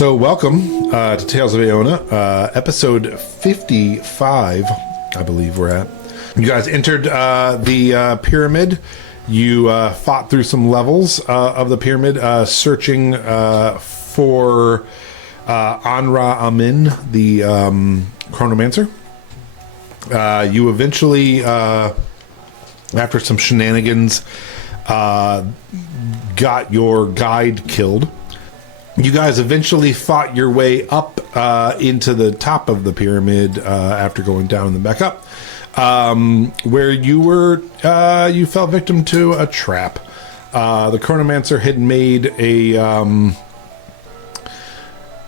So welcome to Tales of Aona, episode 55, I believe we're at. You guys entered the pyramid. You fought through some levels of the pyramid, searching for Anra Amin, the chronomancer. You eventually, after some shenanigans, got your guide killed. You guys eventually fought your way up into the top of the pyramid after going down and then back up, where you fell victim to a trap. The chronomancer had made a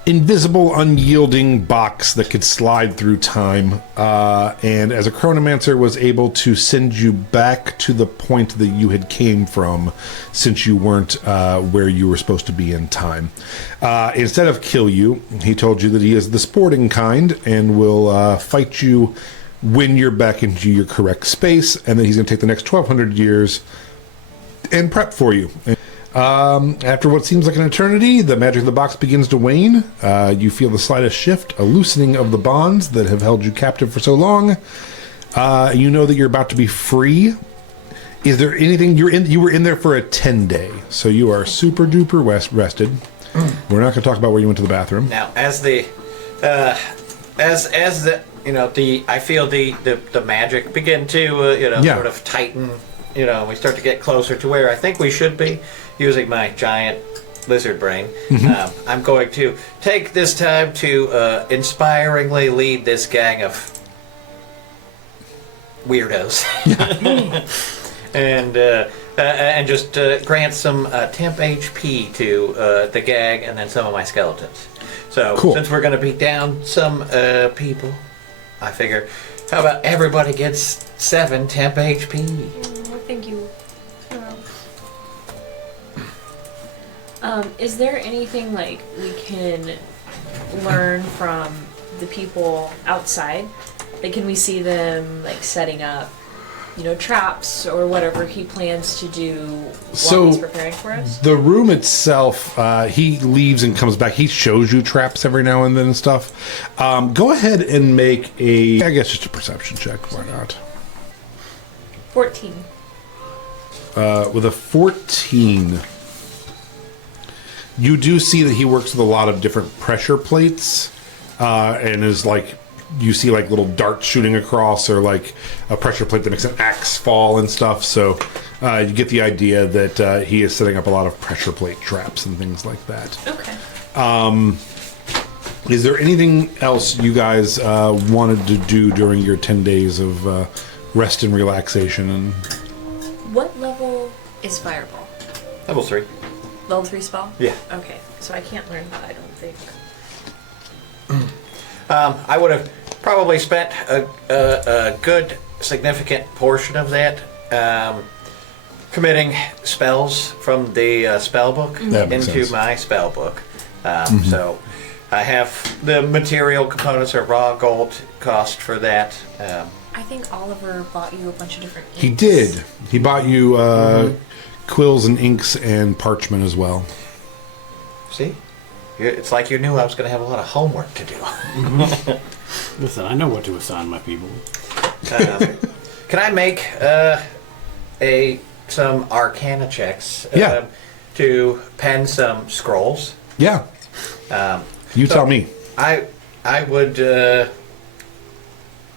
invisible, unyielding box that could slide through time, and as a chronomancer was able to send you back to the point that you had came from, since you weren't where you were supposed to be in time. Instead of kill you, he told you that he is the sporting kind and will fight you when you're back into your correct space, and that he's going to take the next 1,200 years and prep for you. After what seems like an eternity, the magic of the box begins to wane. You feel the slightest shift, a loosening of the bonds that have held you captive for so long. You know that you're about to be free. Is there anything you were in there for a 10-day, so you are super duper rested. We're not going to talk about where you went to the bathroom. Now, I feel the magic begin to sort of tighten. We start to get closer to where I think we should be, using my giant lizard brain. Mm-hmm. I'm going to take this time to inspiringly lead this gang of weirdos, and just grant some temp HP to the gang and then some of my skeletons. So, cool. Since we're going to be down some people, I figure, how about everybody gets 7 temp HP? Thank you. Is there anything we can learn from the people outside? Can we see them setting up, traps or whatever he plans to do while he's preparing for us? The room itself, he leaves and comes back. He shows you traps every now and then and stuff. Go ahead and make just a perception check. Why not? 14. With a 14, you do see that he works with a lot of different pressure plates, and is you see little darts shooting across, or a pressure plate that makes an axe fall and stuff. So you get the idea that he is setting up a lot of pressure plate traps and things like that. Okay. Is there anything else you guys wanted to do during your 10 days of rest and relaxation? And what level is Fireball? Level 3. Level 3 spell? Yeah. Okay, so I can't learn that, I don't think. I would have probably spent a good, significant portion of that committing spells from the spell book into my spell book. So I have the material components or raw gold cost for that. I think Oliver bought you a bunch of different inks. He did. He bought you quills and inks and parchment as well. See? It's like you knew I was going to have a lot of homework to do. Listen, I know what to assign my people. Can I make some arcana checks to pen some scrolls? Yeah. You tell me. I would...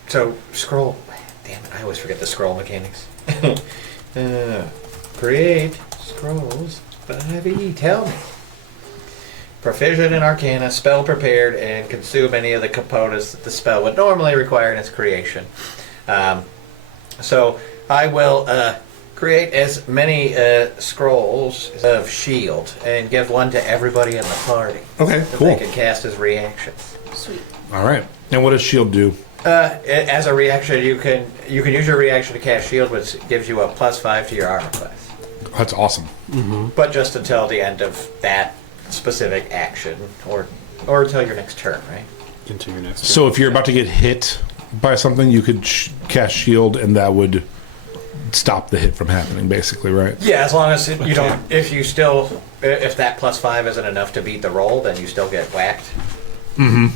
So, scroll... Damn it, I always forget the scroll mechanics. Create scrolls 5e. Tell me. Proficient in Arcana, spell prepared, and consume any of the components that the spell would normally require in its creation. So, I will create as many scrolls of shield and give one to everybody in the party. Okay, that cool. They can cast as reactions. Sweet. All right. And what does shield do? As a reaction, you can use your reaction to cast shield, which gives you a +5 to your armor class. That's awesome. Mm-hmm. But just until the end of that specific action, or until your next turn, right? Until your next turn. So if you're about to get hit by something, you could cast shield, and that would stop the hit from happening, basically, right? Yeah, as long as you don't. If that +5 isn't enough to beat the roll, then you still get whacked. Mm-hmm.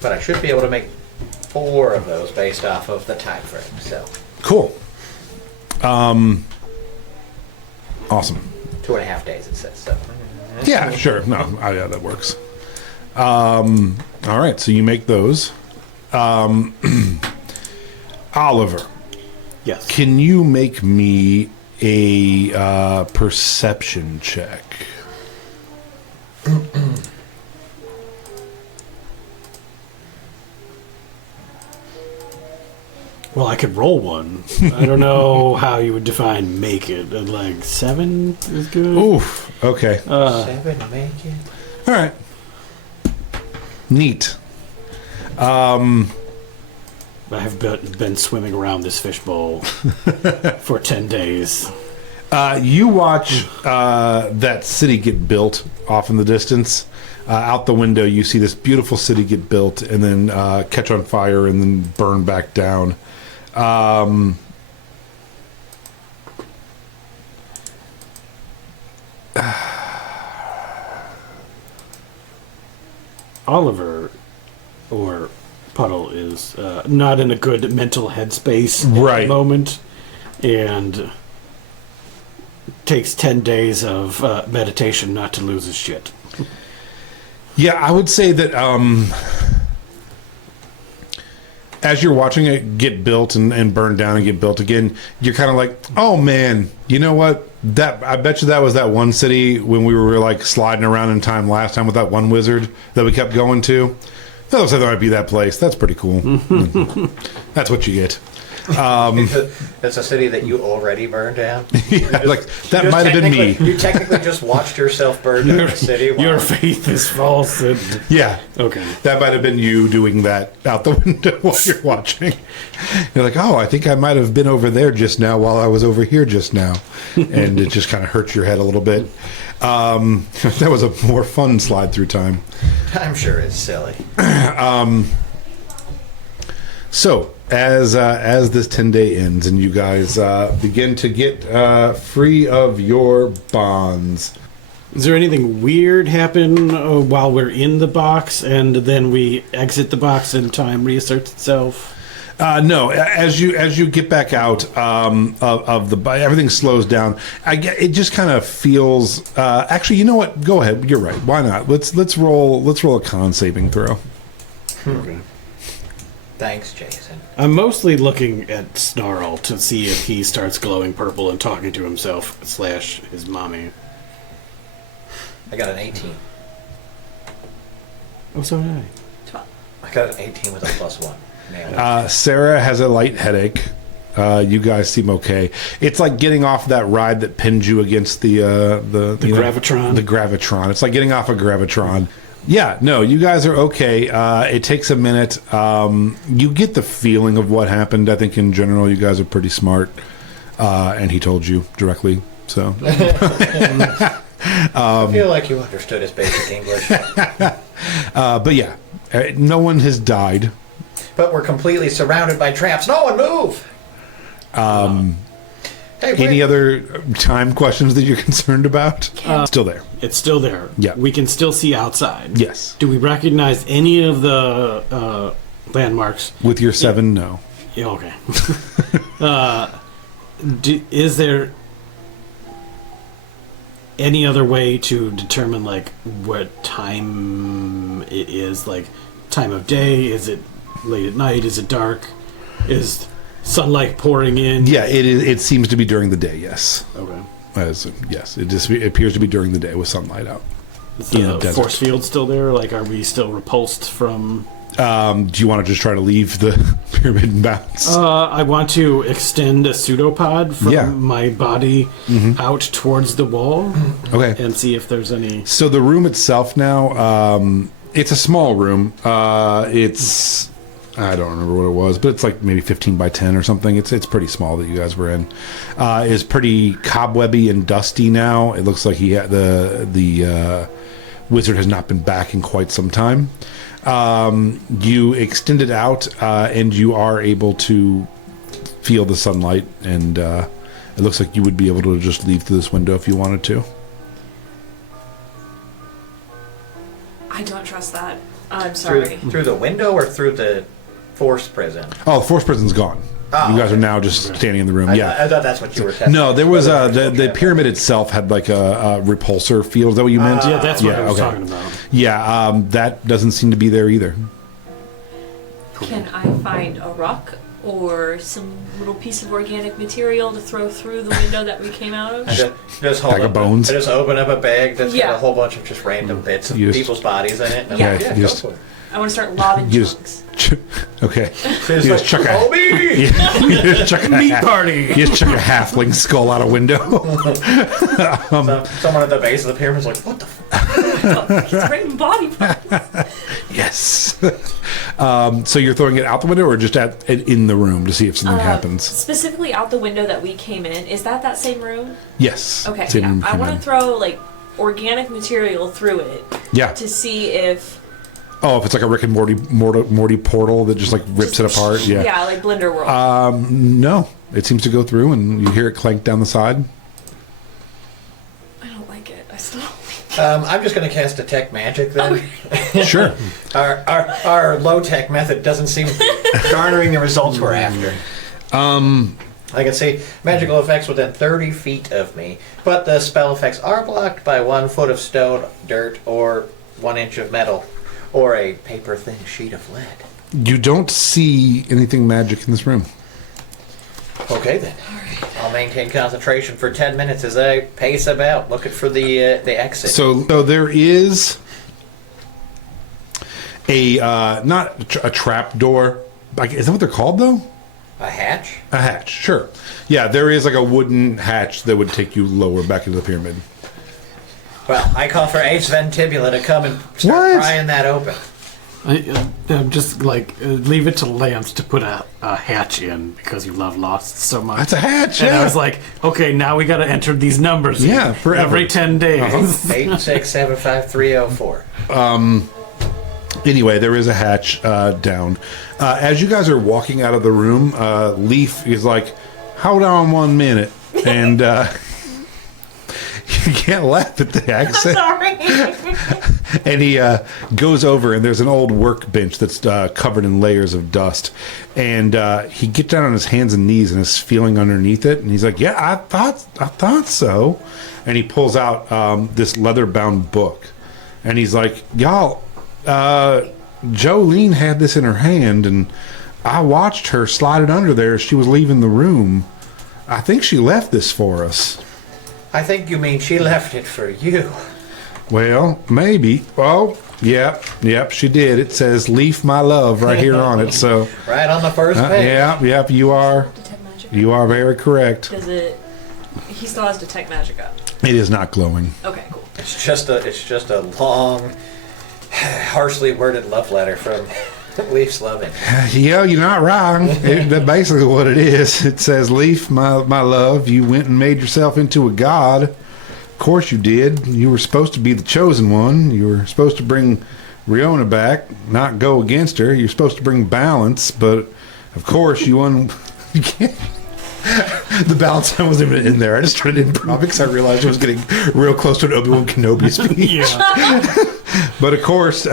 But I should be able to make 4 of those based off of the time frame. So cool. Awesome. 2.5 days, it says. So Yeah, sure. No, yeah, that works. All right, so you make those. Oliver, Yes. can you make me a perception check? Well, I could roll one. I don't know how you would define make it. Like 7 is good. Oof. Okay. 7 make it. All right. Neat. I have been swimming around this fishbowl for 10 days. You watch that city get built off in the distance. Out the window, you see this beautiful city get built and then catch on fire and then burn back down. Oliver, or Puddle, is not in a good mental headspace at Right. the moment, and takes 10 days of meditation not to lose his shit. Yeah, I would say that as you're watching it get built and burn down and get built again, you're kind of like, oh man, you know what? I bet you that was that one city when we were like sliding around in time last time with that one wizard that we kept going to. That looks like that might be that place. That's pretty cool. That's what you get. It's a city that you already burned down. Yeah, like that might have been me. You technically just watched yourself burn down a city. Your faith is false. And... Yeah. Okay. That might have been you doing that out the window while you're watching. You're like, oh, I think I might have been over there just now while I was over here just now. And it just kind of hurts your head a little bit. That was a more fun slide through time. I'm sure it's silly. So, as this 10-day ends and you guys begin to get free of your bonds. Is there anything weird happen while we're in the box and then we exit the box and time reasserts itself? No, as you get back out of the everything slows down. It just kind of feels. Actually, you know what? Go ahead. You're right. Why not? Let's roll a con saving throw. Okay. Thanks, Jason. I'm mostly looking at Snarl to see if he starts glowing purple and talking to himself / his mommy. I got an 18. Oh, so did I. 12. I got an 18 with a +1. Nailed it. Sarah has a light headache. You guys seem okay. It's like getting off that ride that pinned you against the Gravitron. The Gravitron. It's like getting off a Gravitron. Yeah, no, you guys are okay. It takes a minute. You get the feeling of what happened. I think in general, you guys are pretty smart. And he told you directly. So I feel like you understood his basic English. but yeah, no one has died. But we're completely surrounded by traps. No one move! Hey, Any other time questions that you're concerned about? Still there. It's still there. Yeah. We can still see outside. Yes. Do we recognize any of the landmarks? With your 7, no. Yeah, okay. Is there any other way to determine, like, what time it is? Like, time of day? Is it late at night? Is it dark? Is sunlight pouring in? Yeah, it is. It seems to be during the day. Yes. Okay. Yes, it appears to be during the day with sunlight out. Is In the the desert. force field still there? Like, are we still repulsed from... Do you want to just try to leave the pyramid and bounce? I want to extend a pseudopod from Yeah. my body out towards the wall Okay. and see if there's any... So the room itself now, it's a small room. It's, I don't remember what it was, but it's like maybe 15 by 10 or something. It's pretty small that you guys were in. It's pretty cobwebby and dusty now. It looks like he had the wizard has not been back in quite some time. You extend it out, and you are able to feel the sunlight, and it looks like you would be able to just leave through this window if you wanted to. I don't trust that. I'm sorry. Through the window or through the forced prison? Oh, the force prison's gone. Oh, you guys are now just standing in the room. I thought that's what you were testing. No, there was the pyramid itself had like a repulsor field. Is that what you meant? Yeah, that's what I was talking about. Yeah, that doesn't seem to be there either. Can I find a rock or some little piece of organic material to throw through the window that we came out of? Just hold Bag of up bones? I just open up a bag that's Yeah. got a whole bunch of just random bits of You just- people's bodies in it. And I'm Yeah. like, You go just- for it. I want to start lobbing You chunks. Okay. So it's You like, just chuck a "Oh, me!" you just chuck a Meat party. You just chuck a halfling skull out a window. Someone at the base of the pyramid's like, what the f-? It's random body parts. Yes. So you're throwing it out the window, or just in the room to see if something happens? Specifically out the window that we came in. Is that same room? Yes. Okay, Same yeah. room you I came want in. to throw like organic material through it Yeah. to see if Oh, if it's like a Rick and Morty portal that just like rips it apart. Yeah. Yeah, like Blender World. No, it seems to go through, and you hear it clank down the side. I don't like it. I still don't like I'm just going to cast Detect Magic then. Sure. Our low-tech method doesn't seem to be garnering the results we're after. I can see magical effects within 30 feet of me, but the spell effects are blocked by 1 foot of stone, dirt, or 1 inch of metal, or a paper-thin sheet of lead. You don't see anything magic in this room. Okay then. I'll maintain concentration for 10 minutes as I pace about, looking for the exit. So there is a not a trap door. Is that what they're called though? A hatch? A hatch, sure. Yeah, there is like a wooden hatch that would take you lower back into the pyramid. Well, I call for Ace Ventibula to come and start What? prying that open. I'm just like, leave it to Lance to put a hatch in because you love Lost so much. That's a hatch, And yeah. I was like, okay, now we got to enter these numbers. in Yeah, forever. every 10 days. 8675304. Anyway, there is a hatch down. As you guys are walking out of the room, Leaf is like, hold on 1 minute. And you can't laugh at the accent. Sorry. And he goes over, and there's an old workbench that's covered in layers of dust. And he gets down on his hands and knees and is feeling underneath it. And he's like, yeah, I thought so. And he pulls out this leather-bound book. And he's like, y'all, Jolene had this in her hand, and I watched her slide it under there as she was leaving the room. I think she left this for us. I think you mean she left it for you. Well, maybe. Oh, yep, she did. It says "Leaf, my love" right here on it. So, Right on the first page. yep, you are Detect magic. very correct. Does it? He still has detect magic up. It is not glowing. Okay, cool. It's just a long, harshly worded love letter from Leaf's loving. Yeah, you're not wrong. That's basically what it is. It says, "Leaf, my love, you went and made yourself into a god. Of course you did. You were supposed to be the chosen one. You were supposed to bring Riona back, not go against her. You're supposed to bring balance, but of course you you can't." The balance wasn't even in there. I just tried to improv because I realized I was getting real close to an Obi-Wan Kenobi speech. Yeah. But of course,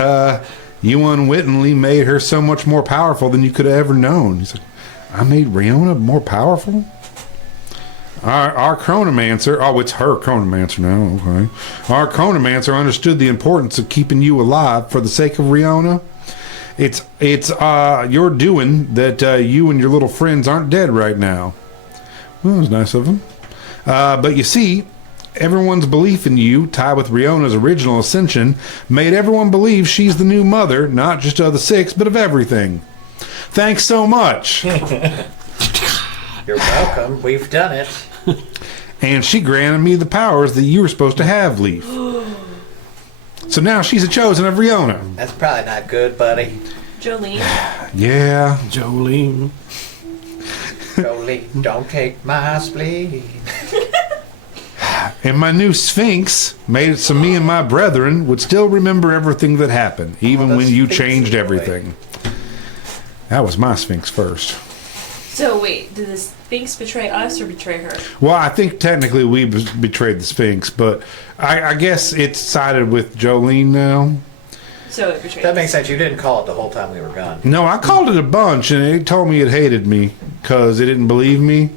you unwittingly made her so much more powerful than you could have ever known. He's like, I made Riona more powerful? Our chronomancer, it's her chronomancer now, okay. Our chronomancer understood the importance of keeping you alive for the sake of Riona. It's your doing that you and your little friends aren't dead right now. Well, that was nice of him. But you see, everyone's belief in you, tied with Riona's original ascension, made everyone believe she's the new mother, not just of the six, but of everything. Thanks so much. You're welcome. We've done it. And she granted me the powers that you were supposed to have, Leaf. So now she's a chosen of Riona. That's probably not good, buddy. Jolene. Yeah. Jolene. Jolie, don't take my spleen. And my new Sphinx made it so me and my brethren would still remember everything that happened, even when you changed everything. That was my Sphinx first. So wait, did the Sphinx betray us or betray her? Well, I think technically we betrayed the Sphinx, but I guess it's sided with Jolene now. So it betrayed That us. makes sense. You didn't call it the whole time we were gone. No, I called it a bunch, and it told me it hated me because it didn't believe me.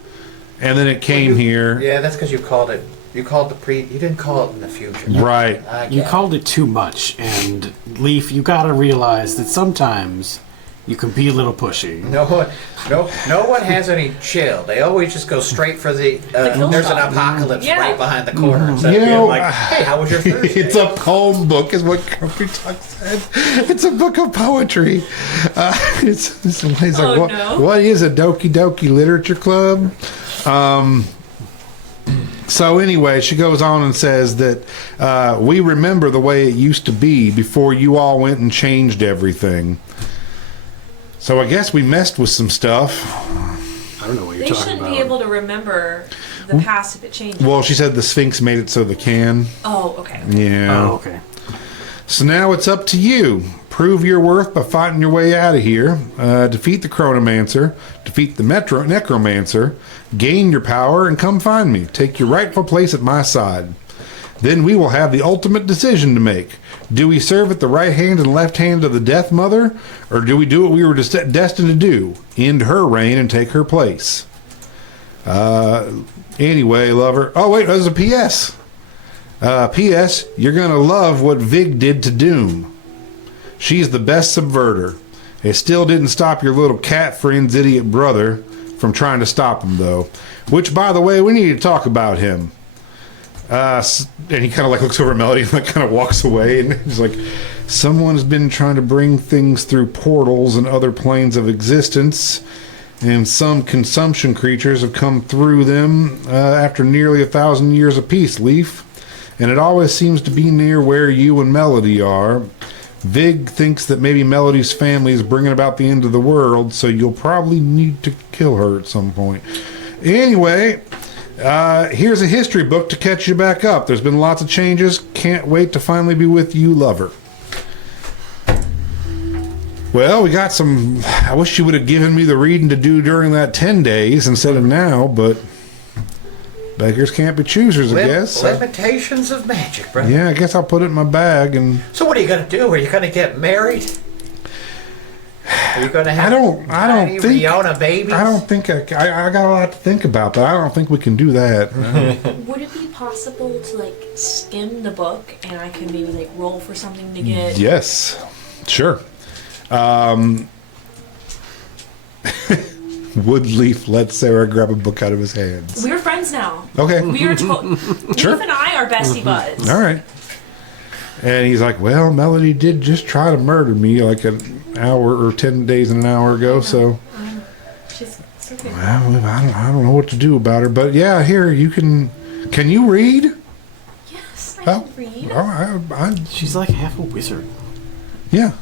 And then it came here. Yeah, that's because you called it. You called the pre. You didn't call it in the future. Right. You called it too much, and Leaf, you gotta realize that sometimes you can be a little pushy. No one has any chill. They always just go straight for the. There's an apocalypse right behind the corner. Instead of being like, hey, how was your Thursday? It's a poem book, is what Country Talk said. It's a book of poetry. It's like, what is a Doki Doki Literature Club? So anyway, she goes on and says that we remember the way it used to be before you all went and changed everything. So I guess we messed with some stuff. I don't know what you're They talking shouldn't about. be able to remember the past if it changes. Well, she said the Sphinx made it so they can. Oh, okay. Yeah. Oh, okay. So now it's up to you. Prove your worth by fighting your way out of here. Defeat the Chronomancer. Defeat the Necromancer. Gain your power and come find me. Take your rightful place at my side. Then we will have the ultimate decision to make. Do we serve at the right hand and left hand of the Death Mother? Or do we do what we were destined to do? End her reign and take her place. Anyway, lover. Oh, wait, there's a P.S. P.S. You're going to love what Vig did to Doom. She's the best subverter. It still didn't stop your little cat friend's idiot brother from trying to stop him, though. Which, by the way, we need to talk about him. And he kind of like looks over at Melody and like kind of walks away. And he's like, someone's been trying to bring things through portals and other planes of existence. And some consumption creatures have come through them after nearly 1,000 years of peace, Leaf. And it always seems to be near where you and Melody are. Vig thinks that maybe Melody's family is bringing about the end of the world, so you'll probably need to kill her at some point. Anyway, here's a history book to catch you back up. There's been lots of changes. Can't wait to finally be with you, lover. Well, we got some... I wish you would have given me the reading to do during that 10 days instead of now, but... beggars can't be choosers, I guess. Limitations of magic, brother. Yeah, I guess I'll put it in my bag and... So what are you going to do? Are you going to get married? Are you going to have I don't think Aona babies? I don't think I got a lot to think about, but I don't think we can do that. Would it be possible to like skim the book and I can maybe like roll for something to get? Yes, sure. Woodleaf let Sarah grab a book out of his hands. We're friends now. Okay. We are Sure. Leaf and I are bestie buds. All right. And he's like, well, Melody did just try to murder me like an hour or 10 days and an hour ago, so... She's okay. Well, I don't know what to do about her, but yeah, here, you can... Can you read? Yes, I can read. She's like half a wizard. Yeah.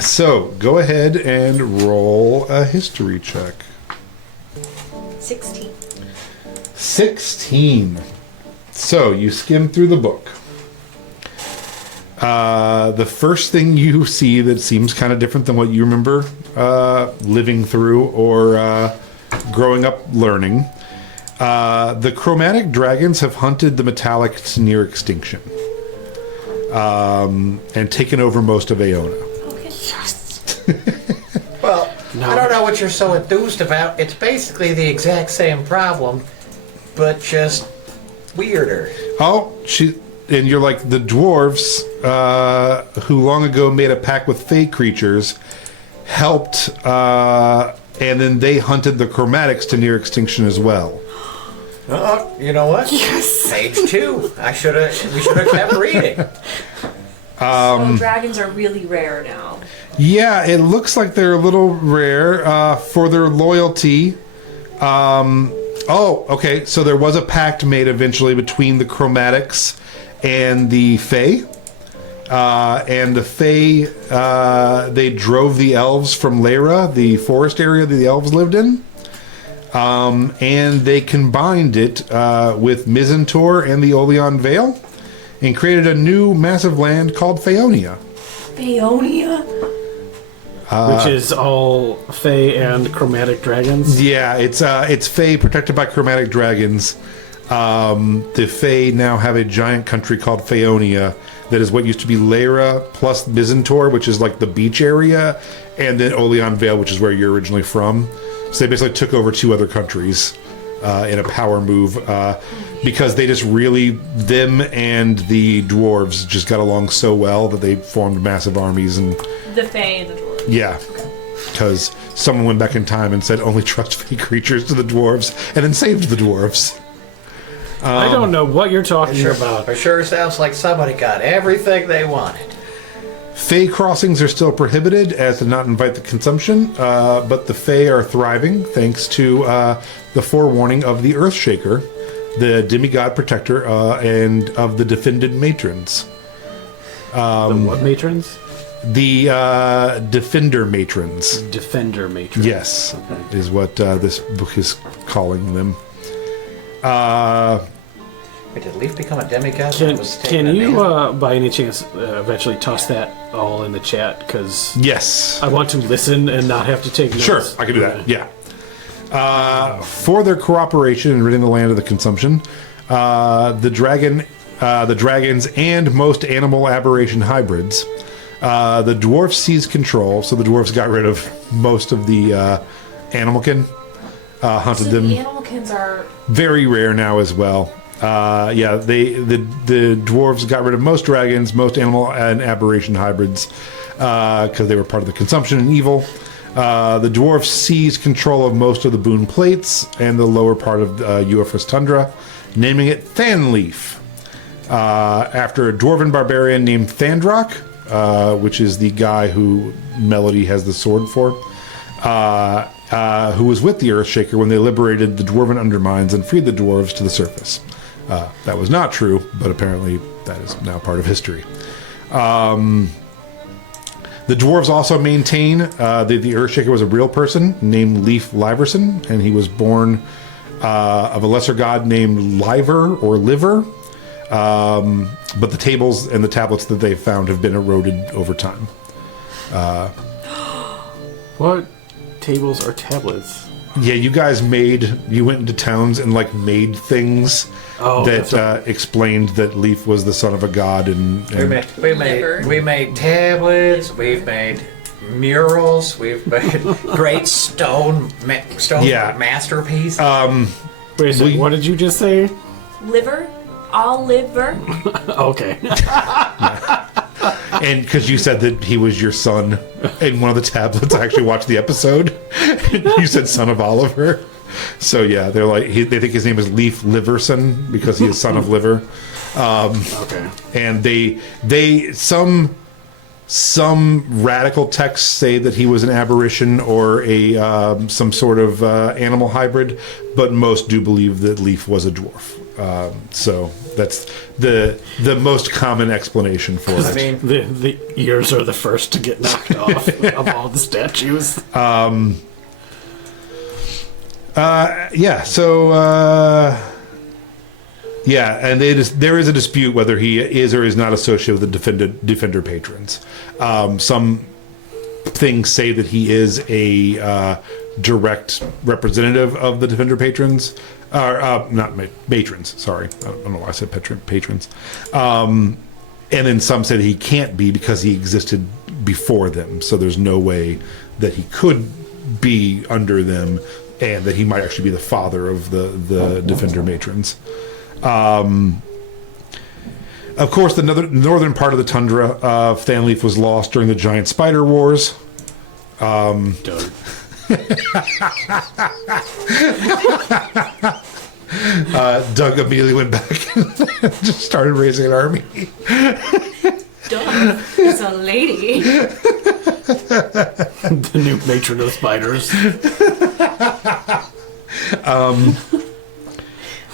So, go ahead and roll a history check. 16. 16. So, you skim through the book. The first thing you see that seems kind of different than what you remember living through or growing up learning. The chromatic dragons have hunted the metallics near extinction. And taken over most of Aona. Okay. Well, I don't know what you're so enthused about. It's basically the exact same problem, but just weirder. Oh, and you're like the dwarves who long ago made a pact with fey creatures, helped, and then they hunted the chromatics to near extinction as well. You know what? Yes. Page 2. We should have kept reading. So dragons are really rare now. Yeah, it looks like they're a little rare for their loyalty. Okay. So there was a pact made eventually between the chromatics and the Fae. And the Fae, they drove the elves from Lyra, the forest area that the elves lived in. And they combined it with Mizantor and the Oleon Vale and created a new massive land called Phaonia. Phaonia? Which is all Fae and chromatic dragons. Yeah, it's Fae protected by chromatic dragons. The Fae now have a giant country called Phaonia that is what used to be Lyra plus Mizantor, which is like the beach area, and then Oleon Vale, which is where you're originally from. So they basically took over 2 other countries in a power move because they just really, them and the dwarves just got along so well that they formed massive armies. And The Fae and the dwarves. yeah, because someone went back in time and said only trust Fae creatures to the dwarves, and then saved the dwarves. I don't know what you're talking about. It sure sounds like somebody got everything they wanted. Fae crossings are still prohibited as to not invite the consumption, but the Fae are thriving thanks to the forewarning of the Earthshaker, the demigod protector, and of the defended matrons. The what matrons? The defender matrons. Defender matrons. Yes, Okay. is what this book is calling them. Wait, did Leaf become a demigod? Can you, by any chance, eventually toss that all in the chat? Because Yes. I want to listen and not have to take notes. Sure, I can do that. Yeah. For their cooperation in ridding the land of the consumption, the dragons, and most animal aberration hybrids, the dwarfs seized control. So the dwarfs got rid of most of the animalkin, hunted So them. the animalkins are... Very rare now as well. The dwarves got rid of most dragons, most animal and aberration hybrids, because they were part of the consumption and evil. The dwarves seized control of most of the boon plates and the lower part of Euphrates tundra, naming it Thanleaf, after a dwarven barbarian named Thandrock, which is the guy who Melody has the sword for, who was with the Earthshaker when they liberated the dwarven undermines and freed the dwarves to the surface. That was not true, but apparently that is now part of history. The dwarves also maintain that the Earthshaker was a real person named Leif Liverson, and he was born of a lesser god named Liver or Liver. But the tables and the tablets that they've found have been eroded over time. What tables are tablets? Yeah, you guys you went into towns and like made things that's right. Explained that Leif was the son of a god and We made tablets. We've made murals. We've made great stone Yeah. masterpiece. Wait a second, what did you just say? Liver? All liver? Okay. and because you said that he was your son in one of the tablets, I actually watched the episode. You said son of Oliver, so yeah, they're like they think his name is Leif Liverson because he is son of Liver. Okay. And some radical texts say that he was an aberration or a some sort of animal hybrid, but most do believe that Leif was a dwarf. So that's the most common explanation for it. I mean, The ears are the first to get knocked off of all the statues. And there is a dispute whether he is or is not associated with the defender patrons. Some things say that he is a direct representative of the defender patrons, not matrons. Sorry, I don't know why I said patrons. And then some say that he can't be because he existed before them, so there's no way that he could be under them, and that he might actually be the father of the defender matrons. Of course, the northern part of the tundra of Thanleaf was lost during the giant spider wars. Doug. Doug immediately went back and just started raising an army. Duh. It's a lady. The new matron of spiders.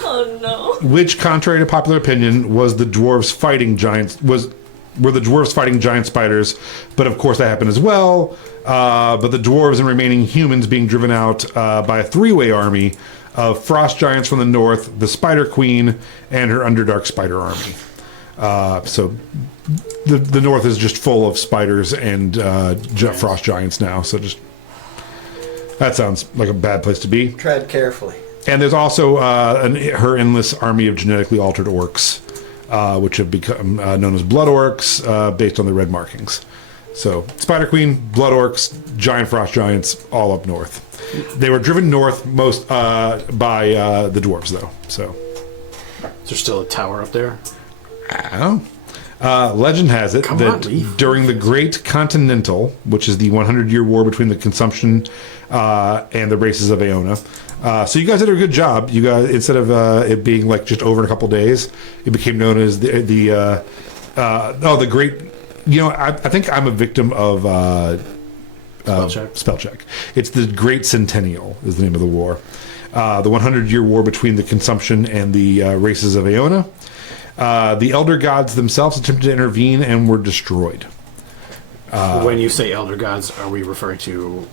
Oh no. Which, contrary to popular opinion, was the dwarves fighting giants. Was were the dwarves fighting giant spiders, but of course that happened as well. But the dwarves and remaining humans being driven out by a three-way army of frost giants from the north, the Spider Queen, and her Underdark spider army. So the north is just full of spiders and frost giants now. So just that sounds like a bad place to be. Tread carefully. And there's also her endless army of genetically altered orcs, which have become known as blood orcs, based on the red markings. So Spider Queen, blood orcs, giant frost giants, all up north. They were driven north most by the dwarves, though. So Is there still a tower up there? I don't know. Legend has it that during the Great Continental, which is the 100-year war between the Consumption and the races of Aona. So you guys did a good job. You guys, instead of it being like just over in a couple days, it became known as the Great. You know, I think I'm a victim of spell check. It's the Great Centennial is the name of the war. The 100-year war between the Consumption and the races of Aona. The elder gods themselves attempted to intervene and were destroyed. When you say elder gods, are we referring to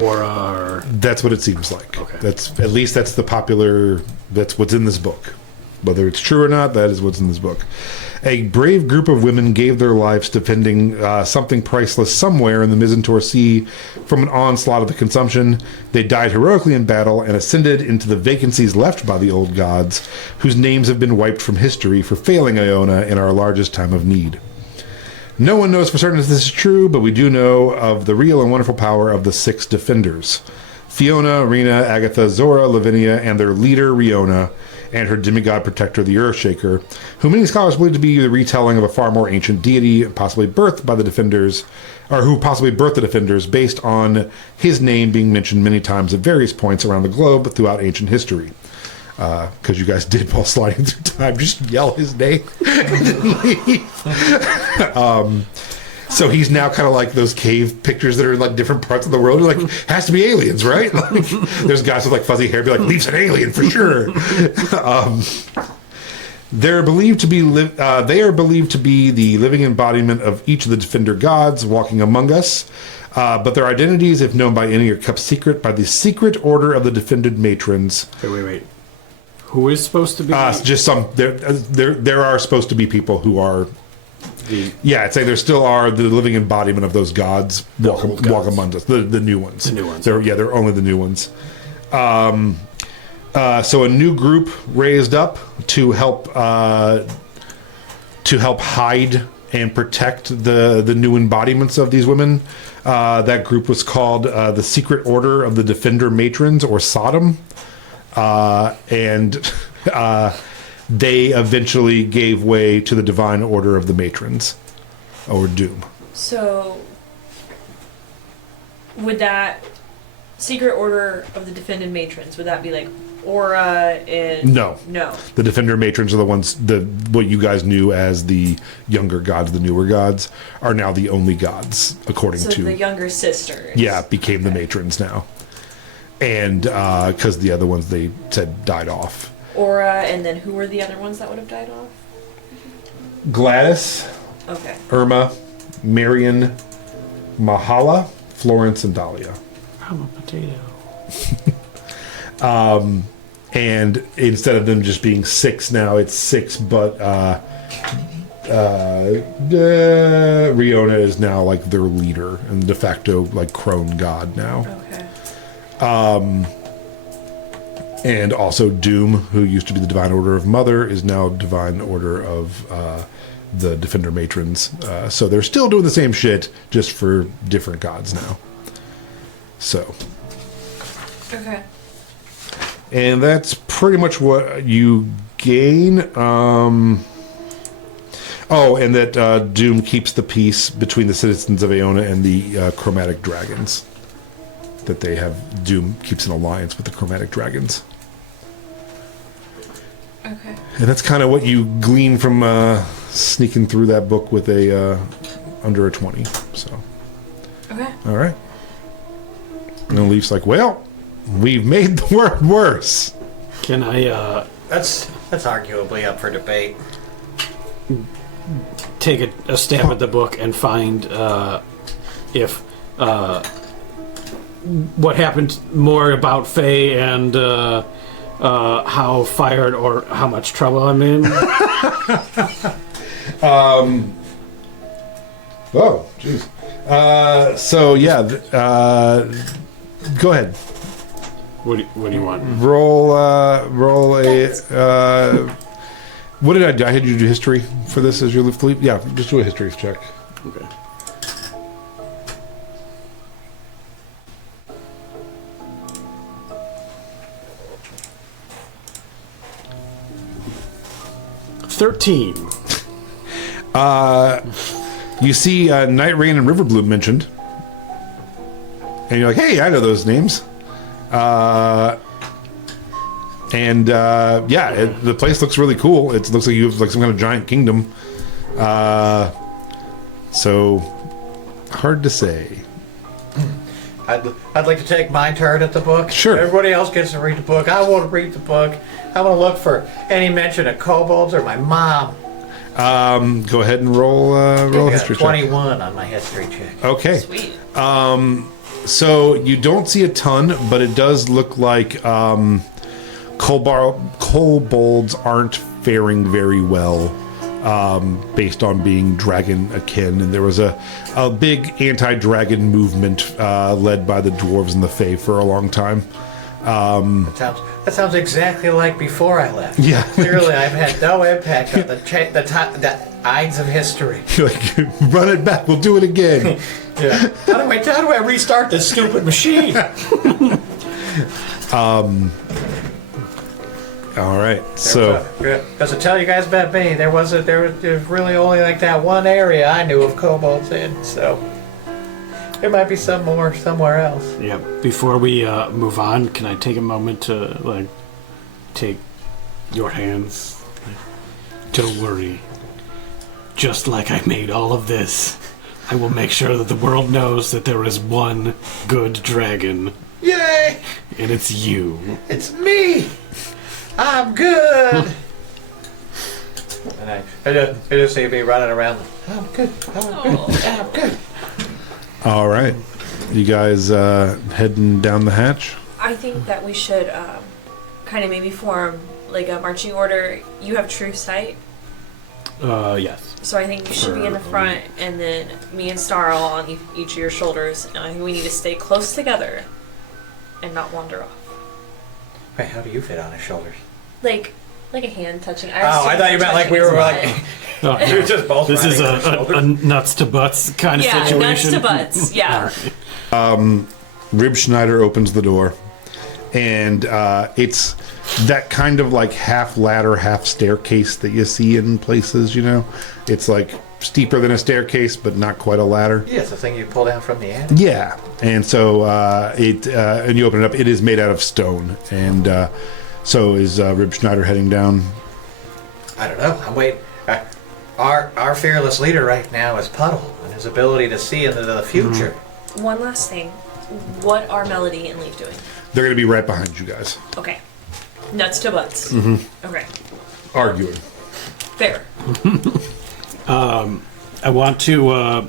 Aura or... That's what it seems like. Okay. That's the popular. That's what's in this book. Whether it's true or not, that is what's in this book. A brave group of women gave their lives defending something priceless somewhere in the Mizzentor Sea from an onslaught of the Consumption. They died heroically in battle and ascended into the vacancies left by the old gods, whose names have been wiped from history for failing Aona in our largest time of need. No one knows for certain if this is true, but we do know of the real and wonderful power of the 6 defenders. Fiona, Rena, Agatha, Zora, Lavinia, and their leader, Riona, and her demigod protector, the Earthshaker, who many scholars believe to be the retelling of a far more ancient deity, possibly birthed by the Defenders, or who possibly birthed the Defenders, based on his name being mentioned many times at various points around the globe throughout ancient history. Because you guys did, while sliding through time, just yell his name and then leave. So he's now kind of like those cave pictures that are in like different parts of the world. You're like, has to be aliens, right? Like, there's guys with like fuzzy hair, be like, leaves an alien for sure. They are believed to be the living embodiment of each of the Defender gods walking among us. But their identities, if known by any, are kept secret by the secret order of the Defended Matrons. Wait. Who is supposed to be? Just some. There are supposed to be people who are. I'd say there still are the living embodiment of those gods walk among us. The new ones. The new ones. They're only the new ones. So a new group raised up to help hide and protect the new embodiments of these women. That group was called the Secret Order of the Defender Matrons, or Sodom. And they eventually gave way to the Divine Order of the Matrons, or Doom. So, would that Secret Order of the Defended Matrons, would that be like Aura and... No. No. The Defender Matrons are the ones, what you guys knew as the younger gods, the newer gods, are now the only gods, according to... So the younger sisters. Yeah, became the Matrons now. And because the other ones, they said, died off. Aura, and then who were the other ones that would have died off? Gladys, Okay. Irma, Marion, Mahala, Florence, and Dahlia. I'm a potato. And instead of them just being 6 now, it's 6, but Riona is now like their leader and de facto like crone god now. Okay. And also Doom, who used to be the Divine Order of Mother, is now Divine Order of the Defender Matrons. So they're still doing the same shit, just for different gods now. So. Okay. And that's pretty much what you gain. And that Doom keeps the peace between the citizens of Aona and the chromatic dragons. That they have, Doom keeps an alliance with the chromatic dragons. Okay. And that's kind of what you glean from sneaking through that book with a under a 20. So. Okay. All right. And Leaf's like, well, we've made the world worse. Can I, That's arguably up for debate. take a stab at the book and find if what happened more about Faye and how fired or how much trouble I'm in. Oh, jeez. So yeah, go ahead. What do you want? Roll a. What did I do? I had you do history for this as your lift leap. Yeah, just do a history check. Okay. $13. You see Night Rain and Riverbloom mentioned, and you're like, "Hey, I know those names." The place looks really cool. It looks like you have like some kind of giant kingdom. So hard to say. I'd like to take my turn at the book. Sure. Everybody else gets to read the book. I want to read the book. I want to look for any mention of kobolds or my mom. Go ahead and roll a history check. 21 on my history check. Okay. Sweet. So you don't see a ton, but it does look like kobolds aren't faring very well, based on being dragon akin. And there was a big anti-dragon movement led by the dwarves and the fae for a long time. That sounds exactly like before I left. Yeah. Clearly, I've had no impact on the ides of history. You're like, run it back. We'll do it again. Yeah. How do I restart this stupid machine? All right. So because to tell you guys about me, there was really only like that one area I knew of kobolds in. So there might be some more somewhere else. Yeah. Before we move on, can I take a moment to take your hands? Don't worry. Just like I made all of this, I will make sure that the world knows that there is one good dragon. Yay! And it's you. It's me! I'm good! And I just see me running around. I'm good. I'm good. all right. You guys heading down the hatch? I think that we should kind of maybe form like a marching order. You have true sight, Yes. so I think you should be in the front, and then me and Starl on each of your shoulders. And I think we need to stay close together and not wander off. Wait, how do you fit on his shoulders? Like a hand touching. I thought you meant like we were like... Oh, We were just both this is riding on his a shoulders. nuts to butts kind of yeah, situation. nuts to butts. Yeah. Rib Schneider opens the door, and it's that kind of like half ladder, half staircase that you see in places, you know? It's like steeper than a staircase, but not quite a ladder. Yeah, it's the thing you pull down from the attic. Yeah. And so and you open it up, it is made out of stone. And so is Rib Schneider heading down? I don't know. I'm waiting. Our fearless leader right now is Puddle, and his ability to see into the future. One last thing. What are Melody and Leaf doing? They're going to be right behind you guys, Okay. Nuts to butts. Okay. arguing. Fair. I want to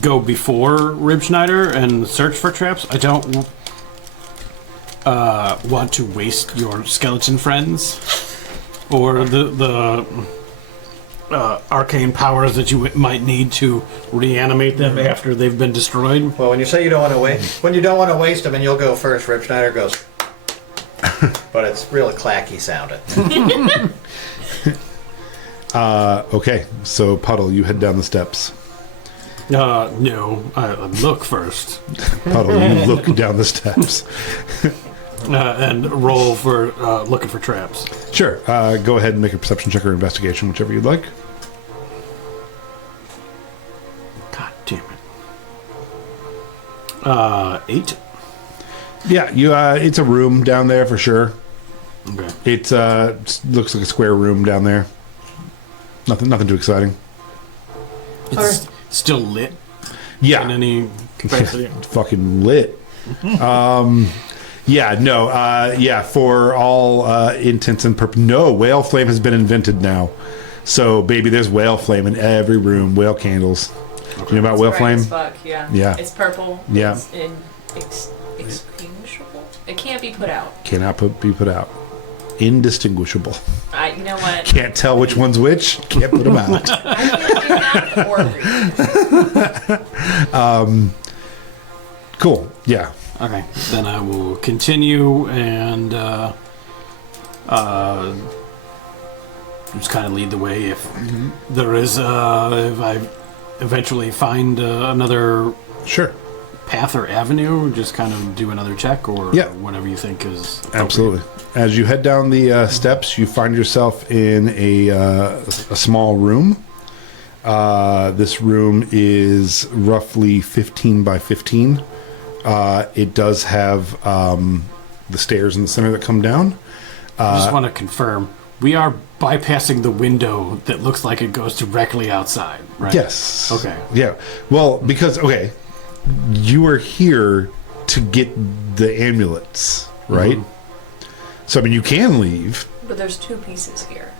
go before Rib Schneider and search for traps. I don't want to waste your skeleton friends or the arcane powers that you might need to reanimate them after they've been destroyed. Well, when you say you don't want to waste, them, and you'll go first, Rip Schneider goes. But it's really clacky sounding. Okay, so Puddle, you head down the steps. No, I look first. Puddle, you look down the steps. And roll for looking for traps. Sure. Go ahead and make a perception check or investigation, whichever you'd like. God damn it. 8. Yeah, you. It's a room down there for sure. Okay. It looks like a square room down there. Nothing too exciting. It's still lit in Yeah, any capacity. fucking lit. Yeah, no, for all intents and purposes. No, whale flame has been invented now. So, baby, there's whale flame in every room. Whale candles. Okay. You know about whale flame? As fuck, yeah. Yeah. It's purple. Yeah. It's extinguishable. It can't be put out. Cannot be put out. Indistinguishable. You know what? Can't tell which one's which. Can't put them out. I can't do that or read. Cool. Yeah. Okay. Then I will continue and just kind of lead the way if there is, if I eventually find another Sure. path or avenue, just kind of do another check or whatever you think is appropriate. Absolutely. As you head down the steps, you find yourself in a small room. This room is roughly 15 by 15. It does have the stairs in the center that come down. I just want to confirm, we are bypassing the window that looks like it goes directly outside, right? Yes. Okay. Yeah. Well, because, you are here to get the amulets, right? Mm-hmm. So, I mean, you can leave. But there's two pieces here.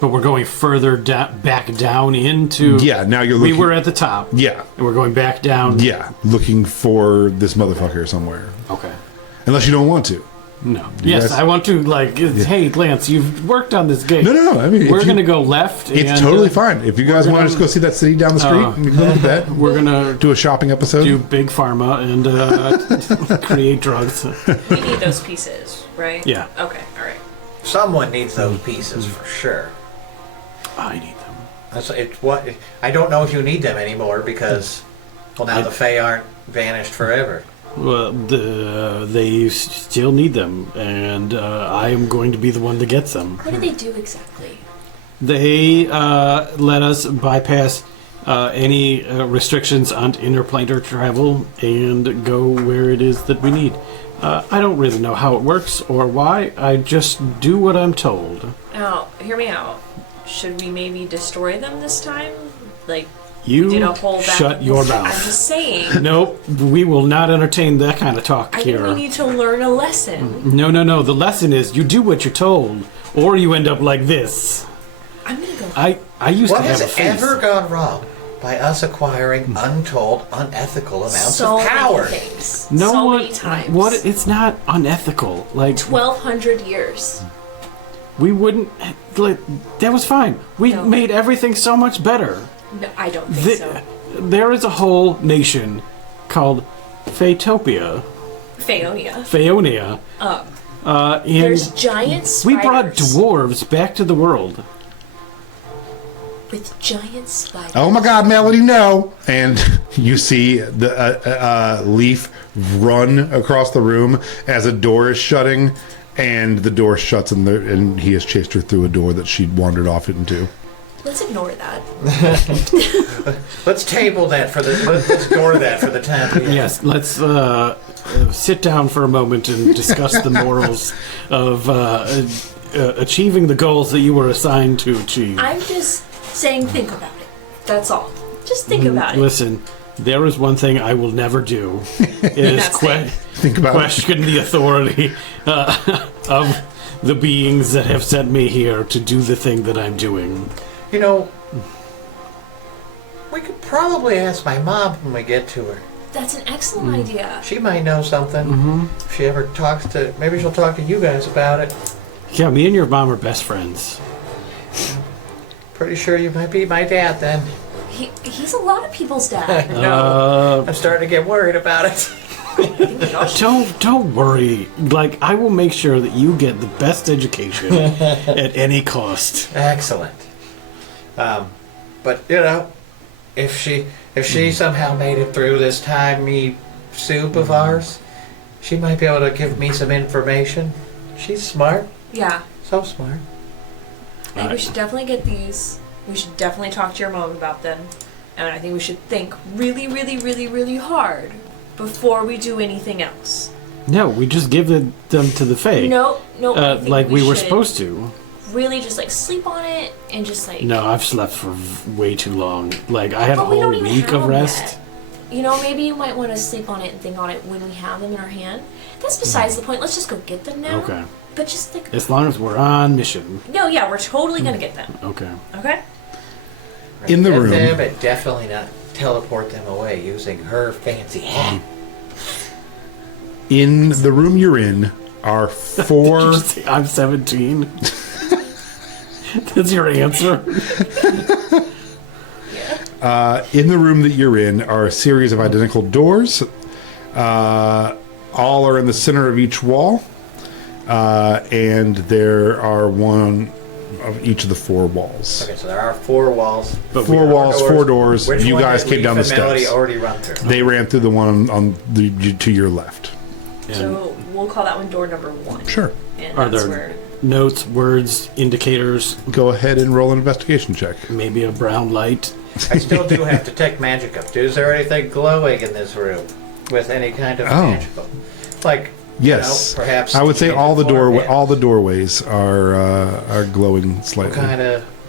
But we're going further back down into... Yeah, now you're looking... We were at the top. Yeah. And we're going back down. Yeah, looking for this motherfucker somewhere. Okay. Unless you don't want to. No. Yes, I want to, hey, Lance, you've worked on this game. No. I mean, we're going to go left. It's totally fine. If you guys want to just go see that city down the street, and you can go look at that. We're going to do a shopping episode. Do Big Pharma and create drugs. We need those pieces, right? Yeah. Okay, all right. Someone needs those pieces for sure. I need them. I don't know if you need them anymore because, now the Fae aren't vanished forever. Well, they still need them, and I am going to be the one that gets them. What do they do exactly? They let us bypass any restrictions on interplanar travel and go where it is that we need. I don't really know how it works or why. I just do what I'm told. Now, hear me out. Should we maybe destroy them this time? You did a whole shut your mouth. I'm just saying. Nope, we will not entertain that kind of talk I here. think we need to learn a lesson. No. The lesson is you do what you're told, or you end up like this. I'm gonna go. I used What to have a has face. ever gone wrong by us acquiring untold, unethical amounts so of power? many things. No so one. many times. What? It's not unethical. 1,200 years. We wouldn't. That was fine. We No. made everything so much better. No, I don't think so. There is a whole nation called Phaetopia. Phaonia. And There's giant spiders. we brought dwarves back to the world. With giant spiders. Oh my God, Melody, no! And you see the Leaf run across the room as a door is shutting, and the door shuts, and he has chased her through a door that she'd wandered off into. Let's ignore that. Let's table that for the. Let's ignore that for the time being. Yes, let's sit down for a moment and discuss the morals of achieving the goals that you were assigned to achieve. I'm just saying, think about it. That's all. Just think about it. Listen, there is one thing I will never do. It is Think about question the authority of the beings that have sent me here to do the thing that I'm doing. You know, we could probably ask my mom when we get to her. That's an excellent idea. She might know something. If she ever talks to, maybe she'll talk to you guys about it. Yeah, me and your mom are best friends. Pretty sure you might be my dad then. He's a lot of people's dad. No, I'm starting to get worried about it. Don't worry. I will make sure that you get the best education at any cost. Excellent. But if she somehow made it through this timey soup of ours, she might be able to give me some information. She's smart. Yeah. So smart. I think we should definitely get these. We should definitely talk to your mom about them. And I think we should think really, really, really, really hard before we do anything else. No, we just give them to the Fae. No. I think like we were should supposed to. Really just sleep on it and just No, I've slept for way too long. I had a we don't whole even week have of them rest. yet. maybe you might want to sleep on it and think on it when we have them in our hand. That's besides the point. Let's just go get them now. Okay. But just think. As long as we're on mission. No, yeah, we're totally gonna get them. Okay. Okay. In the Get room. them, but definitely not teleport them away using her fancy hat. In the room you're in are Did 4. you say I'm 17? That's your answer? In the room that you're in are a series of identical doors. All are in the center of each wall. And there are one of each of the 4 walls. Okay, so there are 4 walls. But 4 walls, 4 doors. Which You one guys did came Leaf down the and Melody steps. already run through? They ran through the one on the to your left. So we'll call that one door number 1. Sure. And Are that's there where. notes, words, indicators, Go ahead and roll an investigation check. maybe a brown light? I still do have detect magic up. Is there anything glowing in this room with any kind of magical? Like, Yes. perhaps. I would say even all the beforehand. doorways are glowing slightly. What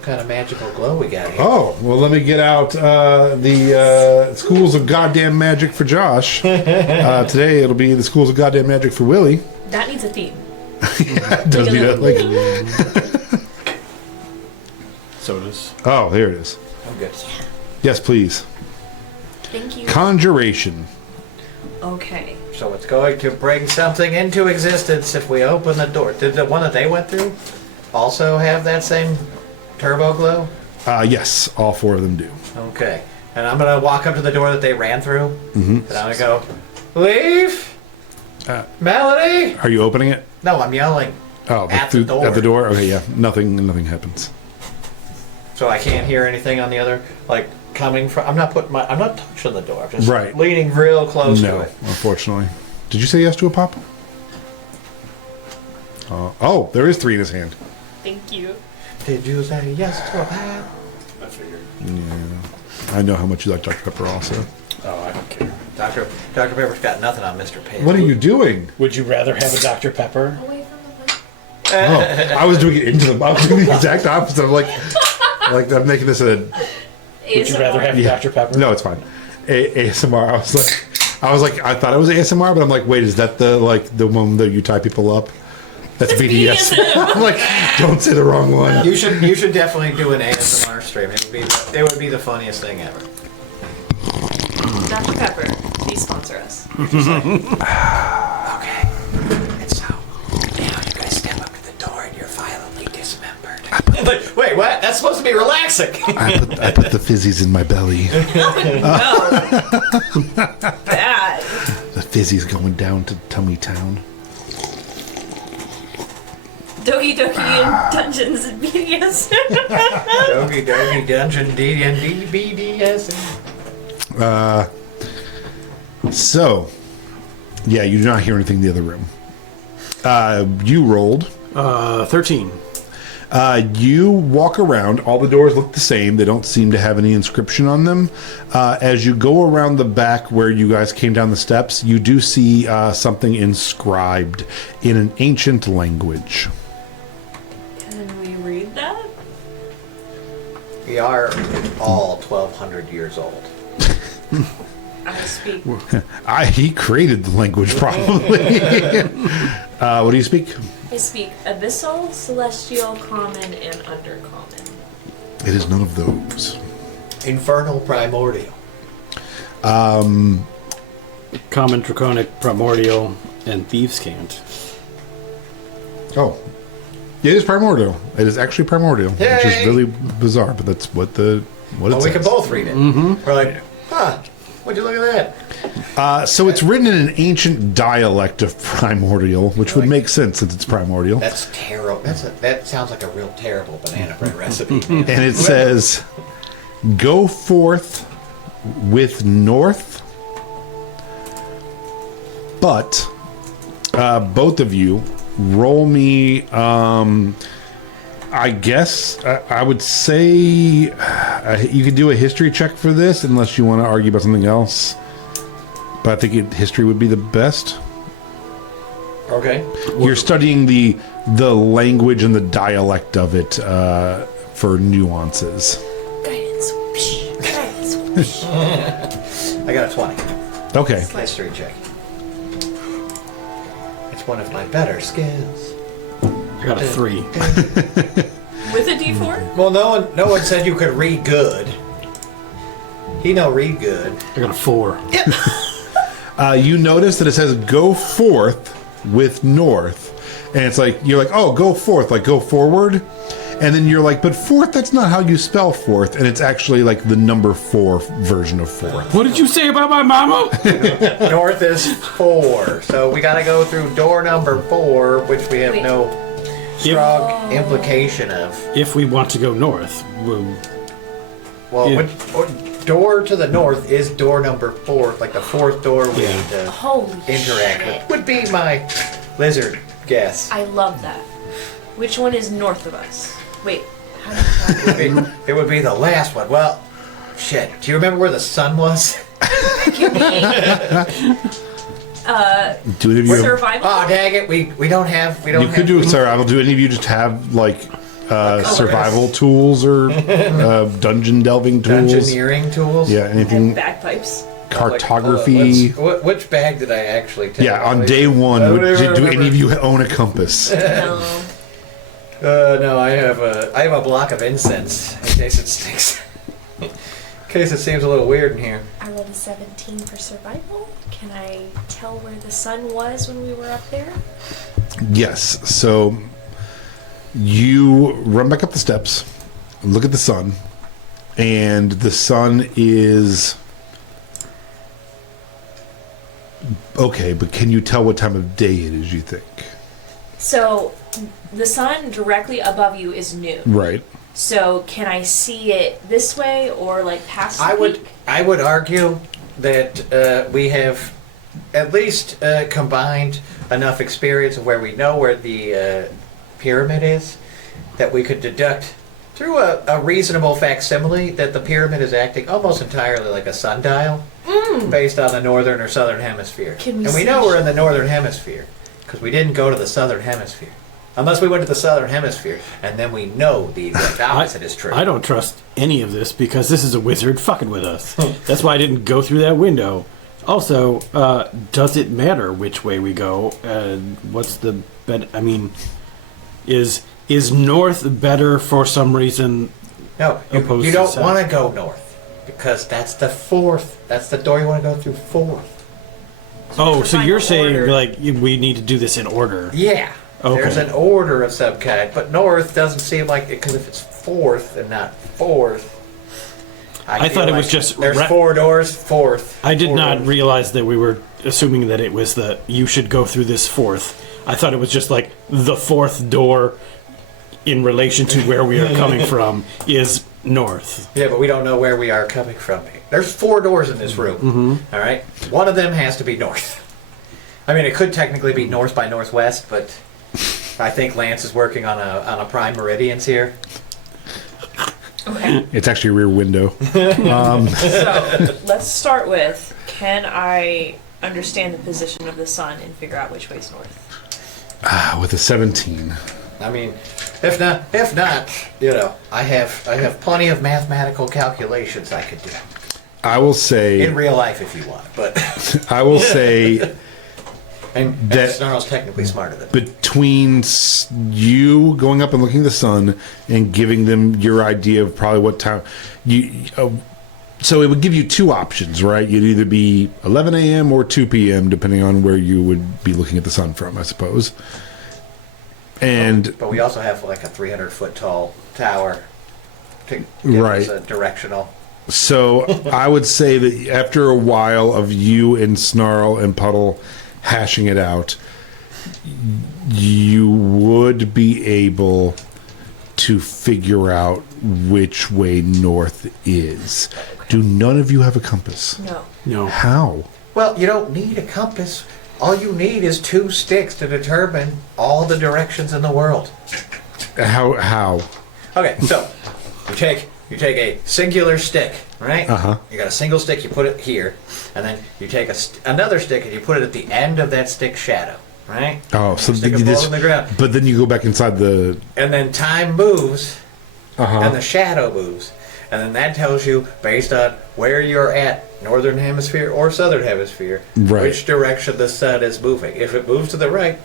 kind of magical glow we got here? Oh, well, let me get out the Schools of Goddamn Magic for Josh. Today it'll be the Schools of Goddamn Magic for Willie. That needs a theme. Does need that, like, Sodas. oh, here it is. I'm good. Yes, please. Thank you. Conjuration. Okay. So it's going to bring something into existence if we open the door. Did the one that they went through also have that same turbo glow? Yes, all 4 of them do. Okay. And I'm going to walk up to the door that they ran through. Mm-hmm. And I'm going to go, Leaf? Melody? Are you opening it? No, I'm yelling. Oh, At the door. At the door? Okay, yeah. Nothing happens. So I can't hear anything on the other, like, coming from. I'm not touching the door. I'm just Right. leaning real close to No, it. unfortunately. Did you say yes to a pop? Oh, there is 3 in his hand. Thank you. Did you say yes to a pie? I figured. Yeah. I know how much you like Dr. Pepper also. Oh, I don't care. Dr. Pepper's got nothing on Mr. Pig. What are you doing? Would you rather have a Dr. Pepper? Away from the Oh, I was doing it into the. I was doing the exact opposite. I'm like I'm making this a. Would you rather have a Dr. Pepper? No, it's fine. ASMR. I was like, I thought it was ASMR, but I'm like, wait, is that the one that you tie people up? That's BDS. I'm like, don't say the wrong one. You should definitely do an ASMR stream. It would be the funniest thing ever. Dr. Pepper, please sponsor us. Okay. And so now you guys step up to the door and you're violently dismembered. Wait, what? That's supposed to be relaxing. I put the fizzies in my belly. No. Bad. The fizzies going down to Tummy Town. Doki Doki and Dungeons and BDS. Doki Doki Dungeon D&D BDS. So, yeah, you do not hear anything in the other room. You rolled. 13. You walk around. All the doors look the same. They don't seem to have any inscription on them. As you go around the back where you guys came down the steps, you do see something inscribed in an ancient language. Can we read that? We are all 1,200 years old. I speak. He created the language, probably. What do you speak? I speak Abyssal, Celestial, Common, and Undercommon. It is none of those. Infernal Primordial. Common, Draconic, Primordial, and Thieves' Cant. Oh. It is primordial. It is actually primordial, which is Yay! really bizarre, but that's what it Well, says. we can both read it. Mm-hmm. We're like, huh, would you look at that? So it's written in an ancient dialect of primordial, which would make sense since it's primordial. That's terrible. That sounds like a real terrible banana bread recipe. And it says, "Go forth with north, but both of you roll me. I guess I would say you could do a history check for this, unless you want to argue about something else. But I think history would be the best. Okay. You're studying the language and the dialect of it for nuances. Guidance. Guidance. I got a 20. Okay. History check. It's one of my better skills. I got a 3. With a D4? Well, no one said you could read good. He no read good. I got a 4. You notice that it says "Go forth" with north, and it's like you're like, "Oh, go forth," like go forward, and then you're like, "But forth, that's not how you spell forth," and it's actually like the number 4 version of forth. What did you say about my mama? North is 4, so we got to go through door number 4, which we have Wait. no strong implication of. If we want to go north, Well, Yeah. door to the north is door number 4, like the 4th door we need to Holy interact shit. with. Would be my lizard guess. I love that. Which one is north of us? Wait, how do you It would be the last one. Well, shit. Do you remember where the sun was? Give me Do any of you? survival? Oh, dang it. We don't have. We don't. You could do survival. Do any of you just have like survival tools or dungeon delving tools? Dungeoneering tools. Yeah, anything? Bagpipes. Cartography. Which bag did I actually take? Yeah, on day 1, I don't do even any remember. of you own a compass? No. No, I have a block of incense in case it stinks. In case it seems a little weird in here. I rolled a 17 for survival. Can I tell where the sun was when we were up there? Yes. So you run back up the steps, look at the sun, and the sun is okay. But can you tell what time of day it is? You think? So, the sun directly above you is noon. Right. So, can I see it this way or like past the peak? I would argue that we have at least combined enough experience of where we know where the pyramid is that we could deduct through a reasonable facsimile that the pyramid is acting almost entirely like a sundial based on the northern or southern hemisphere. Can we and we see know we're in the northern hemisphere because we didn't go to the southern hemisphere. Unless we went to the southern hemisphere, and then we know the exact opposite is true. I don't trust any of this because this is a wizard fucking with us. That's why I didn't go through that window. Also, does it matter which way we go? What's the bet? I mean, is north better for some reason? No, opposed you to don't south? want to go north because that's the 4th. That's the door you want to go through 4th. Oh, so you're Final saying order. like we need to do this in order? Yeah. Okay. There's an order of some kind, but north doesn't seem like it because if it's 4th and not 4th. I feel thought it like was just there's 4 doors, 4th. I did 4 not doors. realize that we were assuming that it was you should go through this 4th. I thought it was just like the 4th door in relation to where we are coming from is north. Yeah, but we don't know where we are coming from. There's 4 doors in this room. Mm-hmm. All right, one of them has to be north. I mean, it could technically be north by northwest, but I think Lance is working on a prime meridians here. Okay. It's actually a rear window. So, let's start with, can I understand the position of the sun and figure out which way's north? With a 17. I mean, if not, you know, I have plenty of mathematical calculations I could do I will say. in real life if you want, but I will say. and That- Snarl's technically smarter than me. Between you going up and looking at the sun and giving them your idea of probably what time so it would give you 2 options, right? You'd either be 11 a.m. or 2 p.m. depending on where you would be looking at the sun from, I suppose. And But we also have like a 300-foot tall tower to give Right. us a directional. so I would say that after a while of you and Snarl and Puddle hashing it out, you would be able to figure out which way north is. Do none of you have a compass? No. No. How? Well, you don't need a compass. All you need is 2 sticks to determine all the directions in the world. How? Okay, so you take a singular stick, right? Uh-huh. You got a single stick, you put it here, and then you take another stick and you put it at the end of that stick's shadow, right? Oh, so Stick then it you below in the ground, but then you go back inside the. and then time moves, Uh-huh. and the shadow moves, And then that tells you, based on where you're at, northern hemisphere or southern hemisphere, which direction the sun is moving. If it moves to the right,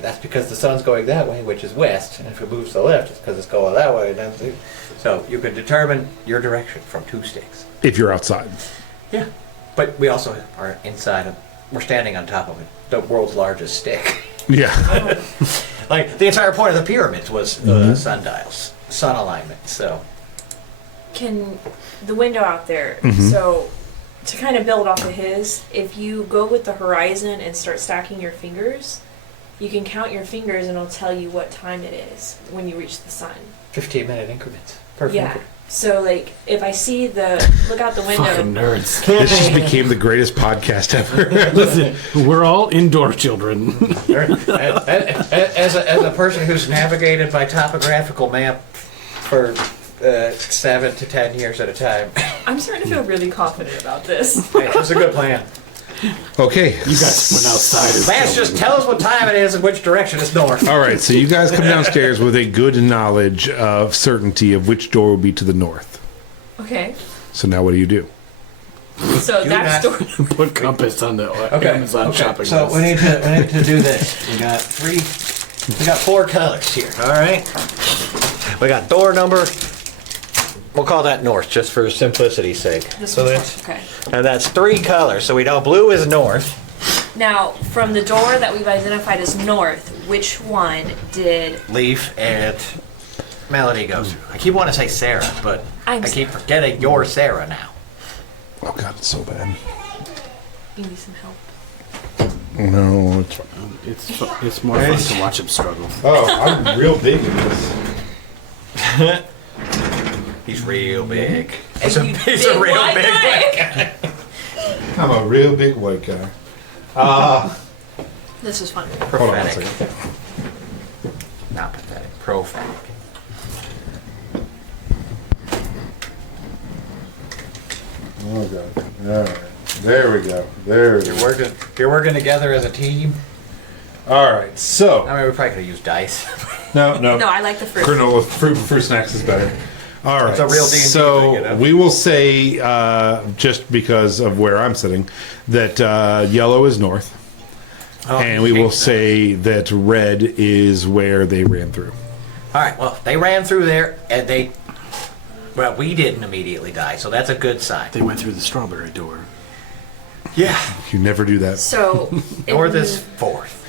that's because the sun's going that way, which is west. And if it moves to the left, it's because it's going that way. So you can determine your direction from 2 sticks. If you're outside. Yeah. But we also are inside of, we're standing on top of it, the world's largest stick. Yeah. Like, the entire point of the pyramids was sundials, sun alignment, so. Can the window out there, so to kind of build off of his, if you go with the horizon and start stacking your fingers, you can count your fingers and it'll tell you what time it is when you reach the sun. 15-minute increments. Perfect. Yeah. So, like, if I see look out the window. Fucking nerds. This just became the greatest podcast ever. Listen, we're all indoor children. As a person who's navigated by topographical map for 7 to 10 years at a time. I'm starting to feel really confident about this. Hey, that's a good plan. Okay. You guys went outside as Lance, just tell us what time it is and which direction is north. All right, so you guys come downstairs with a good knowledge of certainty of which door will be to the north. Okay. So now what do? So Do that's not- door. Put compass on the Amazon shopping So list. we need to do this. We got 4 colors here. All right. We got door number. We'll call that north just for simplicity's sake. This So one's that's okay. and that's 3 colors. So we know blue is north. Now, from the door that we've identified as north, which one did? Leaf and Melody goes through. I keep wanting to say Sarah, but I'm I keep forgetting you're Sarah now. Oh God, it's so bad. You need some help. No, it's fine. It's more fun to watch him struggle. Oh, I'm real big in this. He's real big. He's He's a real white big guy. guy. I'm a real big white guy. This is fun. Hold on one Prophetic. second. Not pathetic. Prophetic. Oh God. All right. There we go. There we go. You're working together as a team. All right. So I mean, we probably could have used dice. no. No, I like the fruit. Granola fruit snacks is better. All right. It's a real D&D so thing, you know? we will say, just because of where I'm sitting, that yellow is north, and we will say that red is where they ran through. All right. Well, they ran through there, and well, we didn't immediately die, so that's a good sign. They went through the strawberry door. Yeah. You never do that. So, North is 4th.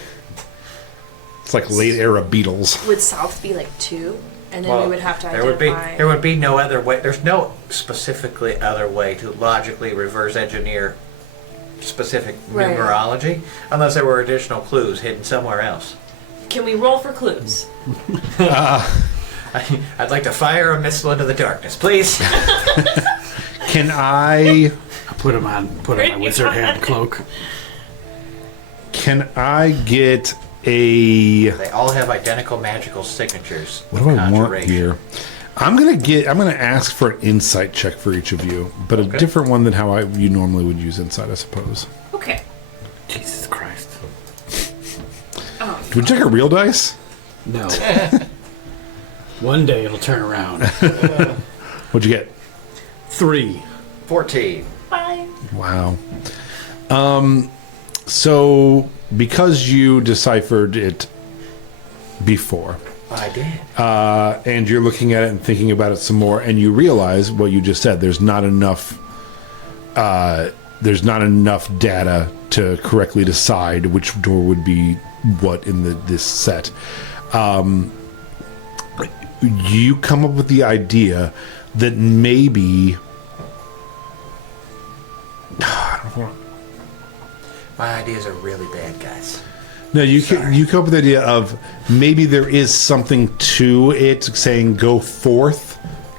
It's like late era Beatles. would south be like 2? And then we would have to there identify. would be no other way. There's no specifically other way to logically reverse engineer specific Right. numerology unless there were additional clues hidden somewhere else. Can we roll for clues? I'd like to fire a missile into the darkness, please. Can I Put him on my wizard hand cloak. get a? They all have identical magical signatures. What do I want Conjuration. here? I'm gonna ask for an insight check for each of you, but a different one than how you normally would use insight, I suppose. Okay. Jesus Christ. Oh. Do we check our real dice? No. One day it'll turn around. What'd you get? 3. 14. 5. Wow. So because you deciphered it before, I did. and you're looking at it and thinking about it some more, and you realize what you just said. There's not enough. There's not enough data to correctly decide which door would be what in this set. You come up with the idea that maybe. My ideas are really bad, guys. No, you come up with the idea of maybe there is something to it saying go forth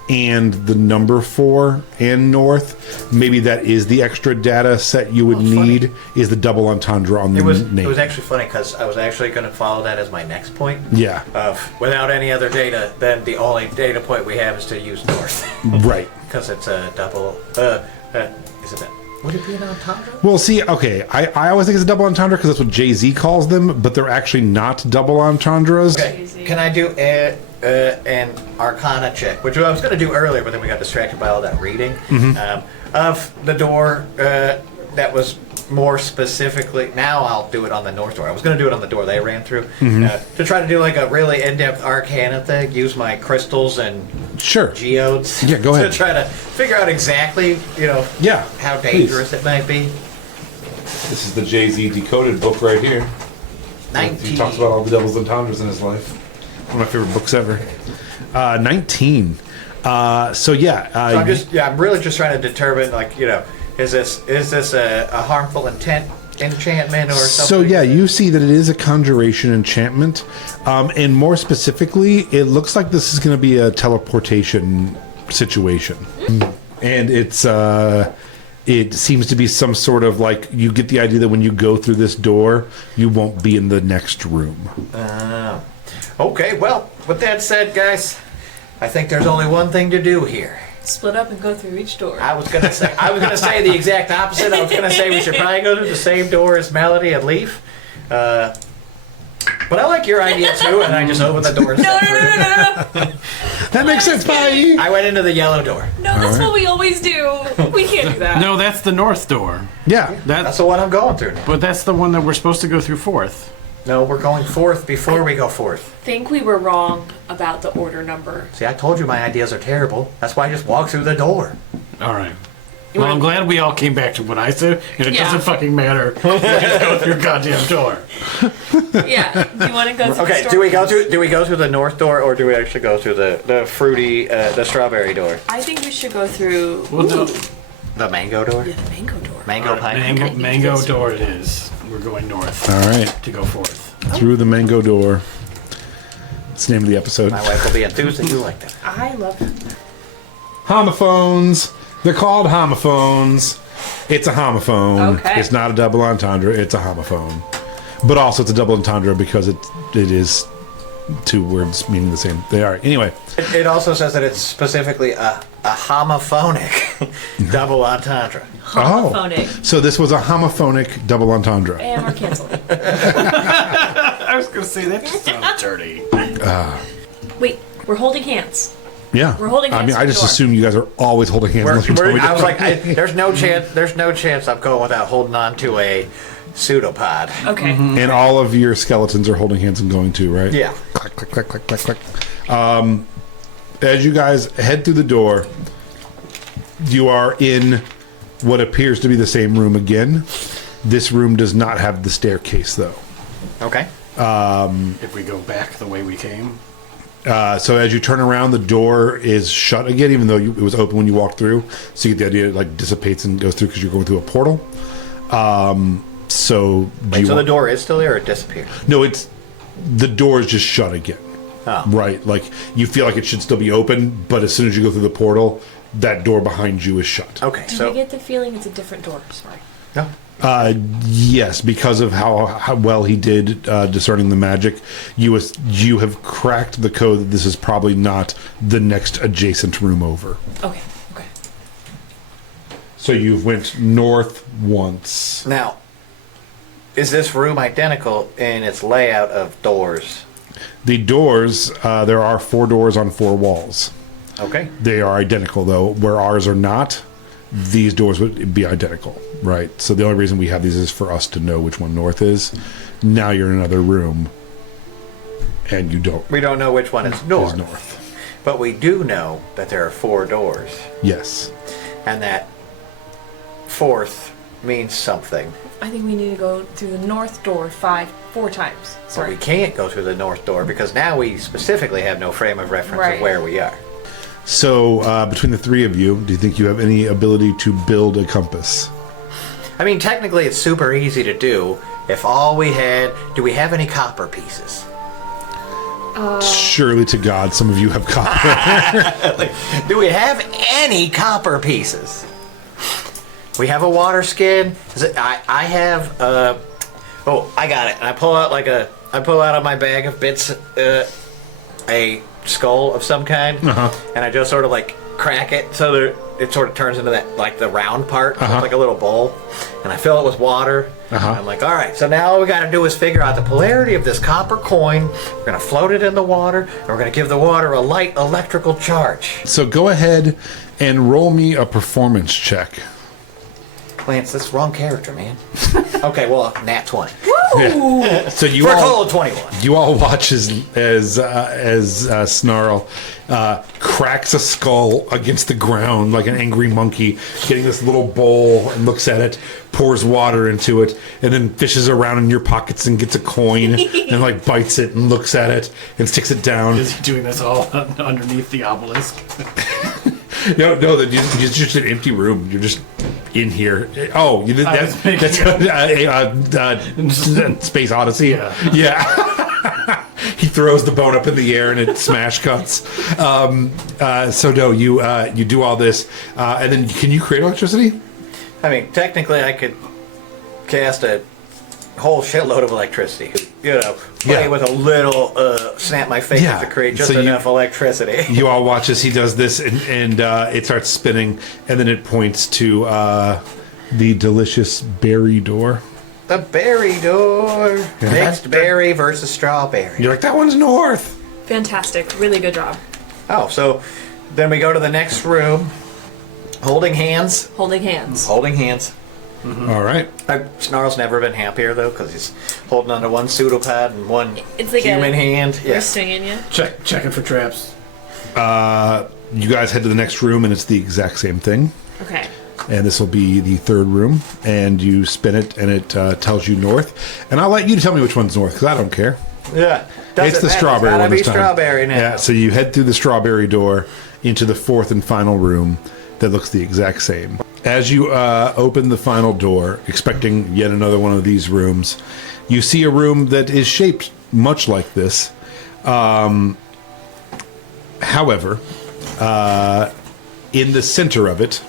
and the number 4 and north. Maybe that is the extra data set you would need is the double entendre on the name. It was actually funny because I was actually going to follow that as my next point. Yeah. Without any other data, then the only data point we have is to use north. Right. Because it's a double. Is it that? Would it be an entendre? Well, see, okay, I always think it's a double entendre because that's what Jay-Z calls them, but they're actually not double entendres. Okay. Easy. Can I do an Arcana check, which I was going to do earlier, but then we got distracted by all that reading of the door that was more specifically. Now I'll do it on the north door. I was going to do it on the door they ran through to try to do like a really in-depth Arcana thing. Use my crystals and geodes. Yeah, go ahead. To try to figure out exactly, how dangerous it might be. This is the Jay-Z decoded book right here. 19. He talks about all the doubles entendres in his life. One of my favorite books ever. 19. So I'm really just trying to determine, is this a harmful enchantment or something? So you see that it is a conjuration enchantment, and more specifically, it looks like this is going to be a teleportation situation, and it seems to be some sort of you get the idea that when you go through this door, you won't be in the next room. Okay, well, with that said, guys, I think there's only one thing to do here. Split up and go through each door. I was gonna say the exact opposite. I was gonna say we should probably go through the same door as Melody and Leaf. But I like your idea too, and I just opened the door. No. That makes sense, bye. I went into the yellow door. No, that's what we always do. We can't do that. No, that's the north door. Yeah. That's the one I'm going through now. But that's the one that we're supposed to go through fourth. No, we're going forth before we go forth. I think we were wrong about the order number. See, I told you my ideas are terrible. That's why I just walked through the door. All right. Well, I'm glad we all came back to what I said, and it doesn't fucking matter. We just go through goddamn door. Yeah. Do you want to go through Okay, the do we go through the north door, or do we actually go through the fruity, the strawberry door? I think we should go through The mango door? the mango door. Mango pie? Mango door it is. We're going north. All right. To go forth. Through the mango door. That's the name of the episode. My wife will be enthused that you like that. I love it. Homophones. They're called homophones. It's a homophone. Okay. It's not a double entendre. It's a homophone. But also it's a double entendre because it is two words meaning the same. They are. Anyway. It also says that it's specifically a homophonic double entendre. Homophonic. Oh, so this was a homophonic double entendre. And we're canceling. I was going to say, that just sounds dirty. Wait, we're holding hands. Yeah. We're holding hands. I just assume you guys are always holding hands. unless you tell me I was different. like, there's no chance I'm going without holding on to a pseudopod. Okay. And all of your skeletons are holding hands and going too, right? Yeah. Click, click, click, click, click, click. As you guys head through the door, you are in what appears to be the same room again. This room does not have the staircase, though. Okay. If we go back the way we came. So as you turn around, the door is shut again, even though it was open when you walked through. So you get the idea it dissipates and goes through because you're going through a portal. So the door is still there or it disappeared? No, the door is just shut again. Oh. Right, you feel like it should still be open, but as soon as you go through the portal, that door behind you is shut. Okay, Do we get the feeling it's a different door? Sorry. No. Yes, because of how well he did discerning the magic, you have cracked the code that this is probably not the next adjacent room over. Okay. So you've went north once. Now, is this room identical in its layout of doors? The doors, there are 4 doors on 4 walls. Okay. They are identical, though. Where ours are not, these doors would be identical, right? So the only reason we have these is for us to know which one north is. Now you're in another room, and you don't. We don't know which one is north. Is north. But we do know that there are 4 doors. Yes. And that fourth means something. I think we need to go through the north door 4 times. But Sorry. we can't go through the north door because now we specifically have no frame of reference Right. of where we are. So between the 3 of you, do you think you have any ability to build a compass? I mean, technically it's super easy to do. If all we had... Do we have any copper pieces? Surely to God, some of you have copper. Do we have any copper pieces? We have a water skin. I have... oh, I got it. I pull out I pull out of my bag of bits a skull of some kind, and I just sort of crack it so that it sort of turns into that, like the round part, so it's like a little bowl, and I fill it with water. I'm like, all right, so now all we got to do is figure out the polarity of this copper coin. We're going to float it in the water, and we're going to give the water a light electrical charge. So go ahead and roll me a performance check. Lance, that's the wrong character, man. Okay, well, nat 20. Yeah. So you For a all total of 21. you all watch as Snarl cracks a skull against the ground like an angry monkey, getting this little bowl and looks at it, pours water into it, and then fishes around in your pockets and gets a coin and like bites it and looks at it and sticks it down. Is he doing this all underneath the obelisk? No, it's just an empty room. You're just in here. Oh, you did that? That's Space Odyssey. Yeah. He throws the bone up in the air and it smash cuts. So no, you do all this, and then can you create electricity? I mean, technically, I could cast a whole shitload of electricity. Play with a little snap my fingers to create just enough electricity. You all watch as he does this, and it starts spinning, and then it points to the delicious berry door. The berry door. Mixed berry versus strawberry. You're like, that one's north. Fantastic. Really good job. Oh, so then we go to the next room. Holding hands. Holding hands. Holding hands. Mm-hmm. All right. Snarl's never been happier, though, because he's holding onto one pseudopod and one It's like human hand. We're swinging you. Checking for traps. You guys head to the next room, and it's the exact same thing. Okay. And this will be the third room, and you spin it, and it tells you north. And I'll let you tell me which one's north, because I don't care. Yeah. It's the strawberry one this time. Strawberry now. Yeah, so you head through the strawberry door into the fourth and final room that looks the exact same. As you open the final door, expecting yet another one of these rooms, you see a room that is shaped much like this. However, in the center of it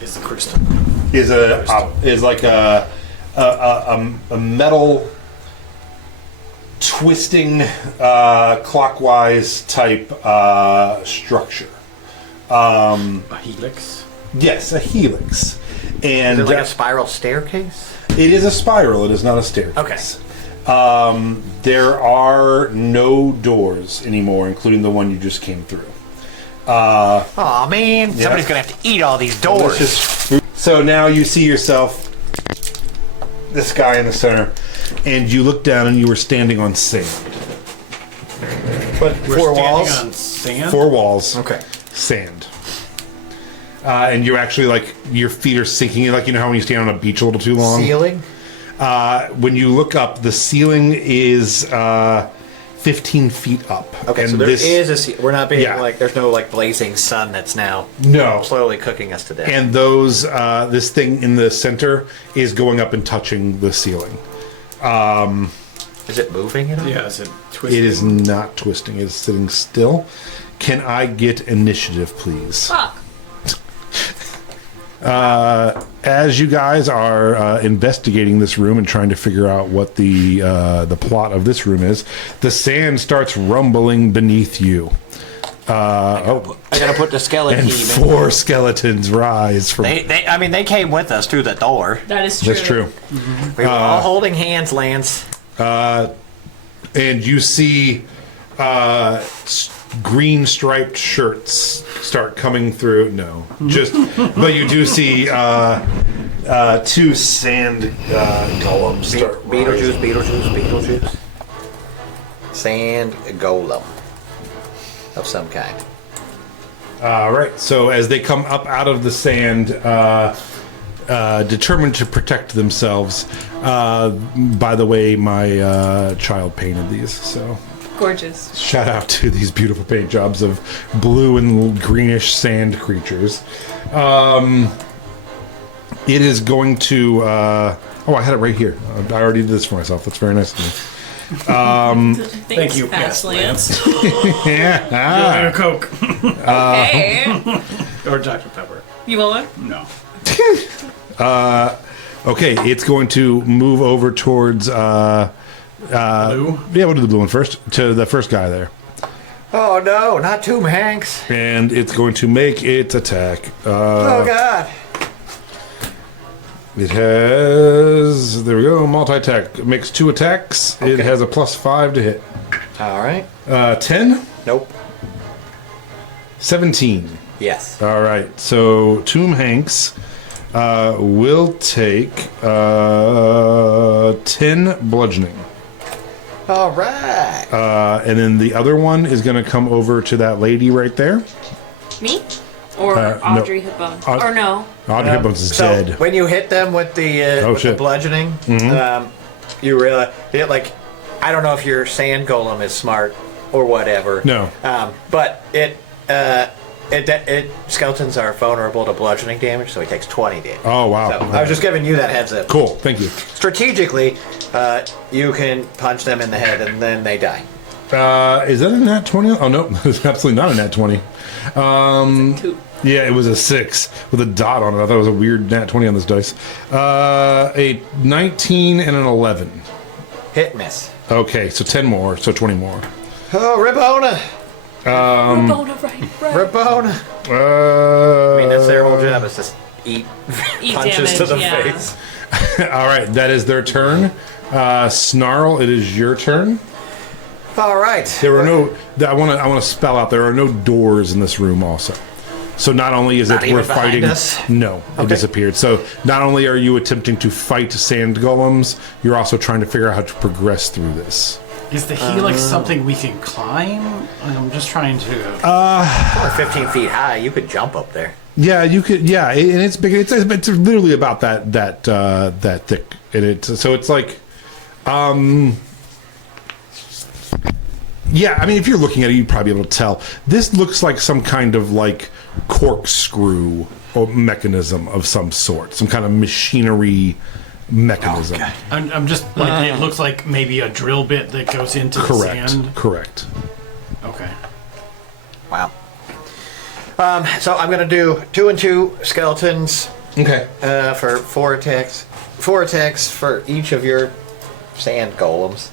Is the crystal. is like a metal twisting clockwise type structure. A helix. Yes, a helix. And Is it like a spiral staircase? it is a spiral. It is not a staircase. There are no doors anymore, including the one you just came through. Aw, man. Somebody's going to have to eat all these doors. So now you see yourself, this guy in the center, and you look down and you were standing on sand. But We're four standing walls? on sand. 4 walls. Okay. Sand. And you're actually like, your feet are sinking in, like, you know how when you stand on a beach a little too long? Ceiling? When you look up, the ceiling is 15 feet up. Okay, and so there is a ceiling. We're not being Yeah. like, there's no like blazing sun that's now No. slowly cooking us to death. And those, this thing in the center is going up and touching the ceiling. Is it moving at all? Yeah, is it twisting? It is not twisting, it is sitting still. Can I get initiative, please? Fuck. As you guys are investigating this room and trying to figure out what the plot of this room is, the sand starts rumbling beneath you. I gotta put the skeleton And even. 4 skeletons rise from. They came with us through the door. That is true. That's true. We were all holding hands, Lance. And you see green striped shirts start coming through. No, but you do see 2 sand golems start rising. Beetlejuice. Sand golem of some kind. All right. So as they come up out of the sand, determined to protect themselves. By the way, my child painted these, so Gorgeous. shout out to these beautiful paint jobs of blue and greenish sand creatures. It is going to. I had it right here. I already did this for myself. That's very nice of me. Thank you, Fast yes, Lance. Yeah. A Coke. Hey. Or Dr. Pepper. You want one? No. Okay, it's going to move over towards. Blue? Yeah, we'll do the blue one first. To the first guy there. Oh no, not Tomb Hanks. And it's going to make its attack. Oh god. It has, there we go, multi-attack. It makes 2 attacks. Okay. It has a +5 to hit. All right. 10, Nope. 17. Yes. All right, so Tomb Hanks will take 10 bludgeoning. All right. And then the other one is going to come over to that lady right there. Me? Or No. Audrey Hipbone? Or no? Audrey Hipbones is so dead. when you hit them with the, with the shit. bludgeoning, you realize like I don't know if your sand golem is smart or whatever. No. But skeletons are vulnerable to bludgeoning damage, so he takes 20 damage. Oh, wow. So I was just giving you that heads up. Cool, thank you. Strategically, you can punch them in the head and then they die. Is that a nat 20? Oh, no, it's absolutely not a nat 20. 2. Yeah, it was a 6 with a dot on it. I thought it was a weird nat 20 on this dice. A 19 and an 11. Hit miss. Okay, so 10 more, so 20 more. Oh, Ribona! Rabona, right. Ribona! I mean, that's their whole job is to eat punches to the damage, yeah. face. All right, that is their turn. Snarl, it is your turn. All right. There are no. I want to spell out. There are no doors in this room. Also, so not only is Not it even we're behind fighting. us? No, it disappeared. So not only are you attempting to fight sand golems, you're also trying to figure out how to progress through this. Is the helix something we can climb? I'm just trying to. Only 15 feet high. You could jump up there. Yeah, you could. Yeah, and it's big. It's literally about that thick, and it's like. Yeah, I mean, if you're looking at it, you'd probably be able to tell. This looks like some kind of like corkscrew or mechanism of some sort, some kind of machinery mechanism. Okay. I'm just like it looks like maybe a drill bit that goes into the sand. Correct. Okay. Wow. So I'm going to do 2 and 2 skeletons Okay. for 4 attacks. 4 attacks for each of your sand golems.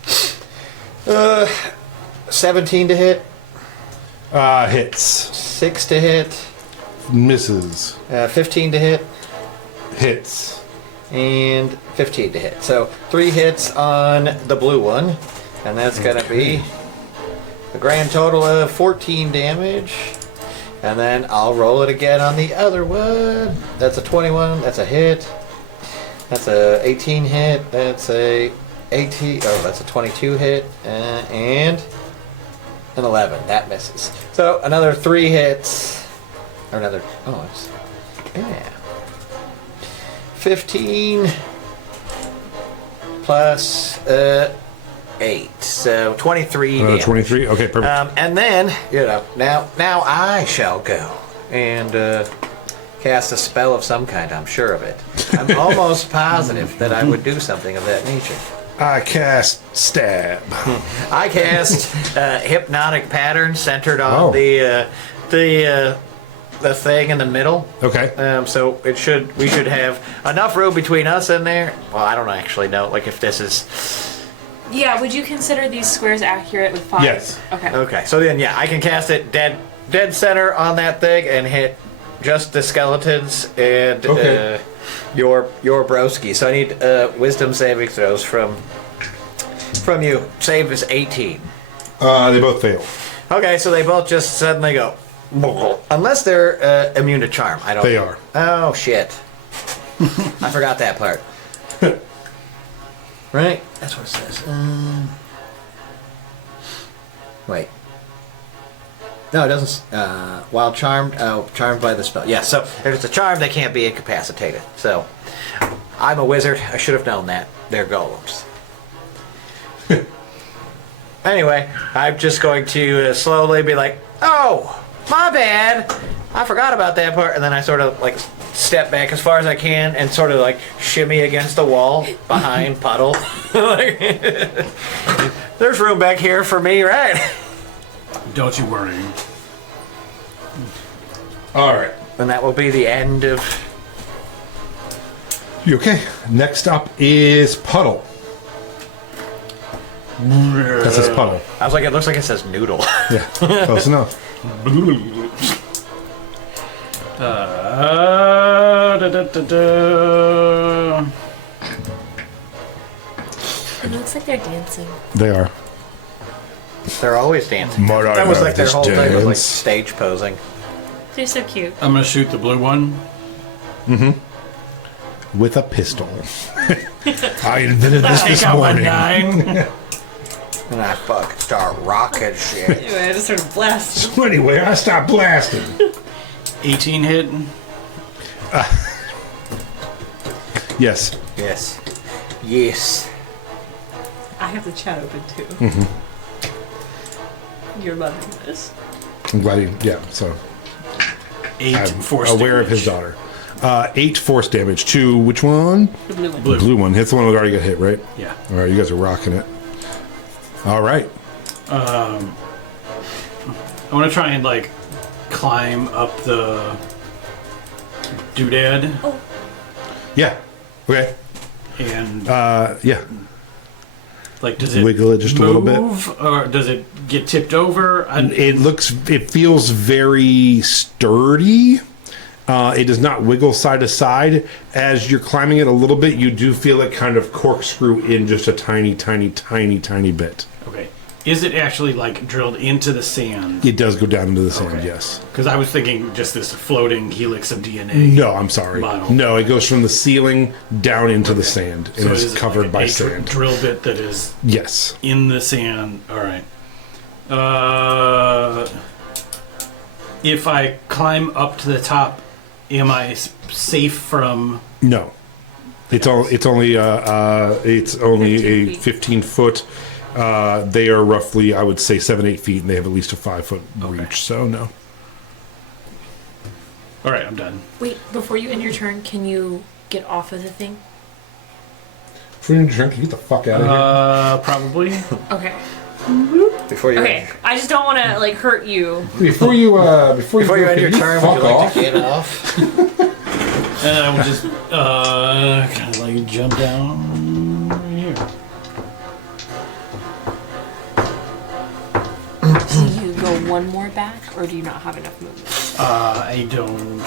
17 to hit. Hits. 6 to hit. Misses. 15 to hit. Hits. And 15 to hit. So 3 hits on the blue one. And that's going to be a grand total of 14 damage. And then I'll roll it again on the other one. That's a 21. That's a hit. That's a 18 hit. That's a 18. Oh, that's a 22 hit. And an 11. That misses. So another 3 hits. Or another. Oh, it's. Yeah. 15 plus 8. So 23 damage. 23. Okay, perfect. And then, now I shall go and cast a spell of some kind. I'm sure of it. I'm almost positive that I would do something of that nature. I cast stab. I cast hypnotic pattern centered on the thing in the middle. Okay. So we should have enough room between us and there. Well, I don't actually know. Like if this is. Yeah, would you consider these squares accurate with 5? Yes. Okay. Okay, so then I can cast it dead center on that thing and hit just the skeletons and your broski. So I need wisdom saving throws from you. Save is 18. They both fail. Okay, so they both just suddenly go. Unless they're immune to charm. I don't. They know. are. Oh shit! I forgot that part. Right? That's what it says. Wait. No, it doesn't. While charmed, charmed by the spell. Yeah, so if it's a charm, they can't be incapacitated. So, I'm a wizard. I should have known that. They're golems. Anyway, I'm just going to slowly be like, oh, my bad. I forgot about that part. And then I sort of like step back as far as I can and sort of like shimmy against the wall behind Puddle. There's room back here for me, right? Don't you worry. All right. And that will be the end of. You okay? Next up is Puddle. That's his puddle. I was like, it looks like it says noodle. Yeah, close enough. It looks like they're dancing. They are. They're always dancing. Might I That was have like their this whole thing was like dance? stage posing. They're so cute. I'm gonna shoot the blue one. With a pistol. I invented this Take out my morning. 9. And I fucking start rocking shit. Anyway, I just sort of blast. So anyway, I stopped blasting. 18 hit. Yes. Yes. Yes. I have the chat open too. You're loving this. I'm glad he. Yeah. So 8 I'm force aware of his damage. daughter. 8 force damage to which one? The blue one. The blue one. Hits the one that already got hit, right? Yeah. All right, you guys are rocking it. All right. I want to try and like climb up the doodad Oh, Yeah. Okay. and Yeah. like does it Wiggle it just a little bit. move, or does it get tipped over? It feels very sturdy. It does not wiggle side to side. As you're climbing it a little bit, you do feel it kind of corkscrew in just a tiny, tiny, tiny, tiny bit. Okay. Is it actually like drilled into the sand? It does go down into the sand, Okay. yes. Because I was thinking just this floating helix of DNA. No, I'm sorry. Model. No, it goes from the ceiling down into the sand, and So it's is it covered like by a sand. drill bit that is Yes. in the sand. All right. If I climb up to the top, am I safe from? No. It's only 15 a feet. 15 foot. They are roughly, I would say, 7-8 feet, and they have at least a 5 foot reach. So no. All right, I'm done. wait, before you end your turn, can you get off of the thing? For your turn, can you get the fuck out of here? Probably. Okay. Before you Okay. I just don't want to, like, hurt you. Before you before you end your turn, would fuck you like off. to get off? And I will just kind of like jump down right here. Do you go one more back, or do you not have enough movement? I don't.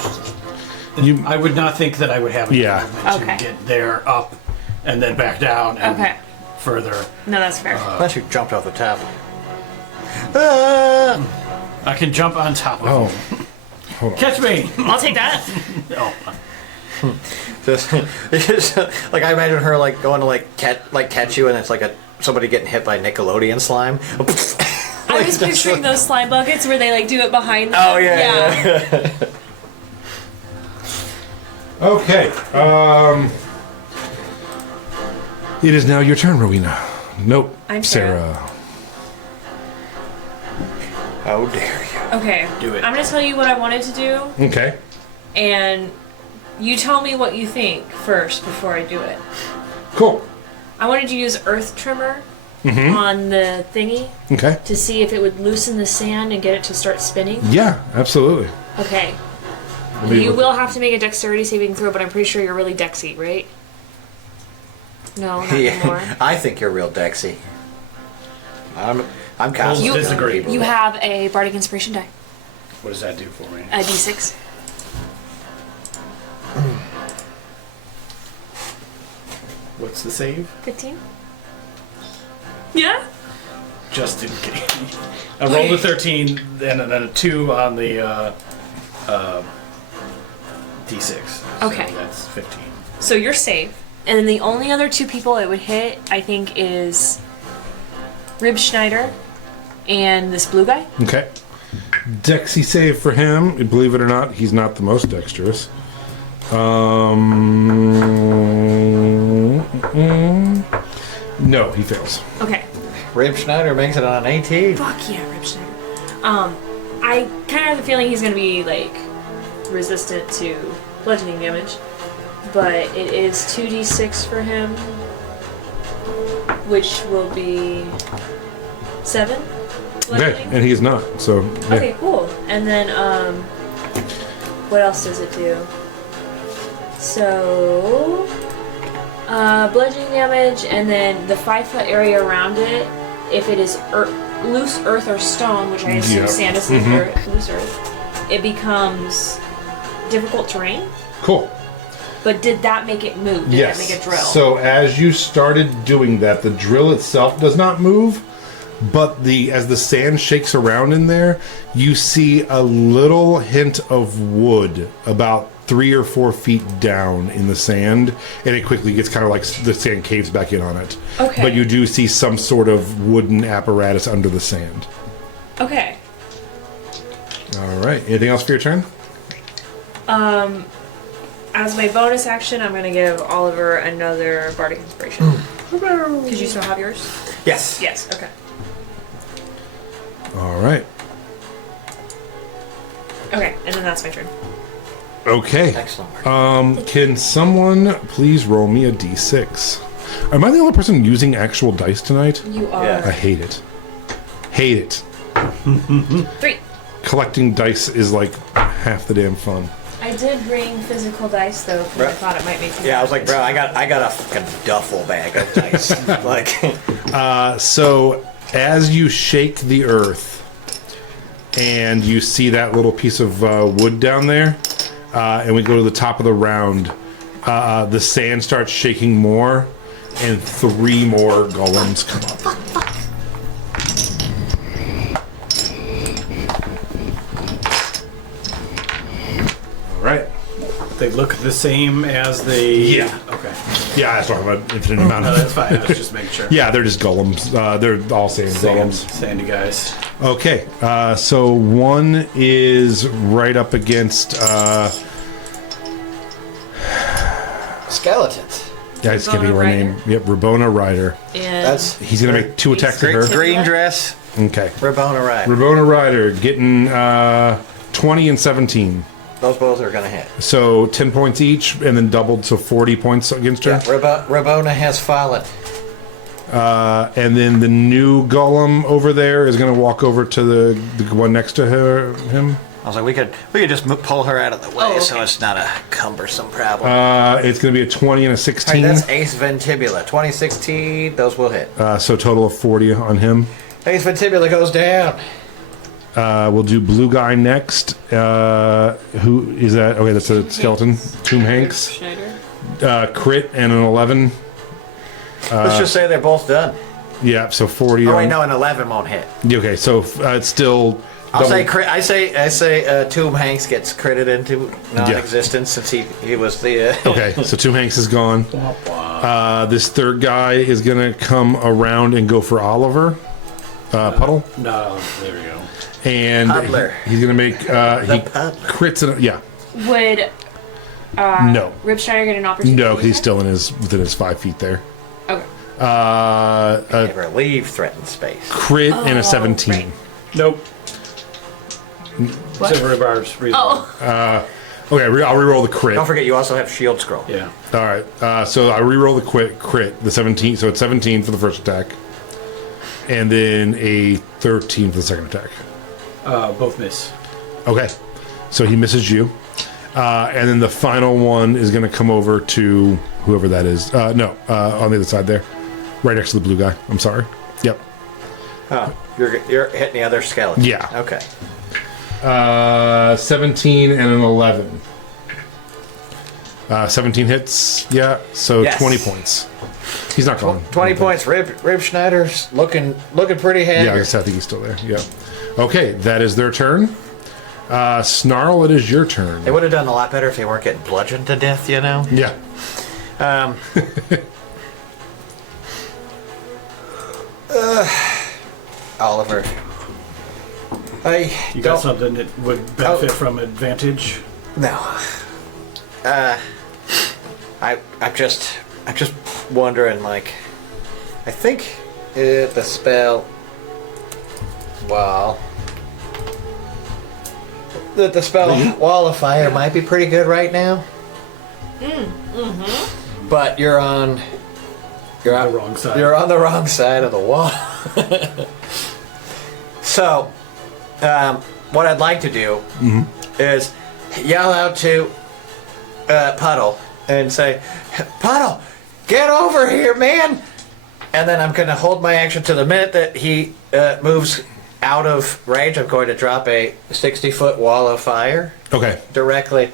You- I would not think that I would have enough Yeah. movement Okay. to get there, up, and then back down, and Okay. further. No, that's fair. Unless you jumped off the top. I can jump on top of Oh. him. Hold on. Catch me! I'll take that. Oh, Just, like I imagine her like going to like catch you, and it's like somebody getting hit by Nickelodeon slime. I was picturing those slime buckets where they, like, do it behind them. Oh yeah. Okay. It is now your turn, Rowena. Nope. I'm Sarah. How dare you? Okay. Do it. I'm going to tell you what I wanted to do, Okay. and you tell me what you think first before I do it. Cool. I wanted to use Earth Trimmer on the thingy Okay. to see if it would loosen the sand and get it to start spinning. Yeah, absolutely. Okay. Let me You look. will have to make a dexterity saving throw, but I'm pretty sure you're really dexy, right? No, not anymore. Yeah, I think you're real Dexy. I'm I'll constantly disagree. You have a Bardic Inspiration die, What does that do for me? a d6. What's the save? 15? Yeah? Just in case. I rolled a 13, and then a 2 on the D6. So Okay. that's 15. So you're safe. And then the only other two people it would hit, I think, is Rib Schneider and this blue guy. Okay. Dexy save for him. Believe it or not, he's not the most dexterous. No, he fails. Okay. Rib Schneider makes it on an 18. Fuck yeah, Rib Schneider. I kind of have the feeling he's gonna be, like, resistant to bludgeoning damage. But it is 2d6 for him, which will be 7 Okay, bludgeoning. and he is not. So yeah. Okay, cool. And then, what else does it do? So, bludgeoning damage, and then the 5 foot area around it if it is loose earth or stone, which I assume Yep. sand is loose earth, it becomes difficult terrain. Cool. But did that make it move? Did that make it drill? So as you started doing that, the drill itself does not move, but as the sand shakes around in there, you see a little hint of wood about 3 or 4 feet down in the sand, and it quickly gets kind of like the sand caves back in on it. Okay. But you do see some sort of wooden apparatus under the sand. Okay. All right. Anything else for your turn? As my bonus action, I'm going to give Oliver another Bardic Inspiration. Did you still have yours? Yes. Yes. Okay. All right. Okay, and then that's my turn. Okay. Excellent. Can someone please roll me a d6? Am I the only person using actual dice tonight? You are. Yeah. I hate it. Hate it. 3. Collecting dice is like half the damn fun. I did bring physical dice though, because I thought it might make me. Yeah, I was like, bro, I got a fucking duffel bag of dice. Like, So as you shake the earth and you see that little piece of wood down there, and we go to the top of the round, the sand starts shaking more, and 3 more golems come up. All right. They look the same as the. Yeah. Okay. Yeah, I was talking about infinite amount No, of. that's fine. I was just making sure. Yeah, they're just golems. They're all sand golems. Sandy guys. Okay, so one is right up against. skeletons. Yeah, I just can't think of her Rabona name. Yep, Rabona Ryder. And That's He's gonna make 2 attacks at her. green dress, Okay, Rabona Ride. Rabona Ryder getting 20 and 17. Those both are gonna hit. So 10 points each, and then doubled, so 40 points against her. Yeah, Rabona has fallen. And then the new golem over there is gonna walk over to the one next to him. I was like, we could just pull her out of the way, Oh, so okay. it's not a cumbersome problem. It's gonna be a 20 and a All 16. right, that's Ace Ventibula. 2016, those will hit. So total of 40 on him. Ace Ventibula goes down. We'll do blue guy next. Who is that? Okay, that's a skeleton. Tomb Hanks. Schneider. Crit and an 11. Let's just say they're both done. Yeah, so 40. Oh wait, no, an 11 won't hit. Okay, so it's still. I'll say crit. I say Tomb Hanks gets critted into non-existence since he was the. Okay, so Tomb Hanks is gone. This third guy is gonna come around and go for Oliver. Puddle. No, there we go. And Puddler. he's gonna make. He puddler. crits and yeah. Would No. Rip Schneider get an opportunity? No, because he's still within his 5 feet there. Okay. Never leave threatened space. Crit and a 17. right. Nope. What? Silver bars. Oh. Okay, I'll reroll the crit. Don't forget, you also have shield scroll. Yeah. All right, so I reroll the crit, the 17. So it's 17 for the first attack, and then a 13 for the second attack. Both miss. Okay, so he misses you, and then the final one is going to come over to whoever that is. On the other side there, right next to the blue guy. I'm sorry. Yep. Oh, you're hitting the other skeleton. Yeah. Okay. 17 and an 11. 17 hits. Yeah. So Yes. 20 points. He's not gone. 20 points. Rib Schneider's looking pretty handy. Yeah, I think he's still there. Yeah. Okay, that is their turn. Snarl, it is your turn. They would have done a lot better if they weren't getting bludgeoned to death, you know? Yeah. Oliver. You got something that would benefit from advantage? No. I'm just wondering, like, I think the spell, well, the spell Wall of Fire might be pretty good right now. But you're on the wrong side. You're on the wrong side of the wall. So, what I'd like to do is yell out to Puddle and say, "Puddle, get over here, man! And then I'm going to hold my action to the minute that he moves out of range. I'm going to drop a 60-foot wall of fire Okay. directly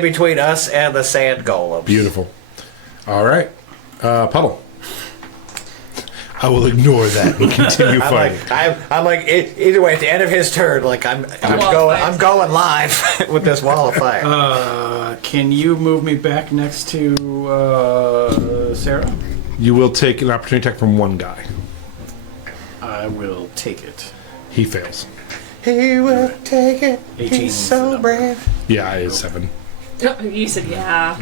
between us and the sand golem. Beautiful. All right. Puddle. I will ignore that and continue fighting. I'm like either way. At the end of his turn, like I'm going live with this wall of fire. Can you move me back next to Sarah? You will take an opportunity attack from one guy. I will take it. He fails. He will take it. 18 He's so brave. Yeah, I is 7. You said yeah.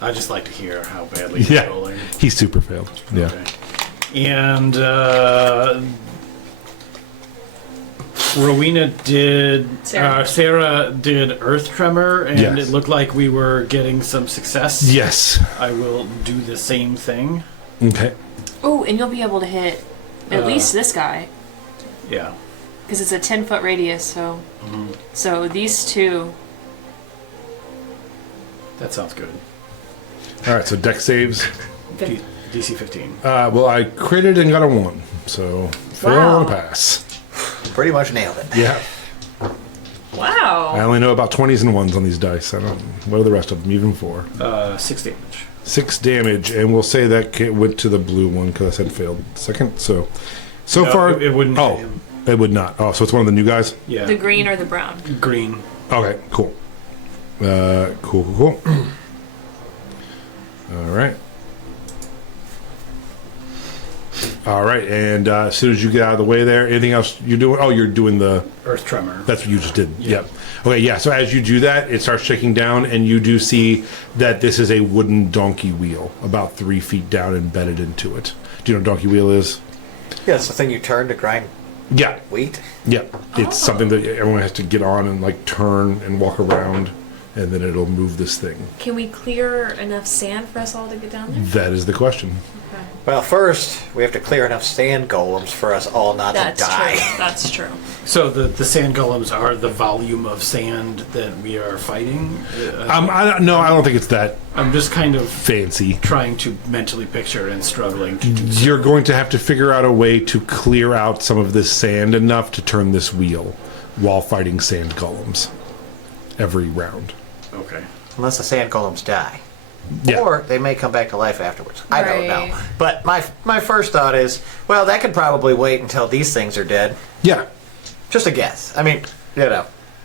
I just like to hear how badly he's rolling. He super failed. Yeah. Okay. And Rowena did, Sarah did Earth Tremor, and Yes. it looked like we were getting some success. Yes. I will do the same thing. Okay. Oh, and you'll be able to hit at least this guy. Yeah. Because it's a 10-foot radius, so... So these two... That sounds good. All right, so deck saves. DC 15. Well, I critted and got a 1. So, 4 Wow. on a pass. Pretty much nailed it. Yeah. I Wow. only know about 20s and 1s on these dice. I don't. What are the rest of them? Even 4. 6 damage. 6 damage, and we'll say that went to the blue one because I said failed second. So No, far, it wouldn't Oh, hit him. it would not. Oh, so it's one of the new guys. Yeah. The green or the brown? green. Okay, cool. Cool. All right, and as soon as you get out of the way there, anything else you're doing? Oh, you're doing the Earth Tremor. That's what you just did. Yeah. Yep. Okay, yeah. So as you do that, it starts shaking down, and you do see that this is a wooden donkey wheel, about 3 feet down, embedded into it. Do you know what a donkey wheel is? Yeah, it's the thing you turn to grind Yeah. wheat. Yeah. It's something that everyone has to get on and like turn and walk around, and then it'll move this thing. Can we clear enough sand for us all to get down there? That is the question. Okay. Well, first we have to clear enough sand golems for us all not That's to die. true. That's true. So the sand golems are the volume of sand that we are fighting? I don't think it's that I'm just kind of fancy. trying to mentally picture and struggling to do so. You're going to have to figure out a way to clear out some of this sand enough to turn this wheel while fighting sand golems every round. Okay. Unless the sand golems die. Yeah. Or they may come back to life afterwards. I don't Right. know. But my first thought is, well, that could probably wait until these things are dead. Yeah. Just a guess. I mean, you know.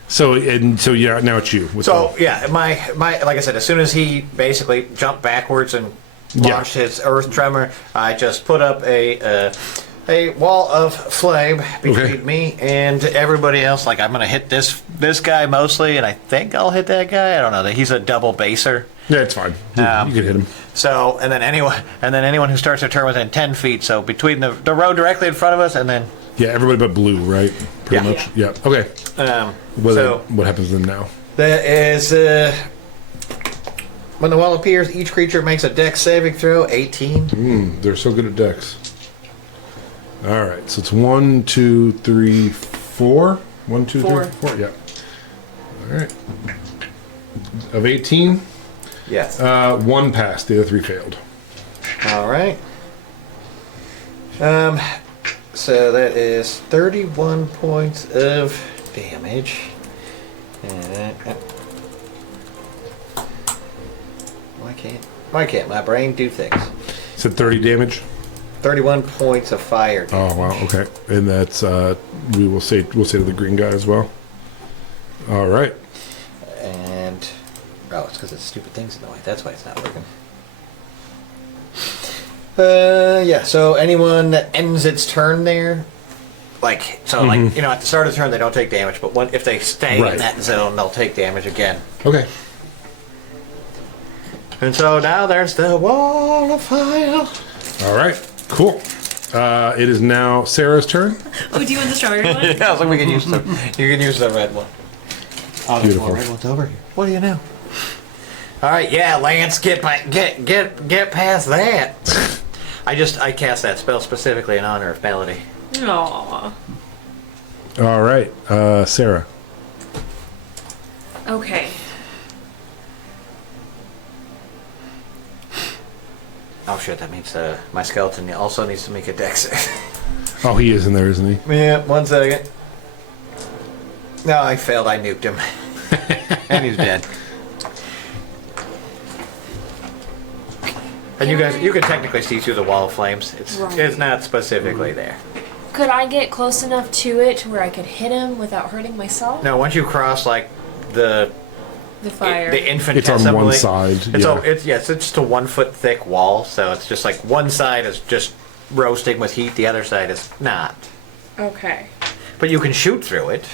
So yeah, now it's you. with So the- yeah, my like I said, as soon as he basically jumped backwards and launched his earth tremor, I just put up a wall of flame between me and everybody else. Like I'm gonna hit this guy mostly, and I think I'll hit that guy. I don't know. He's a double baser. yeah, it's fine. You can hit him. So and then anyone who starts their turn within 10 feet. So between the road directly in front of us, and then Yeah, everybody but blue, right? Pretty Yeah. much. Yeah. Okay. What happens then now? that is when the wall appears, each creature makes a dex saving throw. 18. They're so good at decks. All right, so it's 1, 2, 3, 4. 1, 2, 3, Four. 4. Yeah. All right. Of 18, Yes. 1 passed. The other 3 failed. All right. So that is 31 points of damage. Why can't my brain do things? Said 30 damage. 31 points of fire damage. Oh wow. Okay, and that's we'll say to the green guy as well. All right. And it's because it's stupid things in the way. That's why it's not working. Yeah. So anyone that ends its turn there, like at the start of the turn they don't take damage, but if they stay Right. in that zone, they'll take damage again. Okay. And so now there's the wall of fire. All right. Cool. It is now Sarah's turn. Oh, do you want the strawberry one? Yeah, I was like, we can use the. You can use the red one. Oh, there's Beautiful. more red ones over here. What do you know? All right, yeah, Lance, get past that. I cast that spell specifically in honor of Melody. Aww. All right, Sarah. Okay. Oh shit, that means my skeleton also needs to make a dex. Oh, he is in there, isn't he? Yeah, 1 second. No, I failed. I nuked him. And he's dead. And you can technically see through the wall of flames. It's not specifically there. Could I get close enough to it to where I could hit him without hurting myself? No, once you cross like the fire. the infinitesimally, it's on one side. It's just a 1 foot thick wall, so it's just like one side is just roasting with heat, the other side is not. Okay. But you can shoot through it.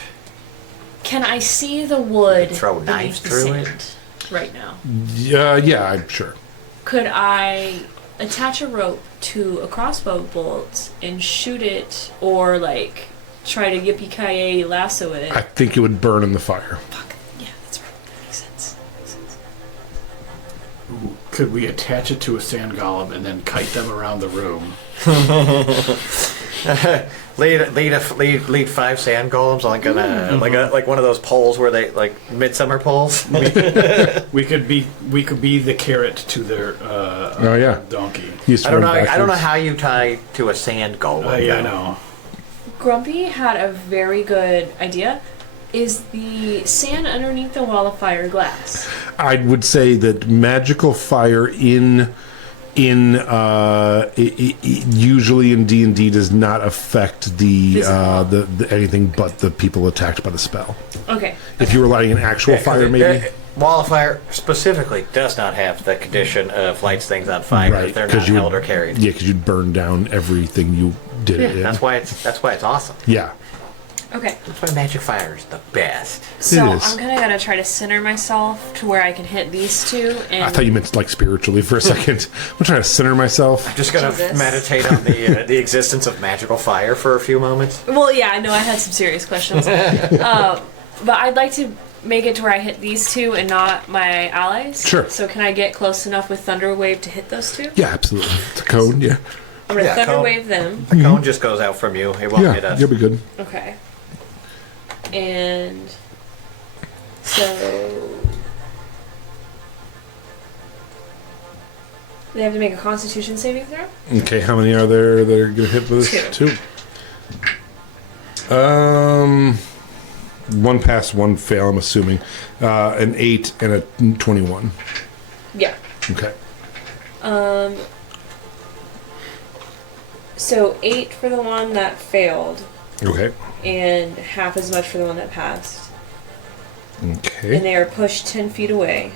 Can I see the wood? Throw knives through it right now. Yeah, I'm sure. Could I attach a rope to a crossbow bolt and shoot it, or like try to yippee-ki-yay lasso it? I think it would burn in the fire. Fuck. Yeah, that's right. That makes sense. Could we attach it to a sand golem and then kite them around the room? lead 5 sand golems on like one of those poles where they like midsummer poles. We could be the carrot to their donkey. I don't know how you tie to a sand golem. Yeah, I know. Grumpy had a very good idea. Is the sand underneath the wall of fire glass? I would say that magical fire usually in D&D does not affect the anything but the people attacked by the spell. Okay. If you were lighting an actual fire, maybe. Wall of fire specifically does not have the condition of lights things on fire if they're not held or carried. Yeah, because you'd burn down everything you did. Yeah, that's why it's awesome. Yeah. Okay. That's why magic fire is the best. So I'm kind of gonna try to center myself to where I can hit these two. And I thought you meant like spiritually for a second. I'm trying to center myself. I'm just gonna meditate on the existence of magical fire for a few moments. Well, yeah, I know I had some serious questions, but I'd like to make it to where I hit these two and not my allies. Sure. So can I get close enough with Thunder Wave to hit those two? Yeah, absolutely. It's a code. Yeah. I'm gonna Thunder Wave them. The cone just goes out from you. It won't hit us. You'll be good. Okay. And so they have to make a Constitution saving throw. Okay, how many are there that are going to hit with this? Two. One pass, one fail. I'm assuming an 8 and a 21. Yeah. Okay. So 8 for the one that failed. Okay. And half as much for the one that passed. Okay. And they are pushed 10 feet away.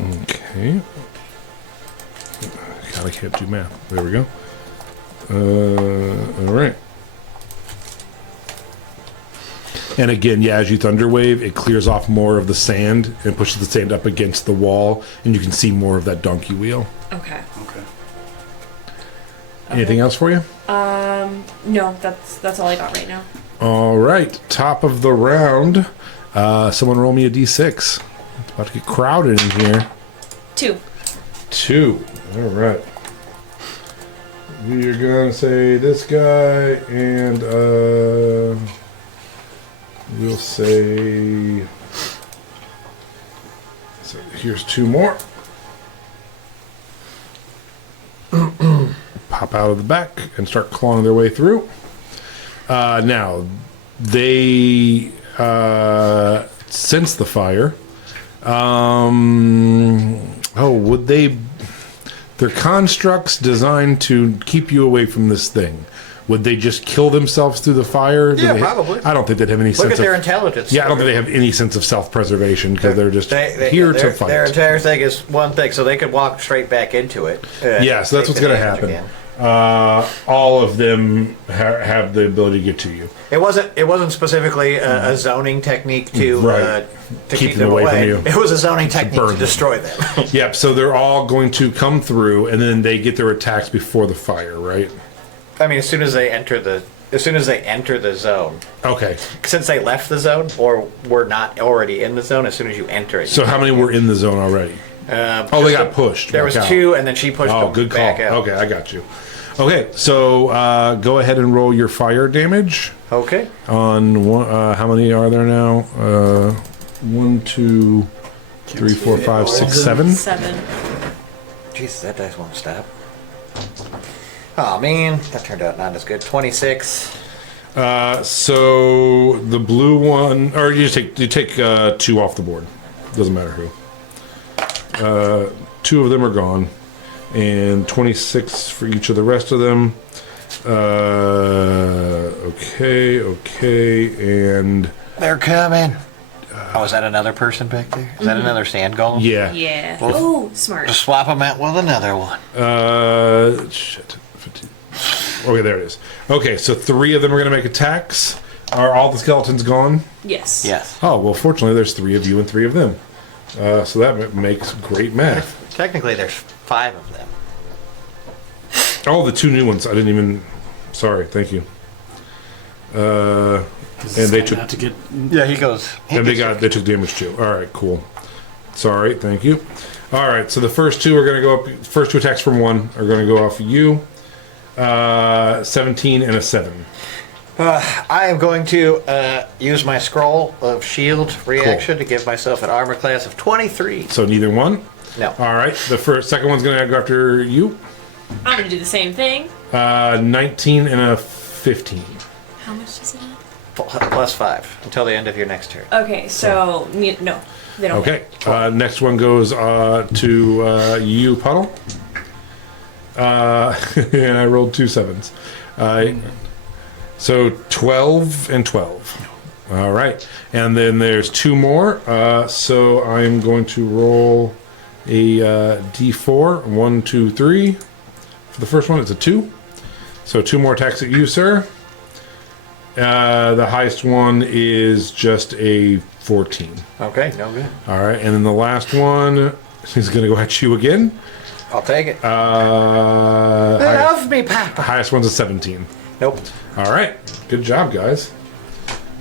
Okay. God, I can't do math. There we go. All right. And again, yeah, as you thunder wave, it clears off more of the sand and pushes the sand up against the wall, and you can see more of that donkey wheel. Okay. Anything else for you? No, that's all I got right now. All right, top of the round. Someone roll me a d6. It's about to get crowded in here. 2. 2. All right. We are gonna say this guy, and we'll say. So here's 2 more. Pop out of the back and start clawing their way through. Now, they sense the fire. Would they... They're constructs designed to keep you away from this thing. Would they just kill themselves through the fire? Yeah, probably. I don't think they'd have any sense of... Look at their intelligence. Yeah, I don't think they have any sense of self-preservation because they're just here to fight. Their entire thing is one thing, so they could walk straight back into it. Yeah, so that's what's going to happen. All of them have the ability to get to you. It wasn't specifically a zoning technique to keep them away from you. It was a zoning technique to destroy them. Yep. So they're all going to come through, and then they get their attacks before the fire, right? I mean, as soon as they enter the zone. Okay. Since they left the zone or were not already in the zone, as soon as you enter it. So how many were in the zone already? They got pushed. There was 2, and then she pushed them good call. back out. Okay, I got you. Okay, so go ahead and roll your fire damage. Okay. On one, how many are there now? 1, 2, 3, 4, 5, 6, 7. 7. Jesus, that dice won't stop. Oh man, that turned out not as good. 26. So the blue one, or you take 2 off the board. Doesn't matter who. 2 of them are gone, and 26 for each of the rest of them. Okay, and They're coming. Oh, is that another person back there? Is that another sand golem? yeah. Yeah. Well, Oh, smart. Just swap them out with another one. Shit. 15. Okay, there it is. Okay, so 3 of them are going to make attacks. Are all the skeletons gone? Yes. Yes. Oh, well, fortunately, there's 3 of you and 3 of them. So that makes great math. Technically, there's 5 of them. Oh, the 2 new ones. I didn't even... Sorry, thank you. And they took... to get. Yeah, he goes. And they took damage too. All right, cool. Sorry, thank you. All right, so the first 2 are going to go up. First 2 attacks from 1 are going to go off of you. 17 and a 7. I am going to use my scroll of shield reaction to give myself an armor class of 23. So neither one. No. All right, second one's going to go after you. I'm gonna do the same thing. 19 and a 15. How much does it have? Plus 5 until the end of your next turn. Okay, so no, they don't. Okay. Next one goes to you, Puddle. And I rolled 2 7s. So 12 and 12. All right. And then there's 2 more. So I'm going to roll a d4. 1, 2, 3. For the first one, it's a 2. So 2 more attacks at you, sir. The highest one is just a 14. Okay, no good. All right, and then the last one is going to go at you again. I'll take it. Highest, Love me, Papa. highest one's a 17. Nope. All right, good job, guys.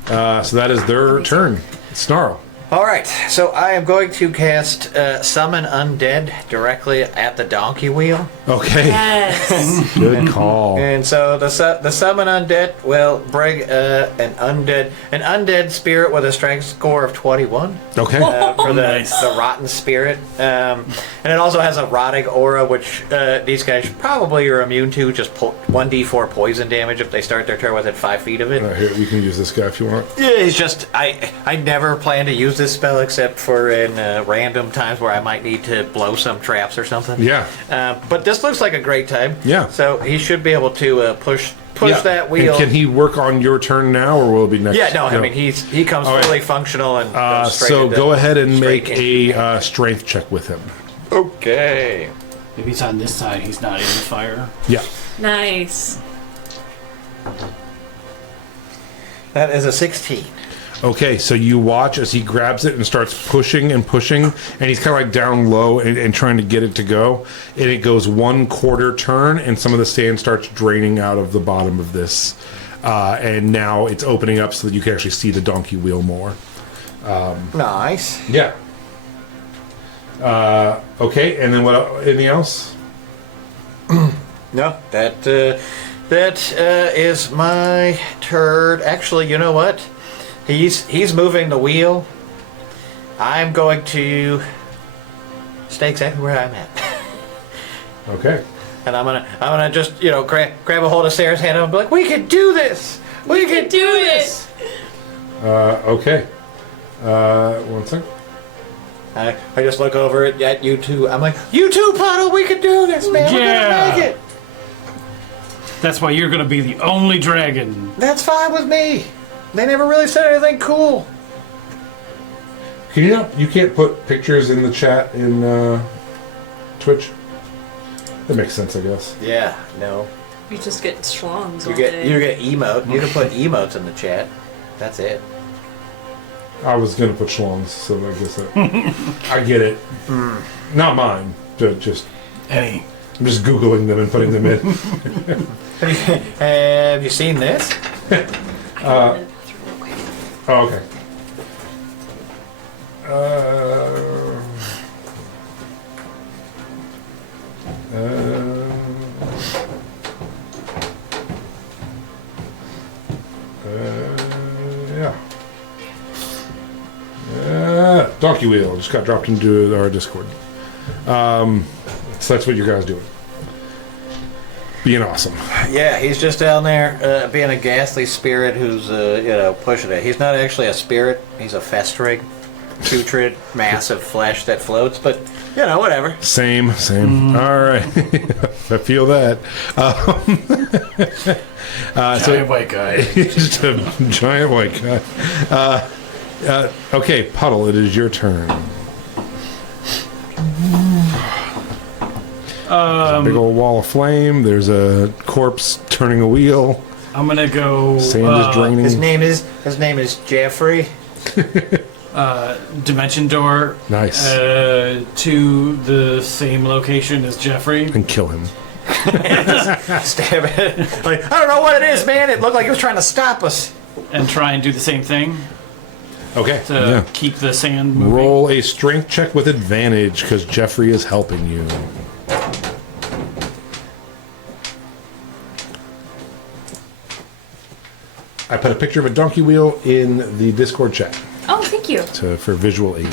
So that is their turn. Snarl. All right, so I am going to cast Summon Undead directly at the donkey wheel. Okay, Yes. good call. And so the Summon Undead will bring an undead spirit with a strength score of 21. Okay, For the, Nice. the rotten spirit. And it also has a rotting aura, which these guys probably are immune to, just 1d4 poison damage if they start their turn within 5 feet of it. here, you can use this guy if you want. Yeah, it's just, I never plan to use this spell except for in random times where I might need to blow some traps or something. Yeah. But this looks like a great time. Yeah. So he should be able to push Yeah. that wheel. And can he work on your turn now, or will it be next? Yeah, no, I mean, he comes All right. fully functional and goes straight So into- go ahead and straight make into- a strength check with him. Okay. If he's on this side, he's not in the fire. Yeah. Nice. That is a 16. Okay, so you watch as he grabs it and starts pushing and pushing, and he's kind of like down low and trying to get it to go. And it goes 1/4 turn, and some of the sand starts draining out of the bottom of this. And now it's opening up so that you can actually see the donkey wheel more. Nice. Yeah. Okay, and then what? Anything else? No, that is my turn. Actually, you know what? He's moving the wheel. I'm going to stay exactly where I'm at. Okay. And I'm gonna just grab a hold of Sarah's hand and be like, we can do this. We can do this. Okay. 1 second. I just look over at you two. I'm like, you too, Puddle. We can do this, man. We're Yeah. gonna make it. That's why you're gonna be the only dragon. That's fine with me. They never really said anything cool. Can you can't put pictures in the chat in Twitch? That makes sense, I guess. Yeah, no. You just get schlongs You all get day. emote. You can put emotes in the chat. That's it. I was gonna put schlongs, so I guess that I get it. Not mine. Just Hey, I'm just googling them and putting them in. Have you seen this? I gotta throw real quick. Oh, okay. Yeah. Donkey wheel just got dropped into our Discord. So that's what you guys doing. Being awesome. Yeah, he's just down there being a ghastly spirit who's, pushing it. He's not actually a spirit. He's a festering, putrid mass of flesh that floats, but, whatever. Same. All right. I feel that. Giant white guy. Just a giant white guy. Okay, Puddle, it is your turn. There's a big old wall of flame. There's a corpse turning a wheel. I'm gonna go. Sand is draining. His name is Jeffrey. Dimension door. Nice. To the same location as Jeffrey. And kill him. Stab it. Like, I don't know what it is, man. It looked like it was trying to stop us. And try and do the same thing Okay. to keep the sand moving. Roll a strength check with advantage because Jeffrey is helping you. I put a picture of a donkey wheel in the Discord chat Oh, thank you. for visual aid.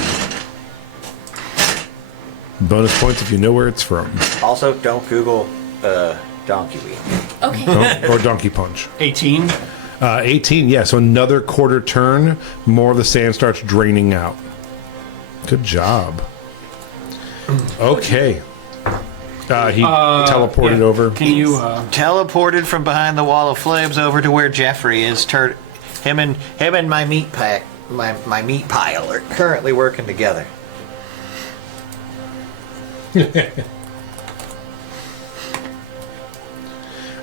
Bonus points if you know where it's from. Also, don't Google donkey wheel. Okay. Or donkey punch. 18. 18, yeah, so another quarter turn, more of the sand starts draining out. Good job. Okay. He teleported over. Can you? Teleported from behind the wall of flames over to where Jeffrey is. Him and my meat pack, my meat pile are currently working together.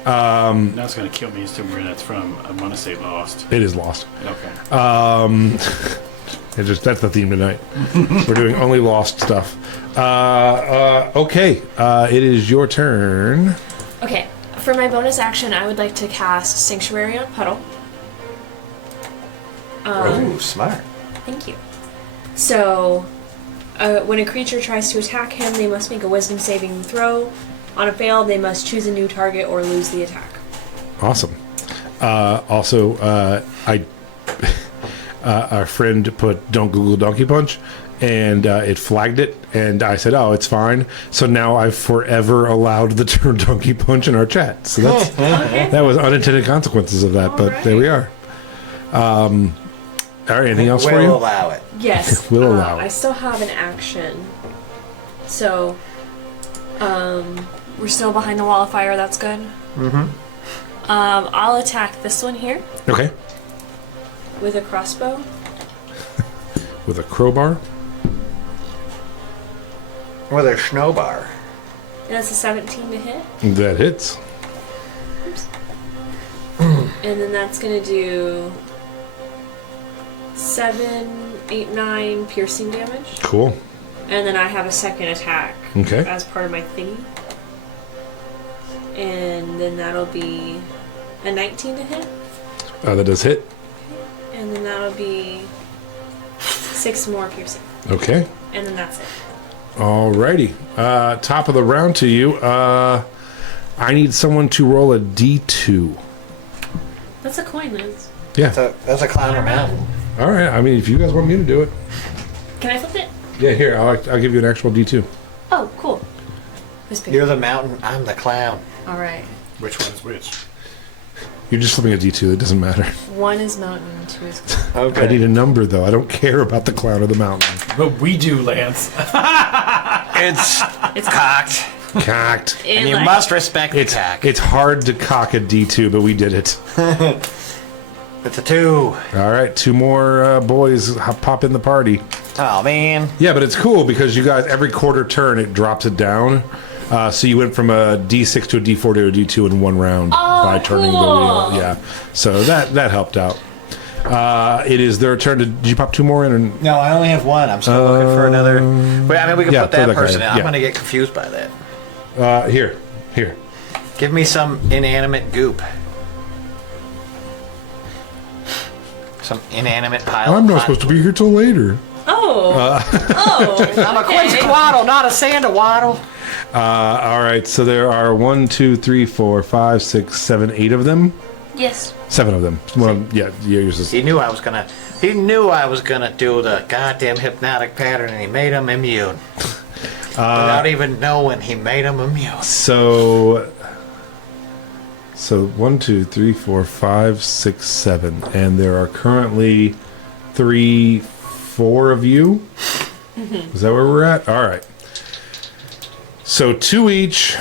That's gonna kill me as to where that's from. I want to say Lost. It is Lost. Okay. That's the theme tonight. We're doing only Lost stuff. Okay, it is your turn. Okay. For my bonus action, I would like to cast Sanctuary on Puddle. Oh, smart. Thank you. So, when a creature tries to attack him, they must make a Wisdom saving throw. On a fail, they must choose a new target or lose the attack. Awesome. Also, our friend put "Don't Google Donkey Punch," and it flagged it, and I said, "Oh, it's fine." So now I've forever allowed the term "Donkey Punch" in our chat. So that's that was unintended consequences of that, but there we are. All right, anything else for you? We'll allow it. Yes. We'll allow it. I still have an action. So, we're still behind the wall of fire. That's good. Mm-hmm. I'll attack this one here Okay. with a crossbow. With a crowbar. With a snowbar. And that's a 17 to hit. That hits. Oops. And then that's going to do 7, 8, 9 piercing damage. Cool. And then I have a second attack Okay. as part of my thingy. And then that'll be a 19 to hit. That does hit. And then that'll be 6 more piercing. Okay. And then that's it. Alrighty. Top of the round to you. I need someone to roll a D2. That's a coin, Liz. Yeah. That's a clowner mountain. All right. I mean, if you guys want me to do it. Can I flip it? Yeah, here. I'll give you an actual D2. Oh, cool. Who's picking? You're the mountain, I'm the clown. All right. Which one is which? You're just flipping a D2. It doesn't matter. 1 is mountain, 2 is Okay. I need a number, though. I don't care about the clown or the mountain. But we do, Lance. It's cocked. Cocked. And you must respect the cock. It's hard to cock a D2, but we did it. It's a 2. All right. 2 more boys pop in the party. Oh, man. Yeah, but it's cool because you guys, every quarter turn, it drops it down. So you went from a D6 to a D4 to a D2 in one round by turning the wheel. Yeah. So that helped out. It is their turn to. Did you pop 2 more in? Or? No, I only have 1. I'm still looking for another. But, I mean, we can put throw that that guy person in. in. I'm Yeah. going to get confused by that. Here. Give me some inanimate goop. Some inanimate pile. I'm of not hot supposed to be here till later. Oh. I'm a quinceaquaddle, not a sandawaddle. All right. So there are 1, 2, 3, 4, 5, 6, 7, 8 of them. Yes. 7 of them. Well, yeah, yours is. He knew I was gonna do the goddamn hypnotic pattern, and he made him immune. Without even knowing, he made him immune. So 1, 2, 3, 4, 5, 6, 7, and there are currently 3, 4 of you. Is that where we're at? All right. So 2 each.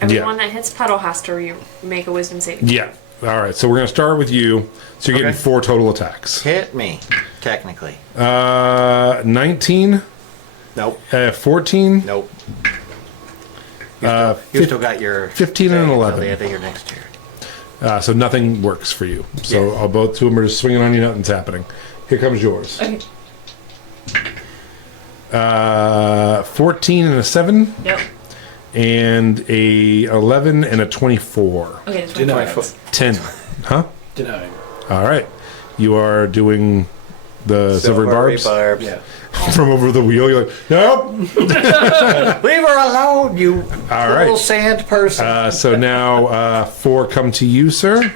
Everyone that hits puddle has to make a wisdom saving. Yeah. All right. So we're gonna start with you. So you're getting 4 total attacks. Hit me, technically. 19. Nope. 14. Nope. You still got your 15 and 11. Until the end of your next turn. So nothing works for you. So Yeah. both 2 of them are just swinging on you. Nothing's happening. Here comes yours. Okay. 14 and a 7, Yep. and a 11 and a 24. Okay, that's Denied. 10. Huh? Denied. All right. You are doing the silvery barbs Yeah. from over the wheel. You're like, nope. Leave her alone, you All little right. sand person. So now 4 come to you, sir.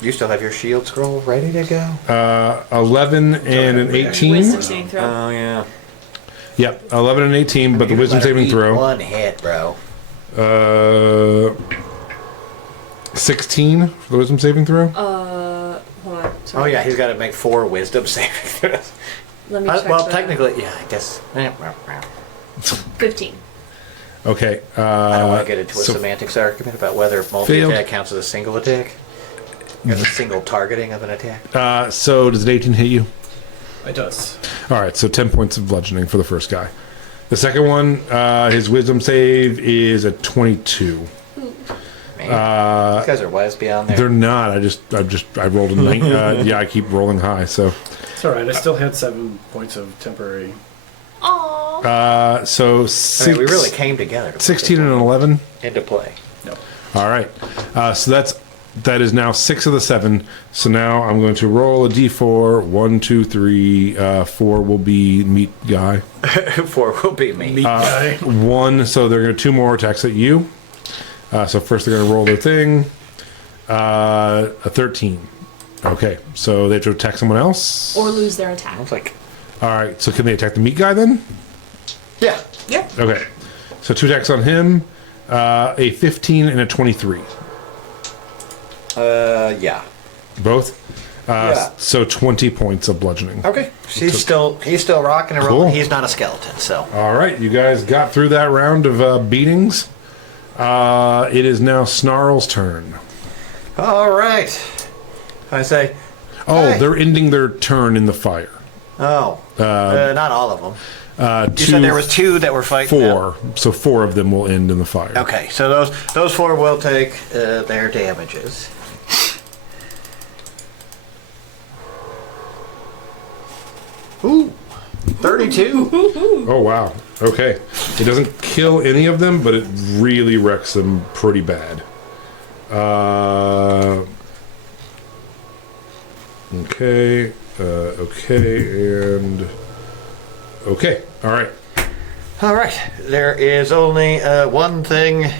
You still have your shield scroll ready to go? 11 and an 18. Wisdom saving throw. Oh yeah. Yep, 11 and 18, but the You wisdom let her saving eat throw. One hit, bro. 16 for the wisdom saving throw. Hold on. Oh Sorry. yeah, he's got to make 4 wisdom saving throws. Let me check. Well, the- technically, yeah, I guess. I 15. Okay. don't want to get into a so semantics argument about whether multi-attack counts as a single attack. As a single targeting of an attack. So does an 18 hit you? It does. All right, so 10 points of bludgeoning for the first guy. The second one, his wisdom save is a 22. Man, these guys are wise beyond They're there. not. I rolled a 9. Yeah, I keep rolling high. So, It's alright, I still had 7 points of temporary. Aww. so I mean, we really came together to put 16 this and an 11. into play. No. All right. So that is now 6 of the 7. So now I'm going to roll a d4. 1, 2, 3, 4 will be meat guy. 4 will be me. Meat guy. 1. So they're going to 2 more attacks at you. So first they're going to roll their thing. A 13. Okay. So they have to attack someone else. Or lose their attack. It's like, All right. So can they attack the meat guy then? yeah. Yep. Okay. So 2 attacks on him. A 15 and a 23. Yeah. Both. Yeah. So 20 points of bludgeoning. Okay. He's still rocking and rolling. Cool. He's not a skeleton, so. All right, you guys got through that round of beatings. It is now Snarl's turn. All right. I say, Oh, Hey. they're ending their turn in the fire. not all of them. You 2, said there was 2 that were fighting. 4. So 4 of them will end in the fire. Okay, so those 4 will take their damages. Ooh, 32. Oh wow. Okay. It doesn't kill any of them, but it really wrecks them pretty bad. Okay. Okay. And okay. All right. All right, there is only one thing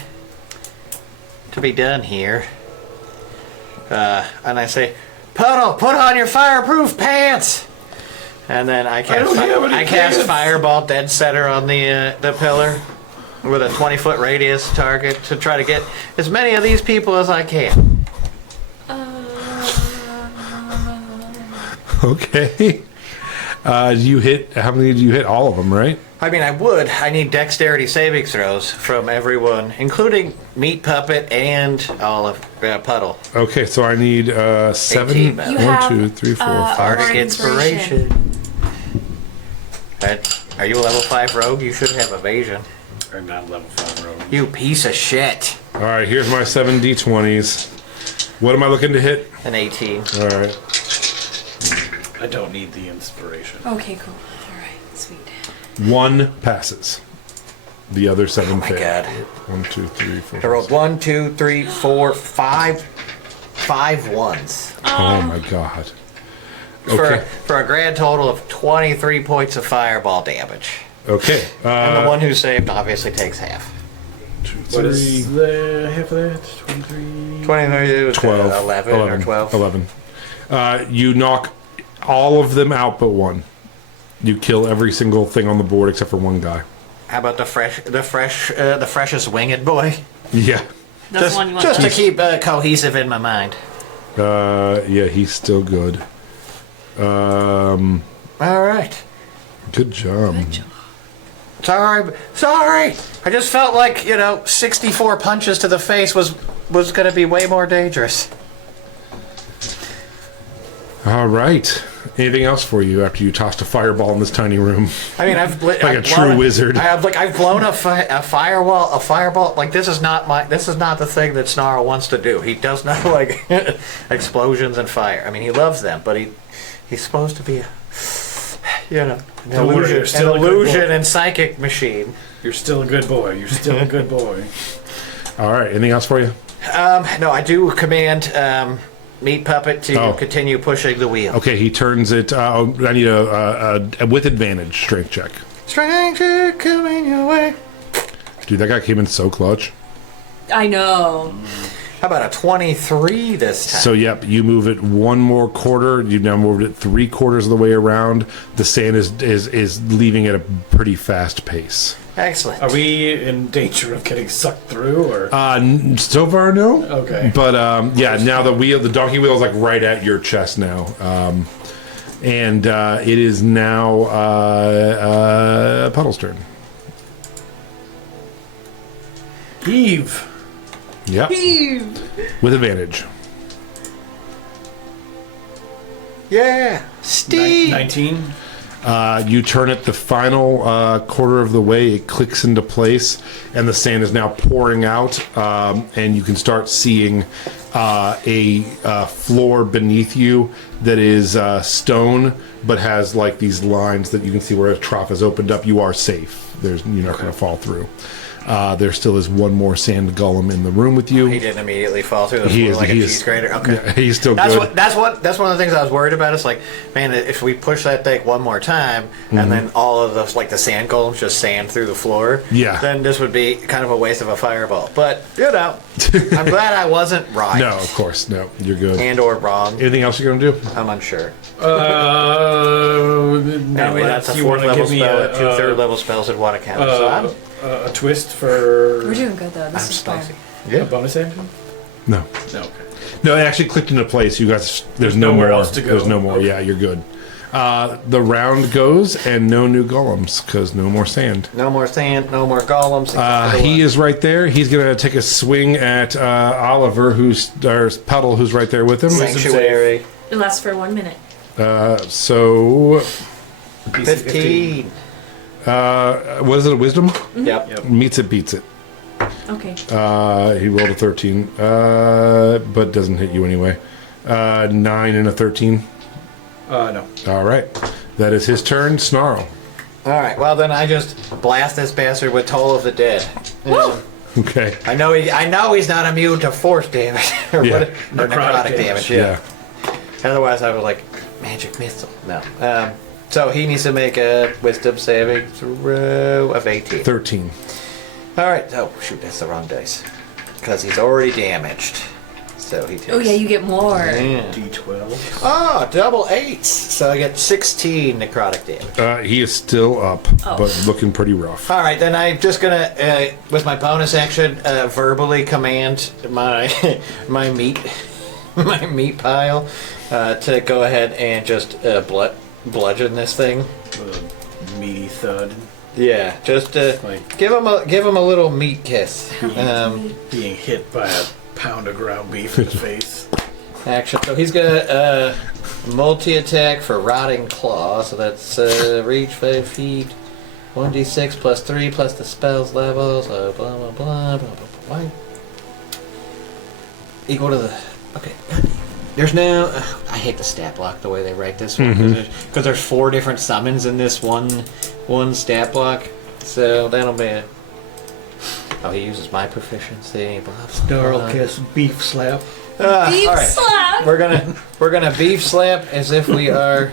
to be done here. And I say, Puddle, put on your fireproof pants! And then I cast Fireball dead center on the pillar with a 20-foot radius target to try to get as many of these people as I can. Okay. You hit. How many did you hit? All of them, right? I mean, I would. I need dexterity saving throws from everyone, including Meat Puppet and all of Puddle. Okay, so I need 7. 18, man. You 1, have, 2, 3, 4, 5. Bardic Bardic inspiration. Are you a level 5 rogue? You should have evasion. I'm not level 5 rogue. You piece of shit. All right, here's my 7 d20s. What am I looking to hit? An 18. All right. I don't need the inspiration. Okay, cool. Alright, sweet. 1 passes. The other 7 my fail. God. 1, 2, 3, 4. I rolled 1, 2, 3, 4, 5. 5 ones. Oh my god. Okay. For a grand total of 23 points of fireball damage. Okay. And the one who saved obviously takes half. 2, What is the half of that? 23? 11 or 12. 11. You knock all of them out but one. You kill every single thing on the board except for one guy. How about the freshest winged boy? Yeah. That's the one you want Just to to keep cohesive in my mind. Yeah, he's still good. All right. Good job. Sorry. I just felt like 64 punches to the face was going to be way more dangerous. All right. Anything else for you after you tossed a fireball in this tiny room? I mean, I've true wizard. I've blown a fireball. Like this is not the thing that Snarl wants to do. He does not like explosions and fire. I mean, he loves them, but he's supposed to be an illusion and psychic machine. You're still a good boy. You're still a good boy. All right. Anything else for you? No, I do command Meat Puppet to continue pushing the wheel. Okay, he turns it. I need a with advantage strength check. Stranger coming your way. Dude, that guy came in so clutch. I know. How about a 23 this time? So, yep, you move it one more quarter. You've now moved it 3/4 of the way around. The sand is leaving at a pretty fast pace. Excellent. Are we in danger of getting sucked through, or? So far, no. Okay. But yeah, now the donkey wheel is like right at your chest now, and it is now Puddle's turn. Eve. Yep. With advantage. Yeah. Steve. 19. You turn it the final quarter of the way, it clicks into place, and the sand is now pouring out, and you can start seeing a floor beneath you that is stone, but has like these lines that you can see where a trough has opened up. You are safe. You're not going to fall through. There still is one more sand golem in the room with you. He didn't immediately fall through the floor like a cheese grater. Okay, yeah, he's still that's good. That's one of the things I was worried about. It's like, man, if we push that thing one more time, and then all of the the sand golems just sand through the floor, then this would be kind of a waste of a fireball. But I'm glad I wasn't right. No, of course, no, you're good. And or wrong. Anything else you're gonna do? I'm unsure. Anyway, that's a 4th level spell, 2 3rd level spells, and 1 account. So I'm a twist for. We're doing good though. This is fun. spicy. A bonus action? No. No. Okay. No, it actually clicked into place. You guys, there's no nowhere more. else to go. There's no more. Okay. Yeah, you're good. The round goes, and no new golems because no more sand. no more sand, no more golems. He is right there. He's gonna take a swing at Oliver, or Puddle, who's right there with him. Sanctuary. It lasts for 1 minute. So, 15. what is it? A wisdom? Yep. Meets it, beats it. Okay. He rolled a 13, but doesn't hit you anyway. 9 and a 13. No. All right, that is his turn. Snarl. All right. Well, then I just blast this bastard with Toll of the Dead. Okay. I know he's not immune to force damage or, Yeah. or necrotic damage. Yeah. Otherwise, I was like magic missile. No. So he needs to make a wisdom saving throw of 18. 13. All right. Oh shoot, that's the wrong dice because he's already damaged. So he takes. Oh yeah, you get more. Yeah. D12. Oh, double 8s. So I get 16 necrotic damage. He is still up, but looking pretty rough. All right, then I'm just gonna, with my bonus action, verbally command my my meat pile to go ahead and just bludgeon this thing. With a meaty thud. Yeah, just Like- give him a little meat kiss. Being hit by a pound of ground beef in the face. Action. So he's gonna multi-attack for rotting claw. So that's reach 5 feet, 1d6 plus 3 plus the spell's levels. Blah blah blah blah blah blah. Why? Equal to the. Okay. There's no. I hate the stat block the way they write this one because there's 4 different summons in this one stat block. So that'll be it. Oh, he uses my proficiency. Blah, blah, blah. Snarl kiss, beef slap. Beef all right. slap. We're gonna beef slap as if we are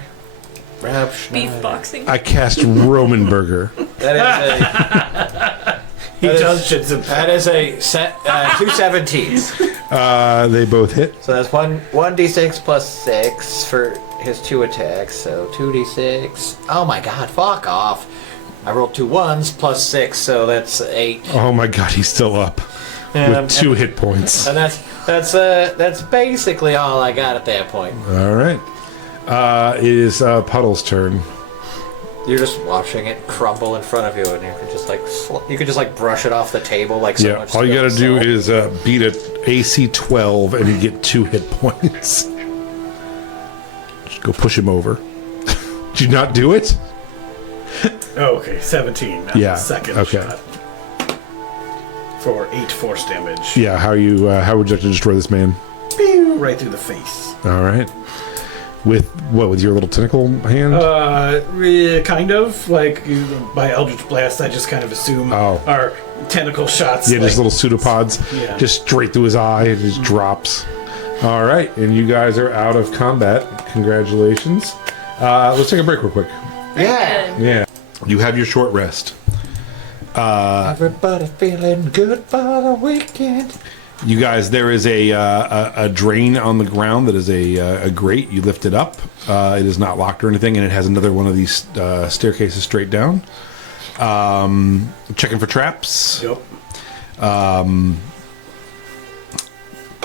Rob Beef Schneider. boxing. I cast Roman Burger. That is He does shit some. That is a set, 2 17s. They both hit. So that's 1d6 plus 6 for his 2 attacks. So 2d6. Oh my god, fuck off. I rolled 2 1s plus 6, so that's 8. Oh my god, he's still up with 2 hit points. And that's basically all I got at that point. All right. It is Puddle's turn. You're just watching it crumble in front of you, and you could just like brush it off the table like so Yeah, much. all you got to do salt. is beat it AC 12 and you get 2 hit points. Just go push him over. Did you not do it? Oh, okay, 17. That's Yeah, the second okay. shot. For 8 force damage. Yeah, how would you like to destroy this man? Pew, right through the face. All right. With what? With your little tentacle hand? Kind of. Like, by Eldritch Blast, I just kind of assume our tentacle shots. Yeah, just little pseudopods. Yeah. Just straight through his eye. It just drops. All right, and you guys are out of combat. Congratulations. Let's take a break real quick. Yeah. Yeah. You have your short rest. Everybody feeling good for the weekend. You guys, there is a drain on the ground that is a grate. You lift it up. It is not locked or anything, and it has another one of these staircases straight down. Checking for traps. Yep.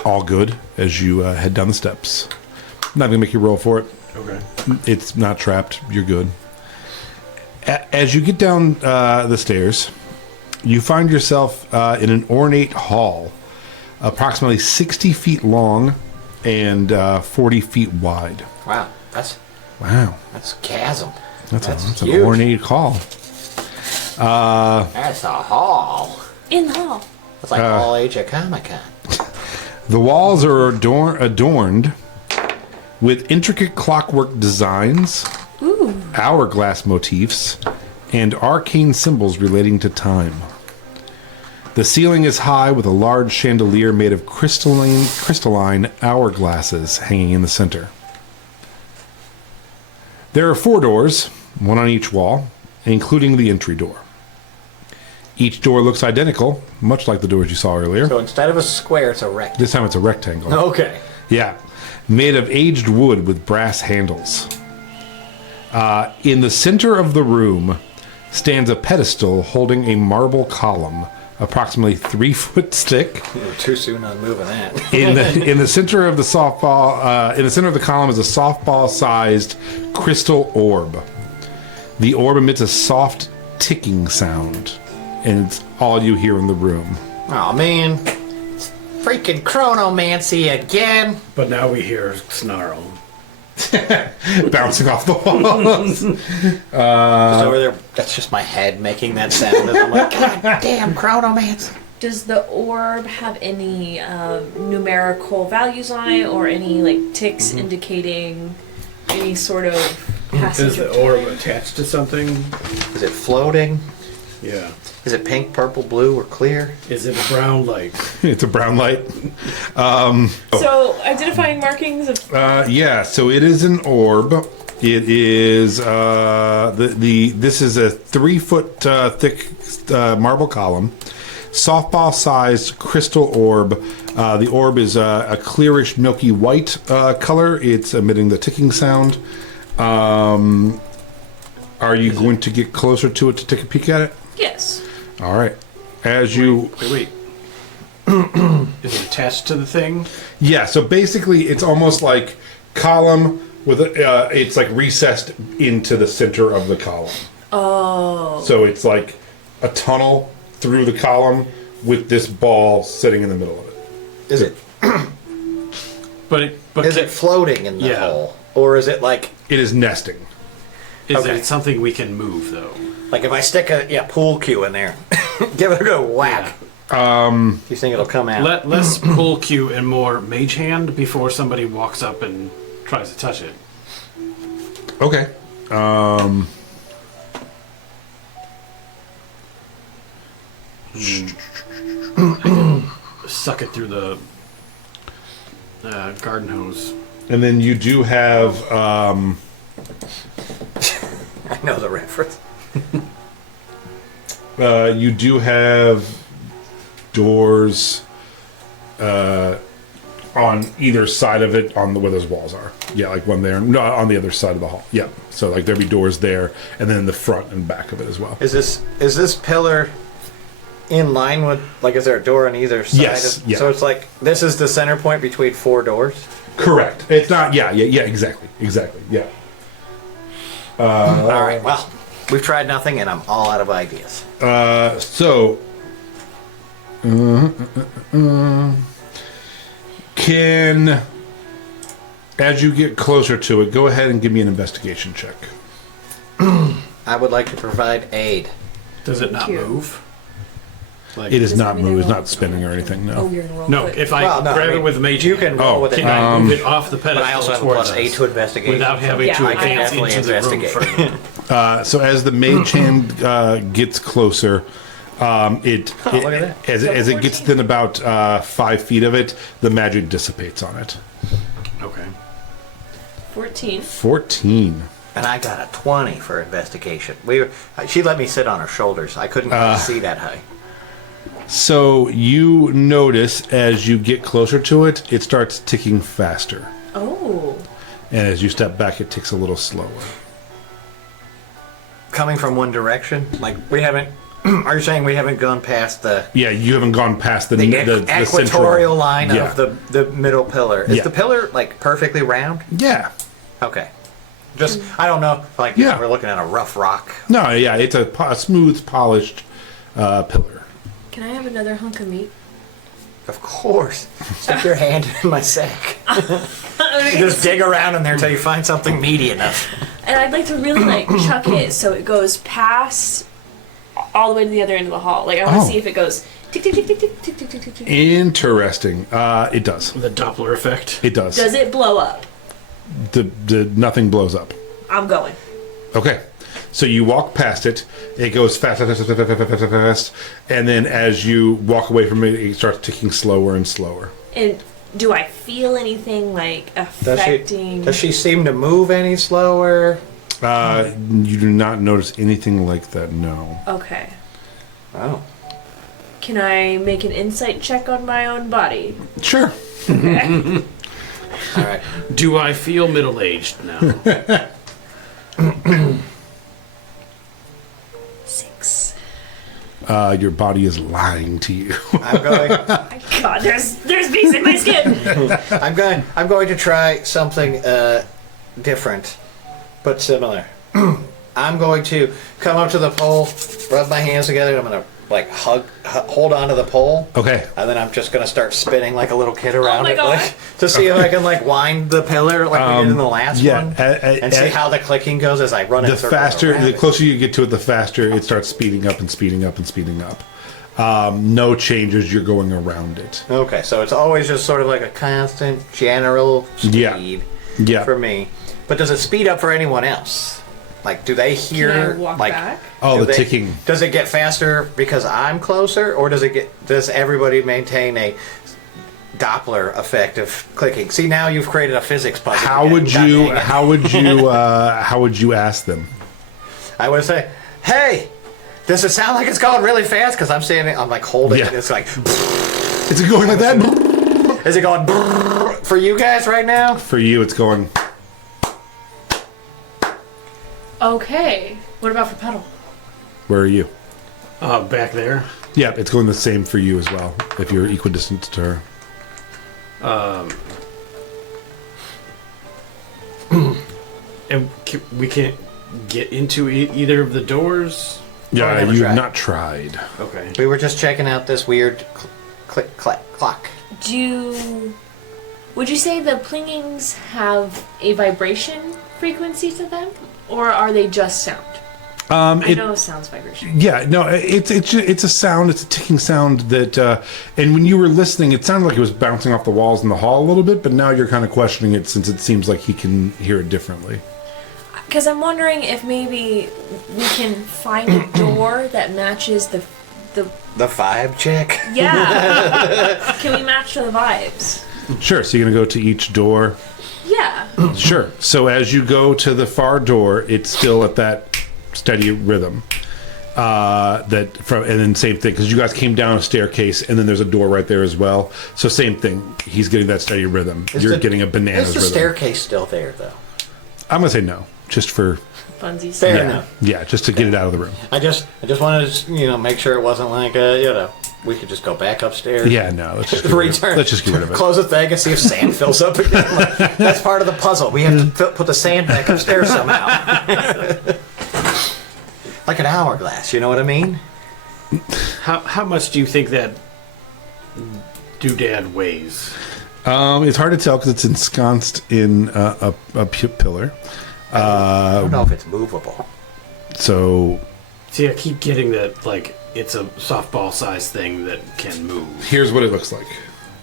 All good as you head down the steps. I'm not going to make you roll for it. Okay. It's not trapped. You're good. As you get down the stairs, you find yourself in an ornate hall, approximately 60 feet long and 40 feet wide. Wow, that's chasm. That's an huge. ornate hall. That's a hall. In the hall. It's like all age at Comic-Con. The walls are adorned with intricate clockwork designs, hourglass motifs, and arcane symbols relating to time. The ceiling is high with a large chandelier made of crystalline hourglasses hanging in the center. There are 4 doors, one on each wall, including the entry door. Each door looks identical, much like the doors you saw earlier. So instead of a square, it's a rectangle. This time it's a rectangle. Okay. Yeah, made of aged wood with brass handles. In the center of the room stands a pedestal holding a marble column, approximately 3 foot thick. You were too soon on moving that. In the center of the softball, in the center of the column is a softball-sized crystal orb. The orb emits a soft ticking sound, and it's all you hear in the room. Oh man, it's freaking chronomancy again. But now we hear snarl. Bouncing off the walls. Just over there, that's just my head making that sound. And I'm like, God damn, chronomancy. Does the orb have any numerical values on it, or any like ticks indicating any sort of passage? Is the orb attached to something? Is it floating? Yeah. Is it pink, purple, blue, or clear? Is it a brown light? It's a brown light. So identifying markings of Yeah, so it is an orb. It is this is a 3 foot thick marble column, softball-sized crystal orb. The orb is a clearish, milky white color. It's emitting the ticking sound. Are you going to get closer to it to take a peek at it? yes. All right. As you Wait. Is it attached to the thing? Yeah, so basically it's almost like column with it's like recessed into the center of the column. Oh. So it's like a tunnel through the column with this ball sitting in the middle of it. Is it But is it floating in the Yeah. hole, or is it like It is nesting. is okay. it something we can move though? if I stick a pool cue in there, give it a good whack? Do you think it'll come out? Less pull cue and more mage hand before somebody walks up and tries to touch it. Okay. Suck it through the garden hose. And then you do have I know the reference. You do have doors on either side of it, on the where those walls are. Yeah, like one there. No, on the other side of the hall. Yeah. So like there'd be doors there, and then in the front and back of it as well. Is this pillar in line with, like, is there a door on either side? Yes, yeah. So it's like this is the center point between 4 doors. Correct. It's not. Yeah. Exactly. Yeah. All right. Well, we've tried nothing, and I'm all out of ideas. So. Can, as you get closer to it, go ahead and give me an investigation check. I would like to provide aid. Does it not Cute. move? Like, It is Does that not mean I moving. It's roll- not spinning or anything. Oh, No. you're gonna roll no, quick. if I Well, no, grab I mean, it with mage, you can roll with it. can I move it off the pedestal But I also have a towards +8 us to investigation. without having Yeah, to I can advance definitely into the room investigate. further? So as the mage hand gets closer, it look at that. as it gets within about 5 feet of it, the magic dissipates on it. Okay. 14. 14. And I got a 20 for investigation. She let me sit on her shoulders. I couldn't see that high. So you notice as you get closer to it, it starts ticking faster, Oh. and as you step back, it ticks a little slower. Coming from one direction, like we haven't. Are you saying we haven't gone past the Yeah, you haven't gone past the equatorial central line Yeah. of the middle pillar? Is Yeah. the pillar like perfectly round? Yeah. Okay. Just I don't know. Like Yeah. we're looking at a rough rock. No, yeah, it's a smooth, polished pillar. Can I have another hunk of meat? Of course. Stick your hand in my sack. Just dig around in there until you find something meaty enough. And I'd like to really like chuck it so it goes past all the way to the other end of the hall. Like I want to Oh. see if it goes tick tick tick tick tick tick tick tick tick tick. Interesting. It does. The Doppler effect. It does. Does it blow up? The nothing blows up. I'm going. Okay. So you walk past it. It goes fast, fast, and then as you walk away from it, it starts ticking slower and slower. And do I feel anything like affecting? Does she seem to move any slower? You do not notice anything like that. No. Okay. Oh. Can I make an insight check on my own body? Sure. Okay. All right. Do I feel middle-aged now? 6. Your body is lying to you. I'm going. God, there's bees in my skin. I'm going to try something different, but similar. I'm going to come up to the pole, rub my hands together, and I'm going to like hold onto the pole. Okay. And then I'm just going to start spinning like a little kid around my it, God. like to see if I can like wind the pillar like we did in the last yeah, one, and see how the clicking goes as I run it. The faster, the closer you get to it, the faster it starts speeding up and speeding up and speeding up. No changes. You're going around it. Okay, so it's always just sort of like a constant general speed Yeah. for me. But does it speed up for anyone else? Like, do they hear? Can I walk like, back? Oh, do the ticking. Does it get faster because I'm closer, or does everybody maintain a Doppler effect of clicking? See, now you've created a physics puzzle. How again. would God you? dang it. How would you ask them? I would say, hey, does it sound like it's going really fast? Because I'm standing, I'm like holding Yeah. it. It's like, Is it going like that? is it going for you guys right now? For you, it's going. Okay. What about for pedal? Where are you? Back there. Yeah, it's going the same for you as well. If you're equidistant to her. And we can't get into either of the doors? Yeah, never you've tried. not tried. Okay. We were just checking out this weird click, clack, clock. Would you say the plingings have a vibration frequency to them? Or are they just sound? I know sound's vibration. Yeah, no, it's a sound. It's a ticking sound that, and when you were listening, it sounded like it was bouncing off the walls in the hall a little bit. But now you're kind of questioning it since it seems like he can hear it differently. Because I'm wondering if maybe we can find a door that matches the The vibe check? yeah. Can we match the vibes? Sure. So you're gonna go to each door. Yeah. Sure. So as you go to the far door, it's still at that steady rhythm. and then same thing, because you guys came down a staircase, and then there's a door right there as well. So same thing. He's getting that steady rhythm. You're getting a bananas rhythm. Is the rhythm. staircase still there, though? I'm going to say no, just for... Funsies. Fair yeah, enough. yeah, just to get it out of the room. I just wanted to, make sure it wasn't like, we could just go back upstairs. Yeah, no, let's just get rid of it. Return. Let's just get rid of it. Close the thing and see if sand fills up again. Like, that's part of the puzzle. We have to put the sand back upstairs somehow. Like an hourglass, you know what I mean? How much do you think that doodad weighs? It's hard to tell because it's ensconced in a pillar. I don't know if it's movable. So See, I keep getting that, like, it's a softball-sized thing that can move. here's what it looks like.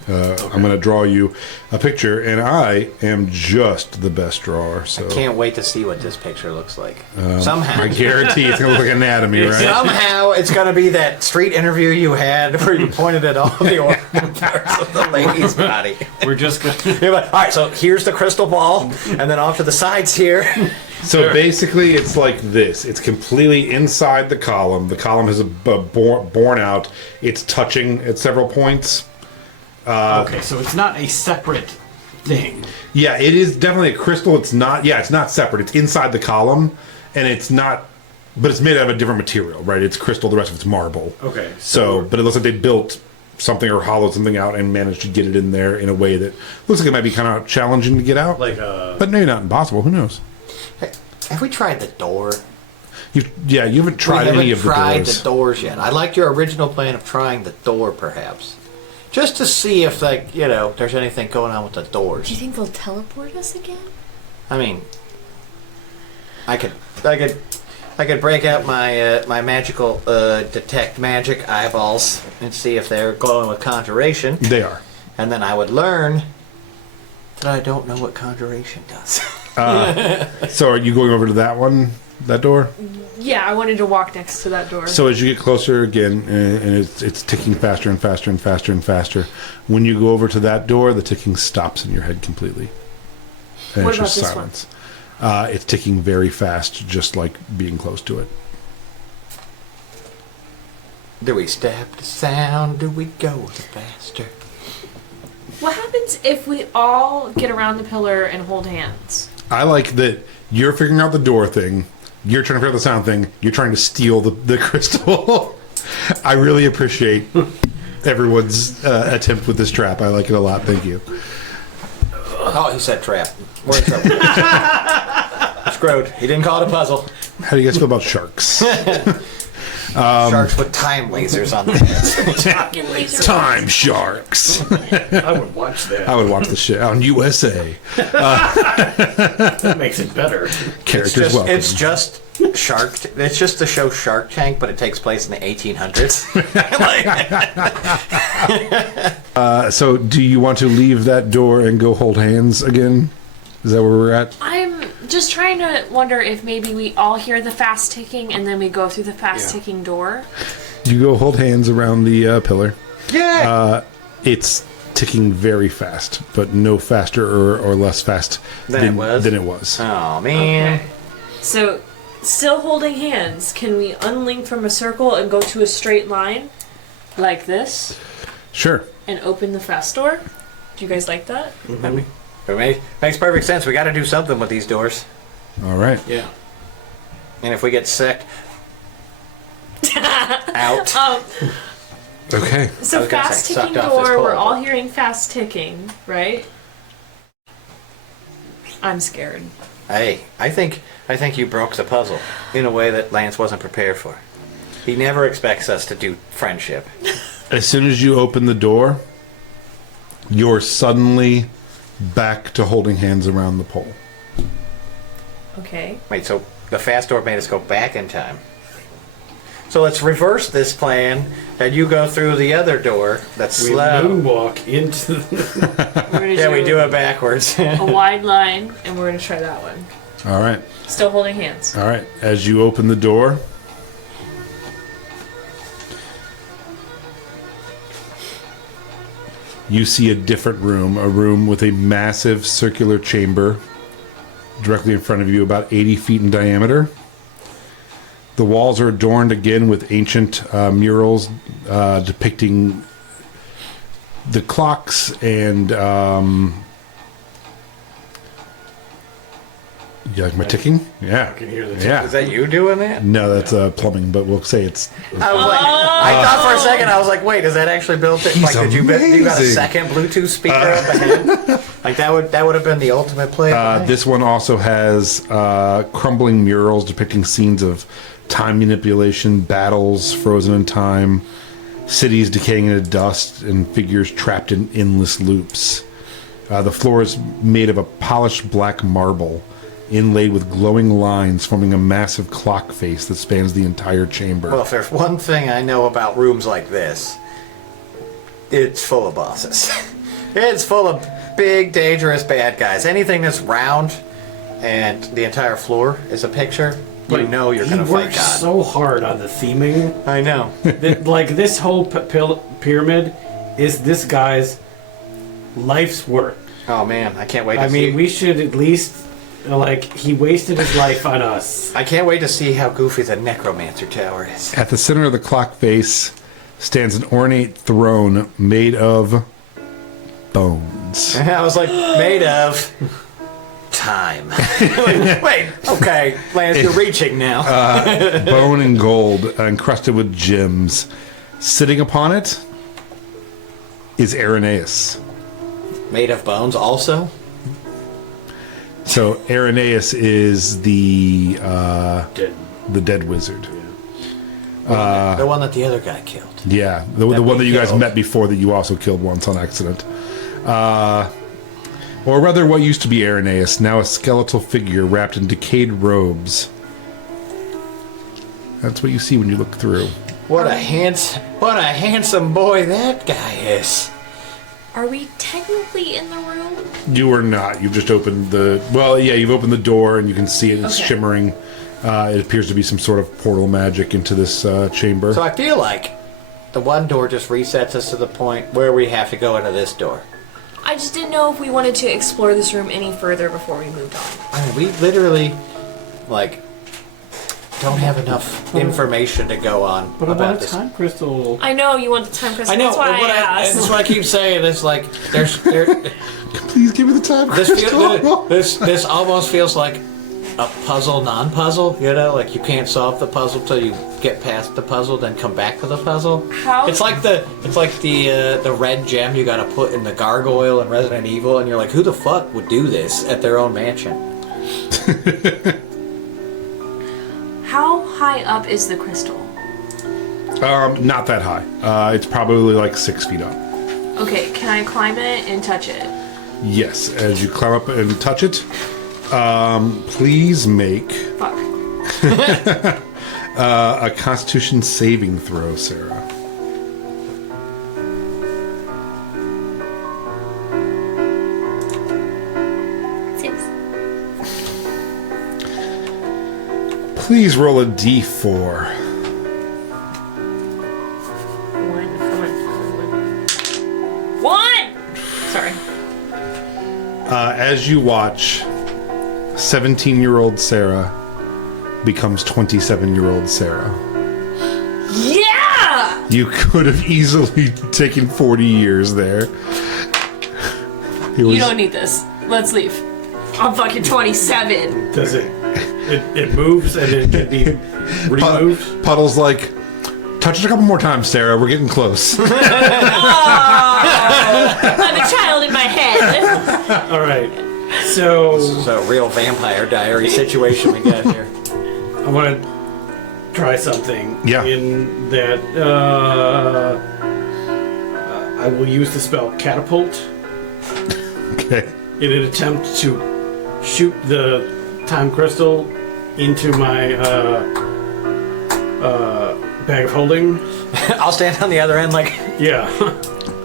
I'm going to draw you a picture, and I am just the best drawer. So Can't wait to see what this picture looks like. Somehow. I guarantee it's going to look like anatomy, right? Somehow it's going to be that street interview you had where you pointed at all the organ parts of the lady's body. We're just going You're like, all right, so here's the crystal ball, and then off to the sides here. So basically, it's like this. It's completely inside the column. The column has borne out. It's touching at several points. Okay, so it's not a separate thing. Yeah, it is definitely a crystal. It's not. Yeah, it's not separate. It's inside the column, and it's not. But it's made out of a different material, right? It's crystal. The rest of it's marble. Okay. So, but it looks like they built something or hollowed something out and managed to get it in there in a way that looks like it might be kind of challenging to get out. Like but maybe not impossible. Who knows? Hey, have we tried the door? You haven't tried any of the tried doors. the doors yet. I liked your original plan of trying the door, perhaps. Just to see if, there's anything going on with the doors. Do you think they'll teleport us again? I mean, I could break out my my magical detect magic eyeballs and see if they're glowing with conjuration, They are. and then I would learn that I don't know what conjuration does. So are you going over to that door? Yeah, I wanted to walk next to that door. So as you get closer again, and it's ticking faster and faster and faster and faster. When you go over to that door, the ticking stops in your head completely. And What it's about just this silence. It's ticking very fast, just like being close to it. Do we step the sound? Do we go faster? What happens if we all get around the pillar and hold hands? I like that you're figuring out the door thing. You're trying to figure out the sound thing. You're trying to steal the crystal. I really appreciate everyone's attempt with this trap. I like it a lot. Thank you. Oh, he said trap. Where's that? Screwed. He didn't call it a puzzle. How do you guys feel about sharks? Sharks with time lasers on their heads. Time sharks. I would watch that. I would watch the shit on USA. That makes it better. Characters welcome. It's just Shark. It's just the show Shark Tank, but it takes place in the 1800s. So, do you want to leave that door and go hold hands again? Is that where we're at? I'm just trying to wonder if maybe we all hear the fast ticking and then we go through the fast ticking door. You go hold hands around the pillar. Yeah. It's ticking very fast, but no faster or less fast Than it was? Oh man. Okay. So, still holding hands, can we unlink from a circle and go to a straight line like this Sure. and open the fast door? Do you guys like that? Mm-hmm. It makes perfect sense. We got to do something with these doors. All right. Yeah. And if we get sick, out. Okay. So I was gonna fast say, ticking sucked off this door, we're cold. all hearing fast ticking, right? I'm scared. Hey, I think you broke the puzzle in a way that Lance wasn't prepared for. He never expects us to do friendship. As soon as you open the door, you're suddenly back to holding hands around the pole. Okay. Wait, so the fast door made us go back in time. So let's reverse this plan, and you go through the other door that's We slow. moonwalk into the... We're gonna Yeah, we do it backwards. a wide line, and we're gonna try that one. All right. Still holding hands. All right. As you open the door, you see a different room, a room with a massive circular chamber directly in front of you, about 80 feet in diameter. The walls are adorned again with ancient murals depicting the clocks and... you like my ticking? Yeah. I can hear the Yeah. Is that you doing that? No, that's plumbing, but we'll say it's... I was like, I thought for a second, I was like, wait, is that actually built in? He's Like, you got a amazing. second Bluetooth speaker up ahead? Like, that would have been the ultimate play. This one also has crumbling murals depicting scenes of time manipulation, battles frozen in time, cities decaying into dust, and figures trapped in endless loops. The floor is made of a polished black marble, inlaid with glowing lines forming a massive clock face that spans the entire chamber. Well, if there's one thing I know about rooms like this, it's full of bosses. It's full of big, dangerous bad guys. Anything that's round and the entire floor is a picture, you know you're going to He fight works God. so hard on the theming. I know. Like, this whole pyramid is this guy's life's work. Oh, man, I can't wait to I see. mean, we should at least... Like, he wasted his life on us. I can't wait to see how goofy the Necromancer Tower is. At the center of the clock face stands an ornate throne made of bones. I was like, made of time. Wait, okay, Lance, you're reaching now. Bone and gold encrusted with gems. Sitting upon it is Arroneas. Made of bones also? So Arroneas is the dead wizard. The one that the other guy killed. Yeah, the one that you guys killed. met before that you also killed once on accident. Or rather, what used to be Arroneas, now a skeletal figure wrapped in decayed robes. That's what you see when you look through. What a handsome boy that guy is. Are we technically in the room? You are not. You've just opened the... Well, yeah, you've opened the door and you can see it. It's Okay. shimmering. It appears to be some sort of portal magic into this chamber. So I feel like the one door just resets us to the point where we have to go into this door. I just didn't know if we wanted to explore this room any further before we moved on. I mean, we literally, like, don't have enough information to go on But I about want a this. time crystal. I know you want the time crystal. I know, That's why but I asked. that's what I keep saying. It's like there. Please give me the time crystal. This almost feels like a puzzle, non-puzzle. You know, like you can't solve the puzzle till you get past the puzzle, then come back to the puzzle. How? It's like the red gem you got to put in the gargoyle in Resident Evil, and you're like, who the fuck would do this at their own mansion? How high up is the crystal? Not that high. It's probably like 6 feet up. Okay, can I climb it and touch it? Yes, as you climb up and touch it, please make Fuck. a Constitution saving throw, Sarah. Please roll a d4. One! Sorry. As you watch, 17-year-old Sarah becomes 27-year-old Sarah. Yeah! You could have easily taken 40 years there. You don't need this. Let's leave. I'm fucking 27. Does it? It moves and it can be removed. Puddle's like, touch it a couple more times, Sarah. We're getting close. I'm a child in my head. All right. So It's a real Vampire Diary situation we got here. I want to try something. Yeah. In that, I will use the spell Catapult Okay. in an attempt to shoot the time crystal into my bag of holding. I'll stand on the other end like... Yeah.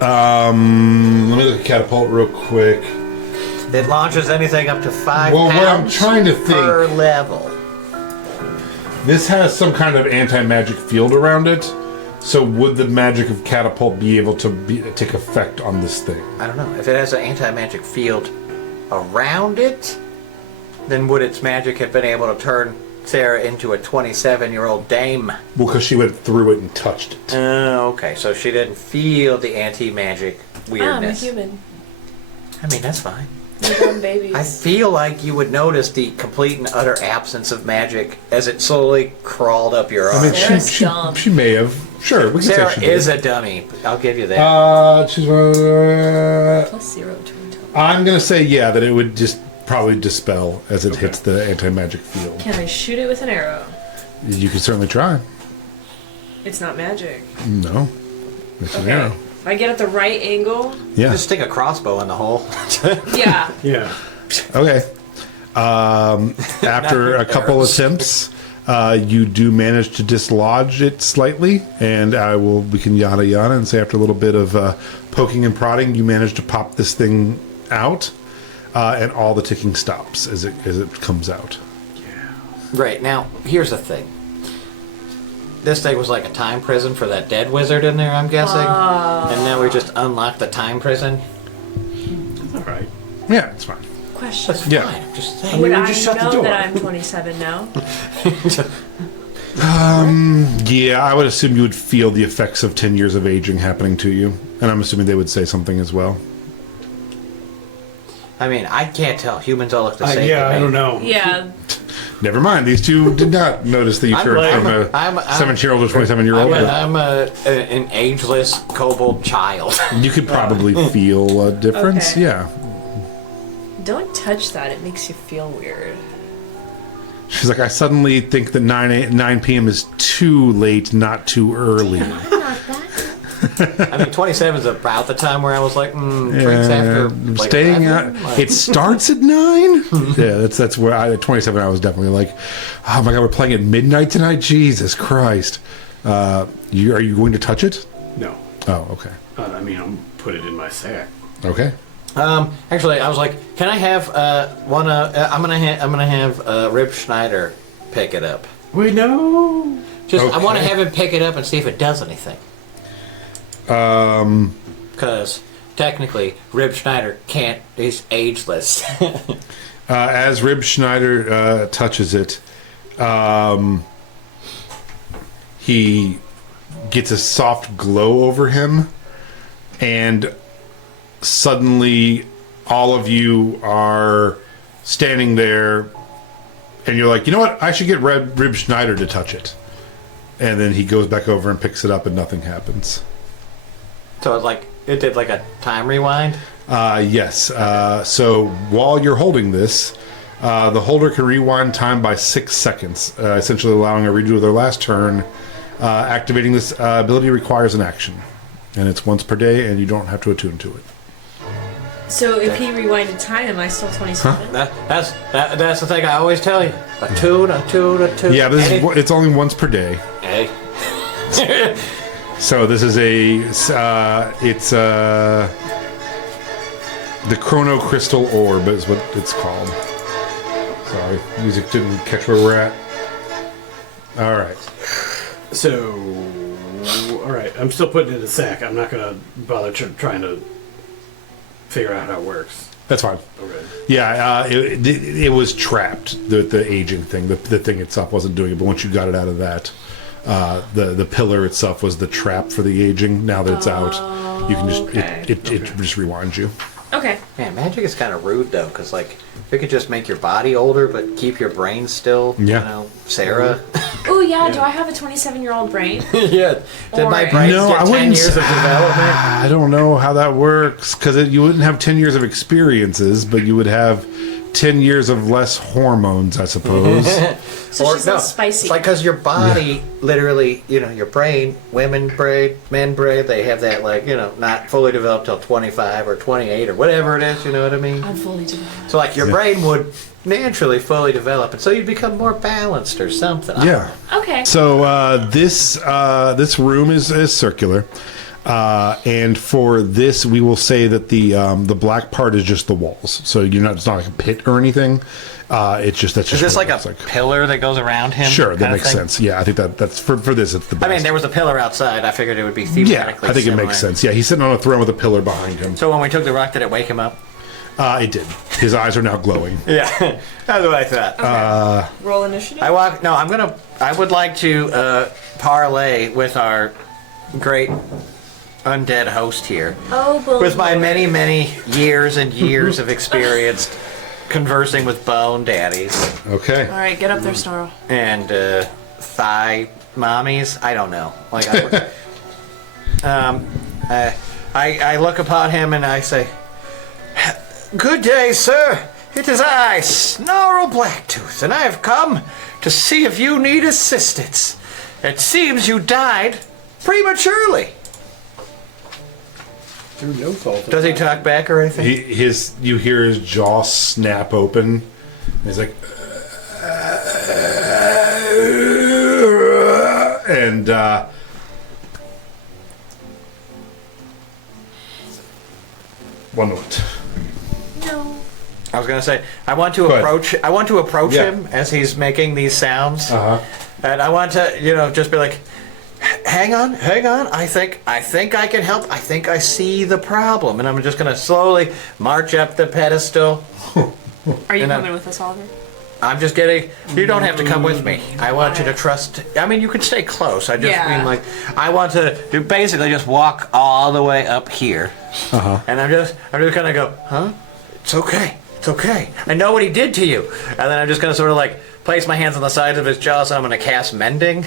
Let me look at catapult real quick. It launches anything up to 5 Well, what I'm pounds trying to think- per level. This has some kind of anti-magic field around it. So would the magic of catapult be able to take effect on this thing? I don't know. If it has an anti-magic field around it, then would its magic have been able to turn Sarah into a 27-year-old dame? Well, because she went through it and touched it. Oh, okay. So she didn't feel the anti-magic I'm a weirdness. human. I mean, that's fine. Newborn babies. I feel like you would notice the complete and utter absence of magic as it slowly crawled up your arm. I mean, Sarah's dumb. she may have. Sure, we can Sarah say she is did. a dummy. I'll give you that. She's. Plus 0 to intelligence. I'm gonna say that it would just probably dispel as it hits the anti-magic field. Can I shoot it with an arrow? You can certainly try. It's not magic. No, it's an Okay. arrow. If I get at the right angle, Yeah. Just stick a crossbow in the hole. yeah. Yeah. Okay. After a couple attempts, you do manage to dislodge it slightly, and we can yada yada and say after a little bit of poking and prodding, you manage to pop this thing out, and all the ticking stops as it comes out. Right, now, here's the thing. This thing was like a time prison for that dead wizard in there, I'm guessing. And now we just unlocked the time prison. That's all right. Yeah, it's fine. Question. That's Yeah. fine, I'm just saying. Would we I just shut the know door. that I'm 27 now? Yeah, I would assume you would feel the effects of 10 years of aging happening to you, and I'm assuming they would say something as well. I mean, I can't tell. Humans all look the same. Yeah, to me. I don't know. Yeah. Never mind, these two did not notice that you turned from a 17-year-old to a 27-year-old. I'm an ageless kobold child. You could probably feel a difference, Okay. yeah. Don't touch that. It makes you feel weird. She's like, I suddenly think that 9 p.m. is too late, not too early. Not that. I mean, 27 is about the time where I was like, drinks after like Staying 11? out. Like, It starts at 9? Yeah, that's where at 27 I was definitely like, oh my god, we're playing at midnight tonight? Jesus Christ. Are you going to touch it? No. Oh, okay. I mean, I'll put it in my sack. Okay. actually, I was like, can I have one? I'm gonna have Rip Schneider pick it up. Wait, no. Just I want to Okay. have him pick it up and see if it does anything. Because technically, Rib Schneider can't. He's ageless. As Rib Schneider touches it, he gets a soft glow over him, and suddenly all of you are standing there, and you're like, you know what? I should get Rib Schneider to touch it. And then he goes back over and picks it up, and nothing happens. So it's like it did like a time rewind. Yes. So while you're holding this, the holder can rewind time by 6 seconds, essentially allowing a redo of their last turn. Activating this ability requires an action, and it's once per day, and you don't have to attune to it. So if he rewinded time, am I still 27? That's the thing I always tell you. A tune. Yeah, but it's only once per day. Hey. So this is the Chrono Crystal Orb is what it's called. Sorry, music didn't catch where we're at. All right. So, all right. I'm still putting it in a sack. I'm not gonna bother trying to figure out how it works. That's fine. Okay. Yeah, it was trapped. The aging thing, the thing itself wasn't doing it. But once you got it out of that, the pillar itself was the trap for the aging. Now that it's out, you can just okay. it just rewinds you. Okay. Man, magic is kind of rude though, because like if it could just make your body older but keep your brain still, Yeah. you know, Sarah. Oh yeah, do I have a 27-year-old brain? Yeah. Did my Or- brain No, get I 10 wouldn't years of say- development? I don't know how that works because you wouldn't have 10 years of experiences, but you would have 10 years of less hormones, I suppose. So she's less spicy. It's like because your body, literally, you know, your brain, women brain, men brain, they have that like, you know, not fully developed till 25 or 28 or whatever it is. You know what I mean? I'm fully developed. So like your brain would naturally fully develop, and so you'd become more balanced or something. I don't Yeah. know. Okay. So this room is circular, and for this we will say that the black part is just the walls. So it's not like a pit or anything. It's just that's Is just this what like it a looks pillar that goes around him? Sure, that kind of makes thing? sense. Yeah, I think that's for this. It's the best. I mean, there was a pillar outside. I figured it would be thematically yeah, I think similar. it makes sense. Yeah, he's sitting on a throne with a pillar behind him. So when we took the rock, did it wake him up? It did. His eyes are now glowing. Yeah, that's what I thought. Roll initiative. I would like to parlay with our great undead host here. Oh, boy. With my many years and years of experience conversing with bone daddies Okay. All right, get up there, Snarl. and thigh mommies. I don't know. Like, I look upon him and I say, "Good day, sir. It is I, Snarl Blacktooth, and I have come to see if you need assistance. It seems you died prematurely." Through no fault. Does he talk back or anything? You hear his jaw snap open. He's like, and one moment. No. I was gonna say I want to ahead. approach Yeah. him as he's making these sounds, Uh-huh. and I want to just be like, hang on. I think I can help. I think I see the problem, and I'm just gonna slowly march up the pedestal. Are you And coming with us, Oliver? I'm just getting. You don't have to come with me. I want you to trust. I mean, you can stay close. I just Yeah. mean like I want to basically just walk all the way up here, and I'm just gonna go, huh? It's okay. It's okay. I know what he did to you, and then I'm just gonna sort of like place my hands on the sides of his jaw, so I'm gonna cast mending,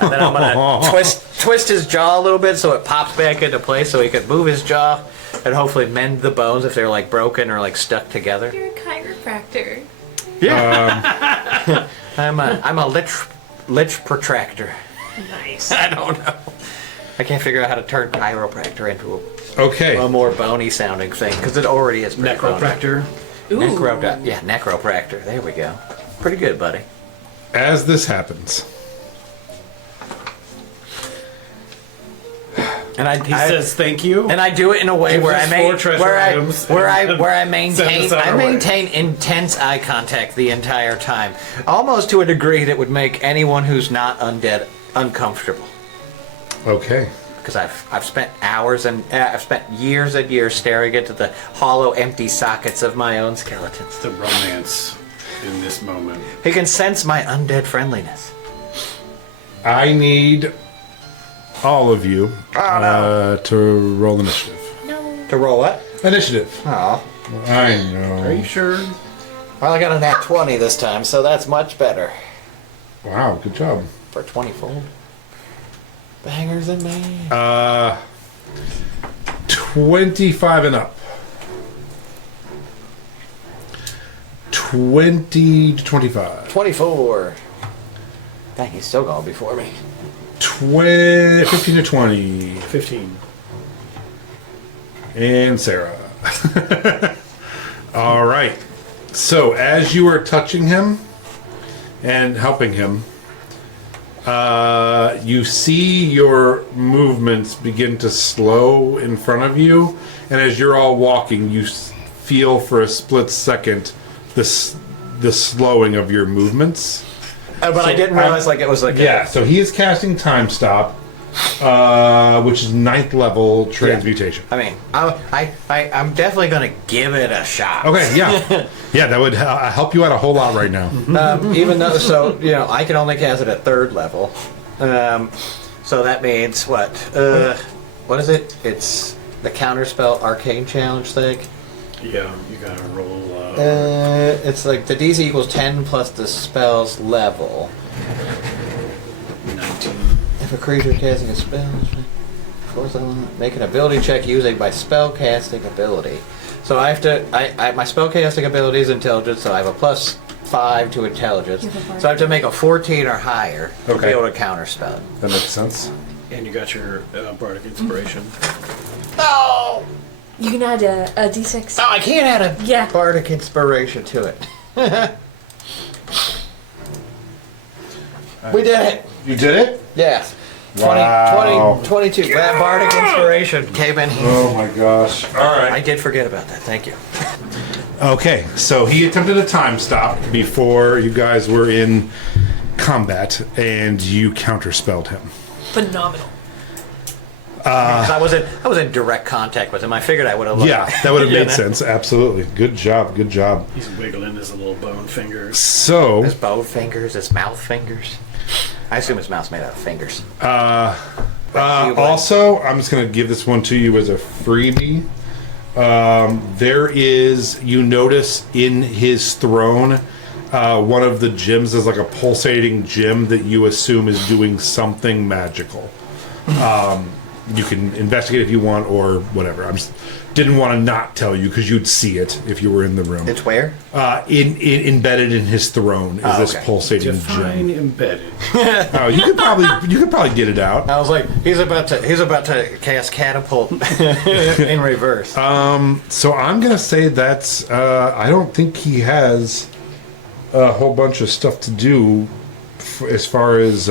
and then I'm gonna twist his jaw a little bit so it pops back into place, so he can move his jaw and hopefully mend the bones if they're like broken or like stuck together. You're a chiropractor. Yeah. I'm a lich protractor. Nice. I don't know. I can't figure out how to turn chiropractor into Okay. a more bony sounding thing because it already is pretty bony. Necropractor. Ooh. Necropractor. There we go. Pretty good, buddy. As this happens, And He says thank you. and I do it in a way Gives where us I make 4 treasure where items I and maintain sends us on our way. intense eye contact the entire time, almost to a degree that would make anyone who's not undead uncomfortable. okay. Because I've spent hours and I've spent years and years staring into the hollow, empty sockets of my own skeletons. The romance in this moment. He can sense my undead friendliness. I need all of you to roll initiative. No. To roll what? Initiative. Oh, I know. Are you sure? well, I got a nat 20 this time, so that's much better. Wow, good job. For 20-fold. Bangers and man. 25 and up. 20 to 25. 24. Dang, he's still going before me. 15 to 20. 15. And Sarah. All right. So as you are touching him and helping him, you see your movements begin to slow in front of you, and as you're all walking, you feel for a split second the slowing of your movements. But I didn't realize it was like Yeah, so he is casting Time Stop, which is 9th level transmutation. I mean, I'm definitely gonna give it a shot. Okay, yeah. Yeah, that would help you out a whole lot right now. Even though, I can only cast it at 3rd level. So that means what? What is it? It's the counterspell arcane challenge thing. Yeah, you gotta roll. It's like the DC equals 10 plus the spell's level. 19. If a creature casting a spell, make an ability check using my spell casting ability. So I have to. My spell casting ability is intelligence, so I have a +5 to intelligence. So I have to make a 14 or higher to be Okay. able to counterspell. That makes sense. And you got your bardic inspiration. No! You can add a d6. No, I can't add a Yeah. bardic inspiration to it. We did it! You did it? Yes. Wow. 22. That bardic inspiration came in here. Oh my gosh. All I right. did forget about that. Thank you. Okay, so he attempted a time stop before you guys were in combat, and you counterspelled him. Phenomenal. 'Cause I was in direct contact with him. I figured I would have. Yeah, that would have made sense. Absolutely. Good job. Good job. He's wiggling his little bone fingers. So, His bow fingers, his mouth fingers. I assume his mouth's made out of fingers. also, I'm just going to give this one to you as a freebie. There is, you notice in his throne, one of the gems is like a pulsating gem that you assume is doing something magical. You can investigate if you want or whatever. I just didn't want to not tell you because you'd see it if you were in the room. It's where? Embedded in his throne is this pulsating Define gem. embedded. Oh, you could probably get it out. I was like, he's about to cast catapult in reverse. So I'm gonna say that's. I don't think he has a whole bunch of stuff to do as far as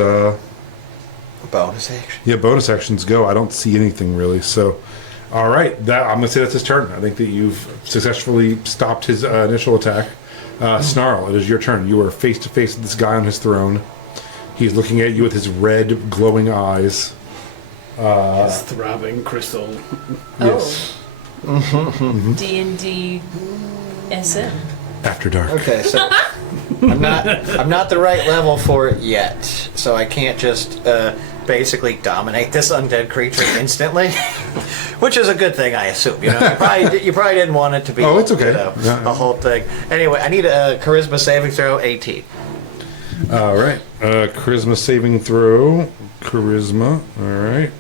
Bonus action. yeah, bonus actions go. I don't see anything really. So, all right, I'm gonna say that's his turn. I think that you've successfully stopped his initial attack. Snarl, it is your turn. You are face to face with this guy on his throne. He's looking at you with his red, glowing eyes. His throbbing crystal. Yes. D&D SM. After dark. Okay, so I'm not the right level for it yet, so I can't just basically dominate this undead creature instantly, which is a good thing, I assume. You probably didn't want it to be. Oh, it's okay. A whole thing. Anyway, I need a charisma saving throw 18. All right, charisma saving throw. Charisma. All right.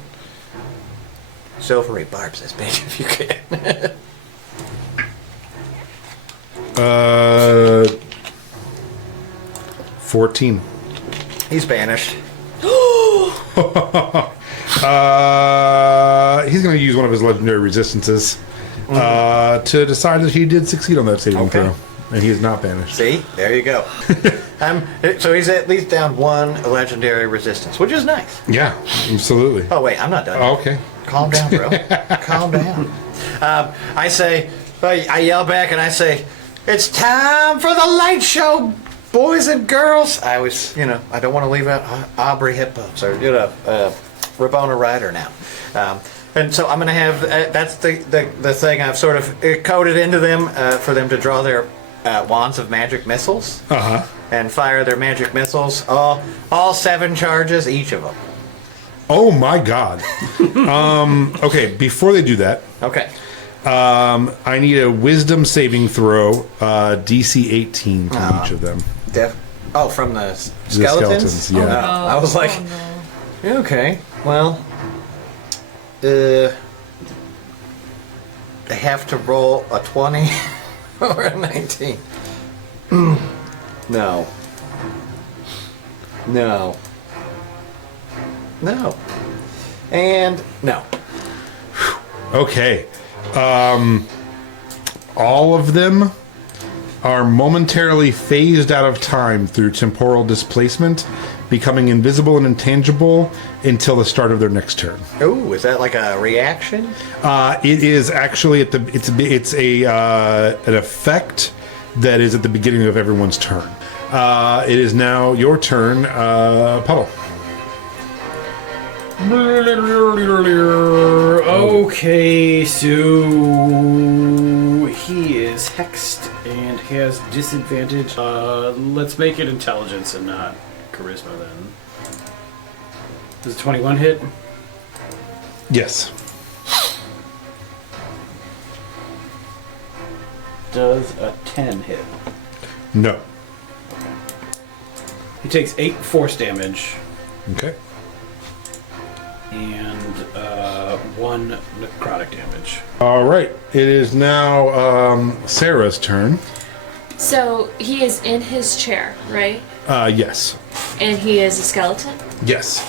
Silvery barbs this bitch if you can. 14. He's banished. He's going to use one of his legendary resistances to decide that he did succeed on that saving throw, and he is not banished. See, there you go. So he's at least down one legendary resistance, which is nice. Yeah, absolutely. Oh wait, I'm not done. Okay. Calm down, bro. Calm down. I yell back and I say, "It's time for the light show, boys and girls." I was, I don't want to leave out Aubrey Hippos or Rabona Rider now. And so I'm going to have, that's the thing I've sort of coded into them for them to draw their wands of magic missiles and fire their magic missiles. All 7 charges, each of them. Oh my god. Okay, before they do that, Okay. I need a wisdom saving throw, DC 18 from each of them. From the The skeletons? yeah. I was like, okay, well, they have to roll a 20 or a 19. No. And no. Okay. All of them are momentarily phased out of time through temporal displacement, becoming invisible and intangible until the start of their next turn. Ooh, is that like a reaction? It is actually an effect that is at the beginning of everyone's turn. It is now your turn, Puddle. Okay, so he is hexed and has disadvantage. Let's make it intelligence and not charisma then. Does 21 hit? Yes. Does a 10 hit? No. He takes 8 force damage Okay. and 1 necrotic damage. All right. It is now Sarah's turn. So he is in his chair, right? Yes. And he is a skeleton? Yes.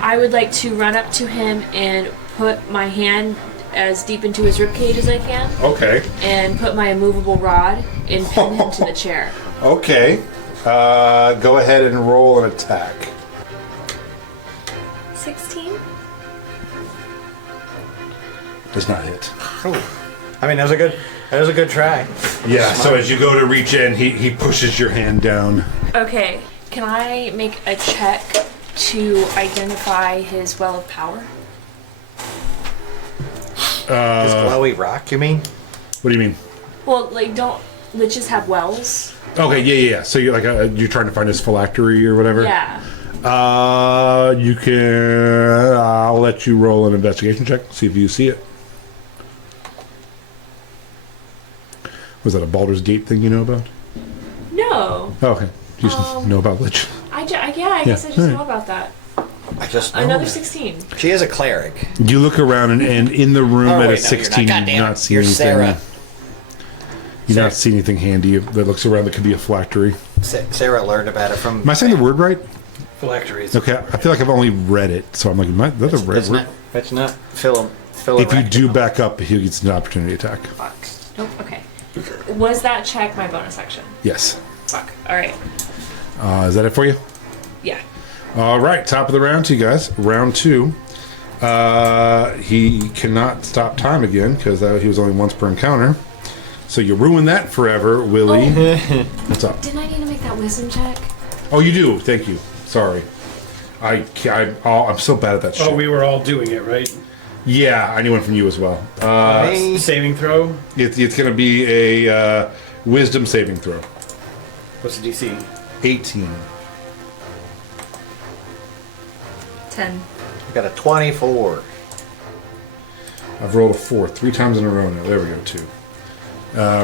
I would like to run up to him and put my hand as deep into his ribcage as I can Okay. and put my immovable rod and pin him to the chair. Okay. Go ahead and roll an attack. 16? Does not hit. I mean, that was a good try. Yeah, so as you go to reach in, he pushes your hand down. Okay, can I make a check to identify his well of power? This glowy rock, you mean? What do you mean? Well, like, don't liches have wells? Okay, yeah. So you're like you're trying to find his phylactery or whatever. Yeah. You can. I'll let you roll an investigation check. See if you see it. Was that a Baldur's Gate thing you know about? No. Oh, okay. You just know about Lich. I guess I just know about that. I just know Another that. 16. She is a cleric. You look around and in the room at a You're 16, not. you not see You're anything. Sarah. You not see anything handy that looks around that could be a phylactery. Sarah learned about it from. Am I saying the word right? Phylacteries. Okay, I feel like I've only read it, so I'm like, am I, that's a red It's word? not. It's not. Phil. If you do back up, he gets an opportunity attack. Fuck. Nope, okay. Was that check my bonus action? Yes. Fuck. Alright. Is that it for you? Yeah. All right, top of the round to you guys. Round 2. He cannot stop time again because he was only once per encounter. So you ruin that forever, Willie. What's up? Didn't I need to make that wisdom check? Oh, you do. Thank you. Sorry. I'm so bad at that shit. Oh, we were all doing it, right? Yeah, I need one from you as well. Saving throw. It's going to be a wisdom saving throw. What's the DC? 18. 10. I got a 24. I've rolled a 4 3 times in a row now. There we go, 2.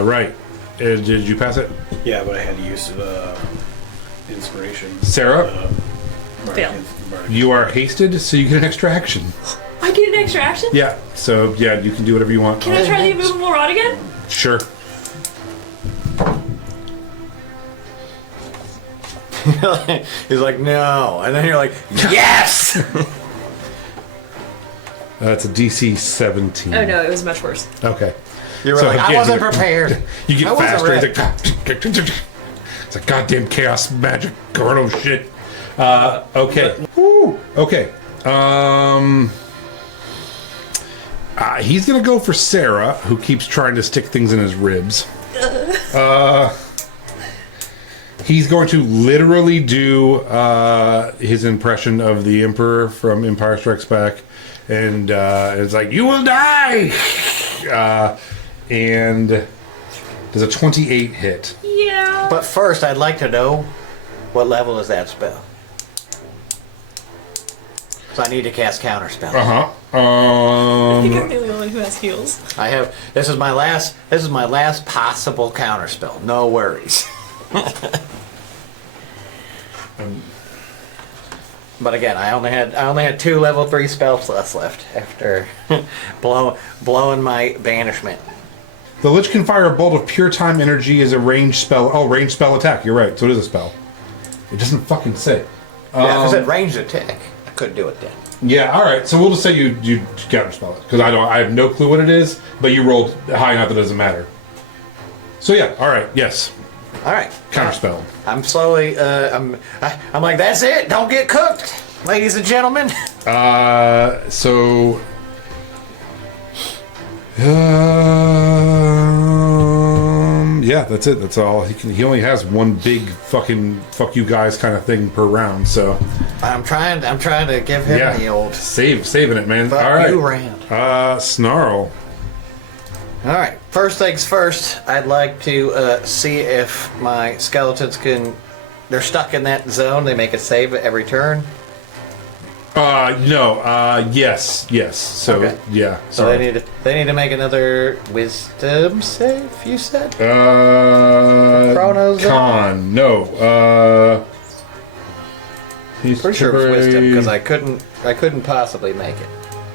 Right. Did you pass it? Yeah, but I had to use inspiration. Sarah? Fail. You are hasted, so you get an extra action. I get an extra action? Yeah, so yeah, you can do whatever you want. Can I try the immovable rod again? Sure. He's like, no, and then you're like, yes. It's a DC 17. Oh no, it was much worse. Okay. You were So like, I again, wasn't you- prepared. You get I wasn't faster. ready. It's like goddamn chaos magic Gordo shit. Okay. Woo. Okay. He's gonna go for Sarah, who keeps trying to stick things in his ribs. He's going to literally do his impression of the Emperor from Empire Strikes Back, and it's like, "You will die!" And does a 28 hit? Yeah. But first, I'd like to know what level is that spell. So I need to cast counterspell. Uh-huh. I think I'm the only one who has heals. I have. This is my last possible counterspell. No worries. But again, I only had 2 level 3 spell slots left after blowing my banishment. The Lich can fire a bolt of pure time energy as a ranged spell. Oh, ranged spell attack. You're right. So it is a spell. It doesn't fucking say. Yeah, if it said ranged attack, I couldn't do it then. Yeah. All right. So we'll just say you counterspell it because I have no clue what it is, but you rolled high enough that it doesn't matter. So yeah. All right. Yes. All right. Counterspell. I'm slowly. I'm like, that's it. Don't get cooked, ladies and gentlemen. So. Yeah, that's it. That's all. He only has one big fucking fuck you guys kind of thing per round. So I'm trying to give him yeah, the old saving it, man. fuck All right. you round. Snarl. All right. First things first. I'd like to see if my skeletons can. They're stuck in that zone. They make a save at every turn. No. Yes. So Okay. yeah. So Sorry. they need to make another wisdom save. You said. Chronos. Con. No. He's Pretty sure it was wisdom temporary- because I couldn't possibly make it.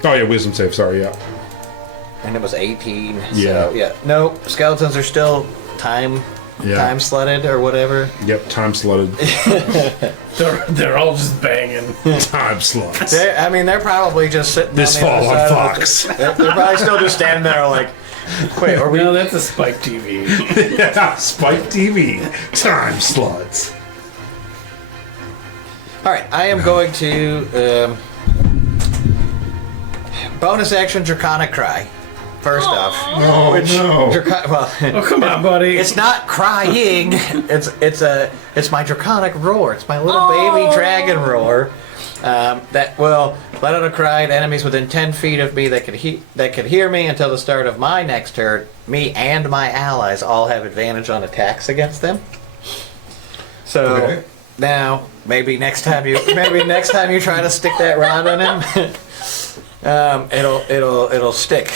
Oh yeah, wisdom save. Sorry. Yeah. And it was 18. Yeah. So, yeah. No, skeletons are still time slotted or whatever. Yep. Time slotted. They're all just banging. Time slots. They're probably just sitting. This on the fall other on side of the- Fox. They're probably still just standing there like, wait, are we? No, that's a Spike TV. Yeah, Spike TV. Time slots. All right, I am going to bonus action Draconic Cry. First off, Oh no. Oh, come on, buddy. it's not crying. It's my Draconic roar. It's my little baby dragon roar. that will let out a cry to enemies within 10 feet of me that could hear me until the start of my next turn. Me and my allies all have advantage on attacks against them. So Okay. now, maybe next time you try to stick that rod on him, it'll stick.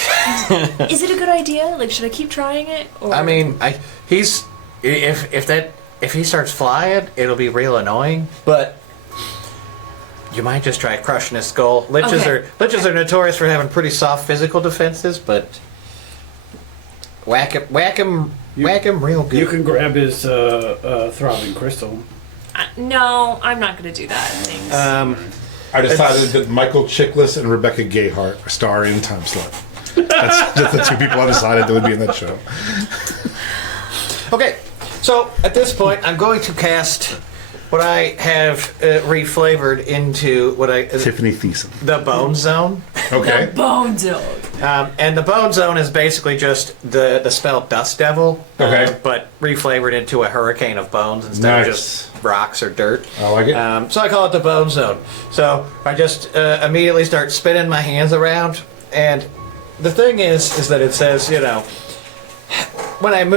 Is it a good idea? Like, should I keep trying it? Or? I mean, if he starts flying, it'll be real annoying. But you might just try crushing his skull. Liches are notorious for having pretty soft physical defenses, but whack him real good. You can grab his throbbing crystal. No, I'm not going to do that. Thanks. I decided that Michael Chiklis and Rebecca Gayheart are starring in Time Slot. That's just the two people I decided that would be in that show. Okay, so at this point, I'm going to cast what I have reflavored into Tiffany Thiessen. the Bone Zone. Okay. Bone Zone. And the Bone Zone is basically just the spell Dust Devil, Okay. but reflavored into a hurricane of bones instead of just rocks or dirt. I like it. So I call it the Bone Zone. So I just immediately start spinning my hands around, and the thing is that it says, when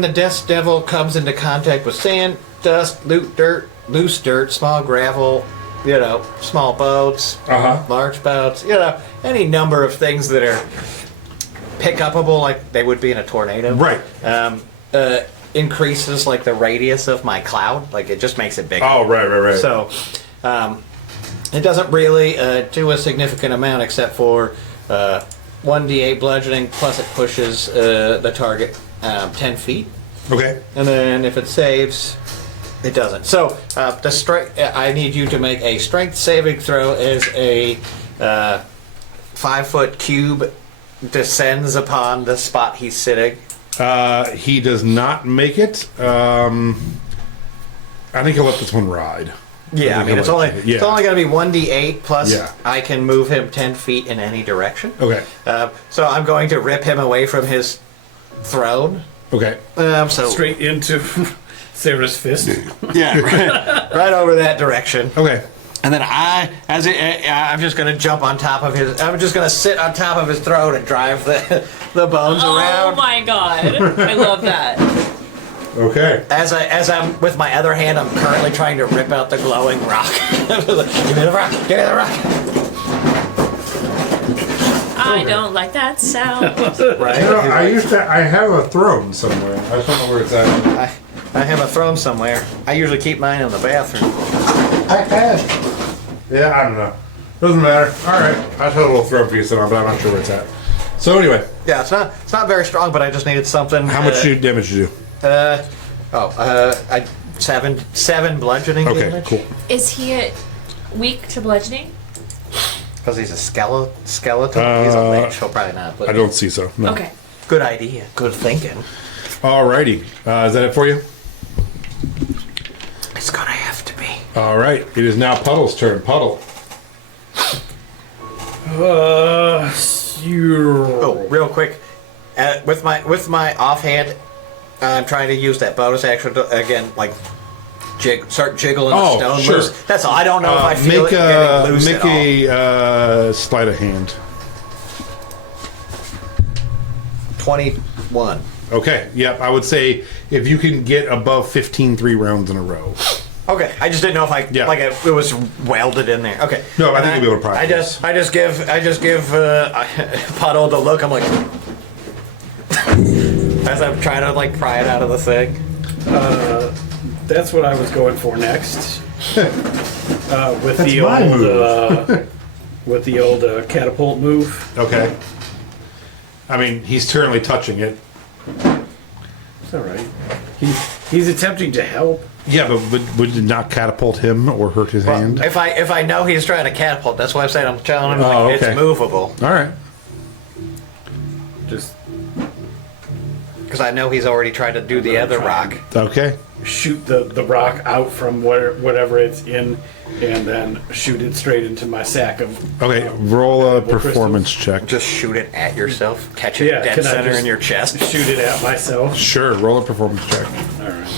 the Dust Devil comes into contact with sand, dust, loose dirt, small gravel, small boats, large boats, any number of things that are pick upable like they would be in a tornado. Right. Increases like the radius of my cloud, like it just makes it bigger. Oh, right. So it doesn't really do a significant amount except for 1d8 bludgeoning, plus it pushes the target 10 feet. Okay. And then if it saves, it doesn't. So I need you to make a strength saving throw as a 5-foot cube descends upon the spot he's sitting. He does not make it. I think I'll let this one ride. Yeah, I mean, it's only going to be 1d8 plus I can move him 10 feet in any direction. Okay. So I'm going to rip him away from his throne. Okay. So Straight into Sarah's fist. yeah, right over that direction. Okay. And then I'm just going to jump on top of his. I'm just going to sit on top of his throat and drive the bones around. Oh my god, I love that. Okay. As I'm with my other hand, I'm currently trying to rip out the glowing rock. Give me the rock. Give me the rock. I don't like that sound. Right. I have a throne somewhere. I just don't know where it's at. I have a throne somewhere. I usually keep mine in the bathroom. I have. Yeah, I don't know. Doesn't matter. All right. I just had a little throne for you somewhere, but I'm not sure where it's at. So anyway. Yeah, it's not very strong, but I just needed something. How much damage did you do? I 7 bludgeoning Okay, damage. cool. Is he weak to bludgeoning? Because he's a skeleton. He's a lich. He'll probably not. But I don't see so. No. Okay. good idea. Good thinking. Alrighty. Is that it for you? It's gonna have to be. All right. It is now Puddle's turn. Puddle. Oh, real quick. With my offhand, I'm trying to use that bonus action to, again, like start jiggling the stone sure. loose. That's all. I don't know if I feel it getting loose make at all. a sleight of hand. 21. Okay. Yep. I would say if you can get above 15 3 rounds in a row. Okay, I just didn't know if it was welded in there. Okay. No, I think you'll be able to practice. I just give Puddle the look. I'm like, as I'm trying to like pry it out of the thing. That's what I was going for next. With That's the my old with the old catapult move. Okay. I mean, he's currently touching it. It's all right. He's attempting to help. Yeah, but would it not catapult him or hurt his hand? If I know he's trying to catapult, that's why I'm saying I'm telling him it's movable. All right. Just Because I know he's already tried to do the other rock. Okay. shoot the rock out from whatever it's in, and then shoot it straight into my sack of. Okay. Roll a crystals. performance check. Just shoot it at yourself. Catch it Yeah, dead can I center just in your chest. Shoot it at myself. Sure. Roll a performance check. All right.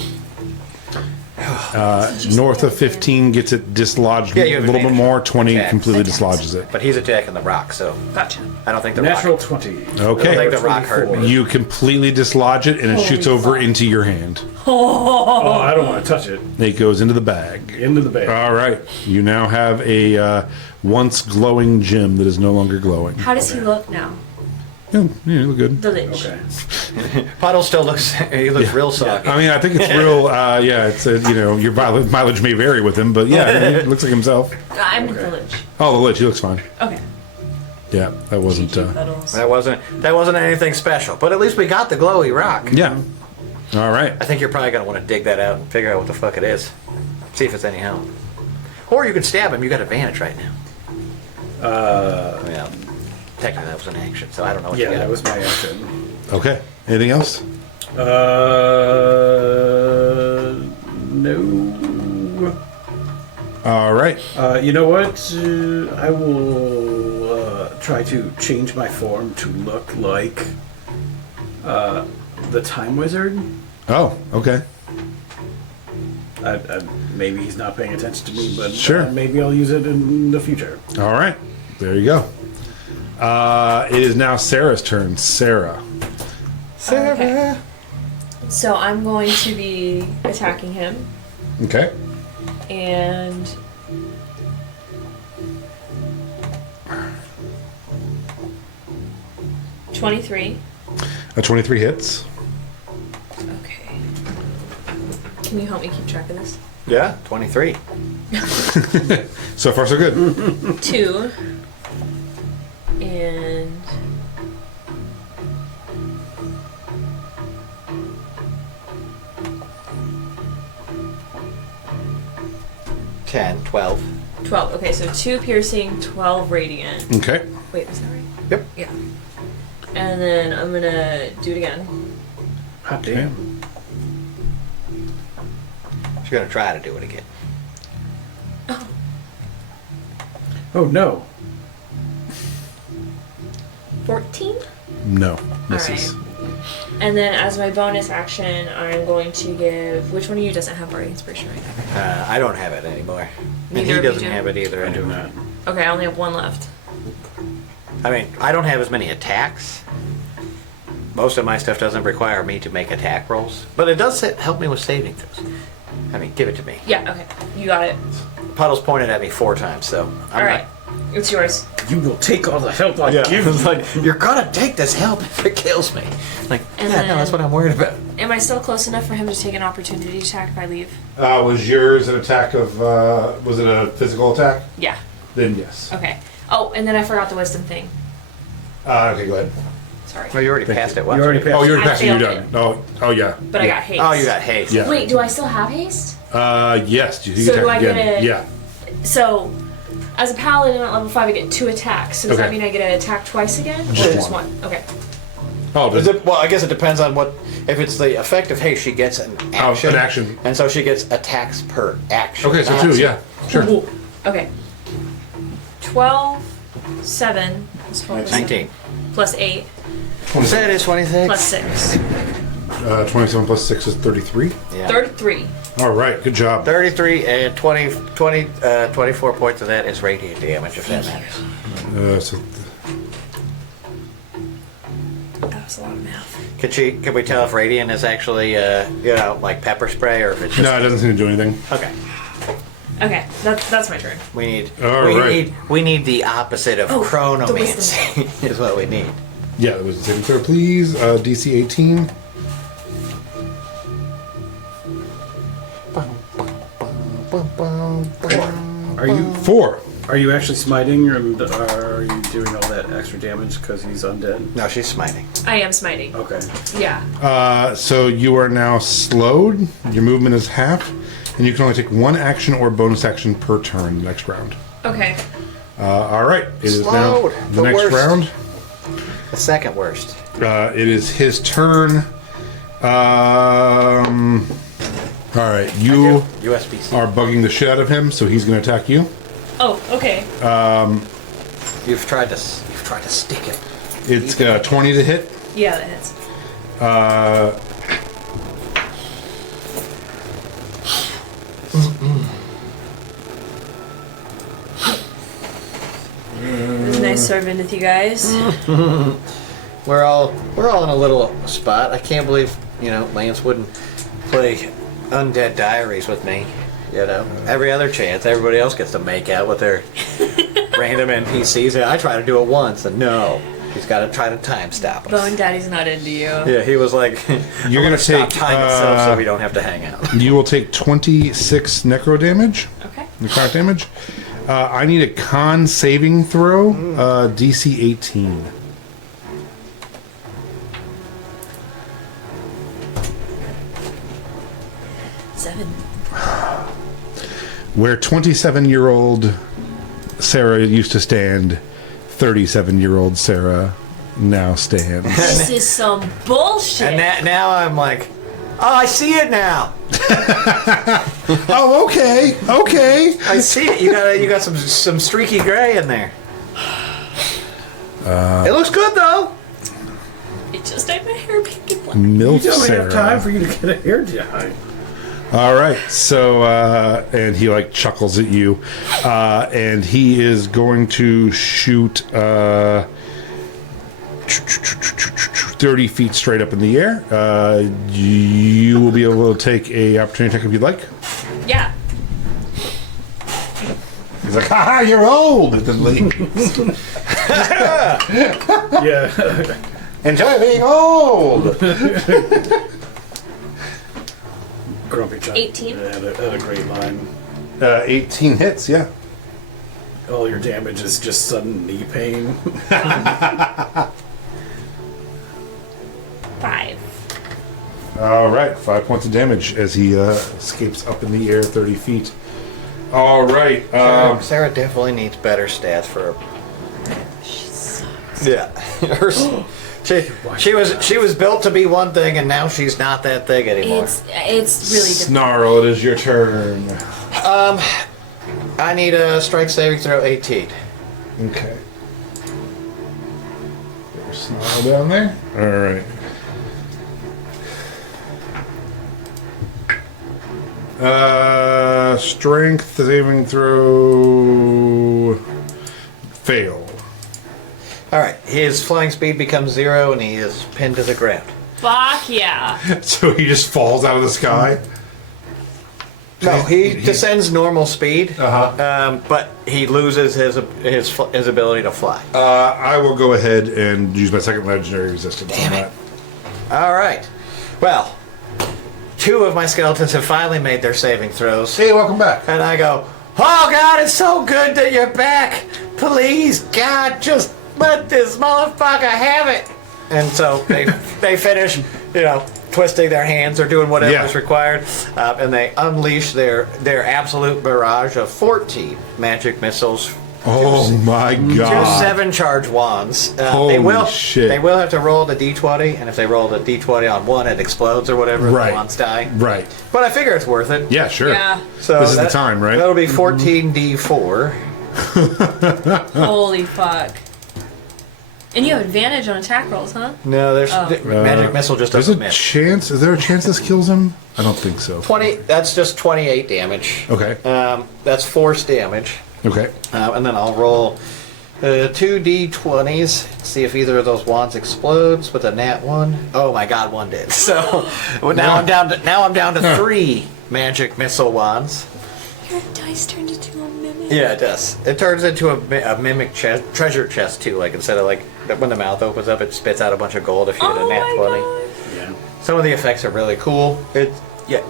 North of 15 gets it dislodged Yeah, a you have little bit advantage. more. 20 Attack. completely Attacks. dislodges it. But he's attacking the rock, so Gotcha. I don't think the Natural rock. 20. I don't think Okay. the rock hurt me. You completely dislodge it, and it shoots Holy over fuck. into your hand. Oh, I don't want to touch it. It goes into the bag. Into the bag. All right. You now have a once glowing gem that is no longer glowing. How does he look now? Yeah, you look good. The Lich. Okay. Puddle still looks. He looks real soggy. I mean, I think it's real. Yeah, it's your mileage may vary with him, but yeah, it looks like himself. I'm the Lich. Oh, the Lich, he looks fine. Okay. Yeah, that wasn't. Puddles. That wasn't anything special. But at least we got the glowy rock. Yeah. All right. I think you're probably gonna want to dig that out and figure out what the fuck it is. See if it's any help. Or you can stab him. You got advantage right now. Yeah. Technically, that was an action, so I don't know what you Yeah, got. that was my action. Okay. Anything else? No. All right. You know what? I will try to change my form to look like the Time Wizard. Oh, okay. Maybe he's not paying attention to me, but Sure. maybe I'll use it in the future. All right. There you go. It is now Sarah's turn. Sarah. Okay. So I'm going to be attacking him, Okay. and $23. A 23 hits. Okay. Can you help me keep track of this? Yeah, 23. So far, so good. 2. And... Ten, 12. 12. Okay, so 2 piercing, 12 radiant. Okay. Wait, was that right? Yep. Yeah. And then I'm gonna do it again. Hot damn. She's gonna try to do it again. Oh no. 14? No. Misses. Alright. And then as my bonus action, I'm going to give... Which one of you doesn't have Bardic Inspiration right now? I don't have it anymore. And Neither he of you doesn't do? have it either. I do not. Okay, I only have 1 left. I mean, I don't have as many attacks. Most of my stuff doesn't require me to make attack rolls. But it does help me with saving throws. I mean, give it to me. Yeah, okay. You got it. Puddle's pointed at me 4 times, so I'm Alright. It's yours. You will take all the help I Yeah, give. it's like, you're gonna take this help if it kills me. Like, And yeah, no, that's then- what I'm worried about. Am I still close enough for him to take an opportunity attack if I leave? Was yours an attack of? Was it a physical attack? Yeah. Then yes. Okay. Oh, and then I forgot the wisdom thing. Okay, go ahead. Sorry. Well, you already passed it. You already passed. Oh, you're I passing. You're failed done. Oh, yeah. But I Yeah. got haste. Oh, you got haste. Yeah. Wait, do I still have haste? Yes. You So attack do I again. get a- Yeah. So, as a paladin at level 5, I get 2 attacks. So does that Okay. mean I get to attack twice again? Just or just one. one? Okay. Oh, does it? Well, I guess it depends on what. If it's the effect of haste, she gets an action. an action. And so she gets attacks per action. Okay, so not- 2. Yeah. Sure. Ooh. Okay. 12, 7, plus 12 plus 19. 7, plus 8, That is 26. plus 6. 27 plus 6 is 33. Yeah. 33. All right. Good job. 33 and 24 points of that is radiant damage, if that matters. So That was a lot of math. Can we tell if radiant is actually, like pepper spray, or if it's just... no, it doesn't seem to do anything. Okay. Okay, that's my turn. We need All we right. need we need the opposite of Oh, the chronomancy is what we need. Yeah, that was a saving throw, please. DC 18. Are you 4. are you actually smiting, or are you doing all that extra damage because he's undead? No, she's smiting. I am smiting. Okay. Yeah. So you are now slowed. Your movement is half, and you can only take 1 action or bonus action per turn next round. Okay. All right. It is Slowed. now The the next worst. round. The second worst. It is his turn. All right. You USB-C. are bugging the shit out of him, so he's going to attack you. Oh, okay. You've tried to stick it. It's 20 to hit. Yeah, that hits. nice serving with you guys. We're all in a little spot. I can't believe, Lance wouldn't play Undead Diaries with me. Every other chance, everybody else gets to make out with their random NPCs. I try to do it once, and no. He's got to try to time stop us. Bone Daddy's not into you. Yeah, he was like, You're going to take time itself so we don't have to hang out. You will take 26 necro damage. Okay. Necrotic damage. I need a con saving throw. DC 18. Seven. Where 27-year-old Sarah used to stand, 37-year-old Sarah now stands. This is some bullshit. And now I'm like, oh, I see it now. Oh, okay. I see it. You got some streaky gray in there. It looks good though. It just made my hair pink and black. MILF You don't Sarah. have time for you to get a hair dye. All right, so and he like chuckles at you, and he is going to shoot 30 feet straight up in the air. You will be able to take a opportunity attack if you'd like. Yeah. He's like, "Ha, you're old," and then leaves. Yeah. Enjoy being old. Grumpy Chuck. 18. Had a great line. 18 hits, yeah. All your damage is just sudden knee pain. 5. All right, 5 points of damage as he escapes up in the air 30 feet. All right. Sarah definitely needs better stats for. She sucks. Yeah, she was built to be one thing, and now she's not that thing anymore. It's really difficult. Snarl, it is your turn. I need a strike saving throw 18. Okay. There's Snarl down there. All right. Strength saving throw. Fail. All right, his flying speed becomes 0, and he is pinned to the ground. Fuck yeah. So he just falls out of the sky. No, he descends normal speed, but he loses his ability to fly. I will go ahead and use my second legendary resistance on that. All right. Well, 2 of my skeletons have finally made their saving throws. Hey, welcome back. And I go, oh, God, it's so good that you're back. Please, God, just let this motherfucker have it. And so they finish, twisting their hands or doing whatever is required. And they unleash their absolute barrage of 14 magic missiles. Oh, my God. 2 7-charge wands. Holy shit. They will have to roll the d20, and if they roll the d20 on 1, it explodes or whatever, Right. the wands die. Right. But I figure it's worth it. Yeah, sure. Yeah. So This is the time, right? That'll be 14d4. Holy fuck. And you have advantage on attack rolls, huh? No, there's magic missile just There's doesn't a miss. chance. Is there a chance this kills him? I don't think so. 20. That's just 28 damage. Okay. That's force damage. Okay. And then I'll roll 2 d20s. See if either of those wands explodes with a nat 1. Oh my God, 1 did. So now I'm down to 3 magic missile wands. Your dice turned into a mimic. Yeah, it does. It turns into a mimic treasure chest too. Like instead of when the mouth opens up, it spits out a bunch of gold if you hit a nat 20. God. Yeah. Some of the effects are really cool.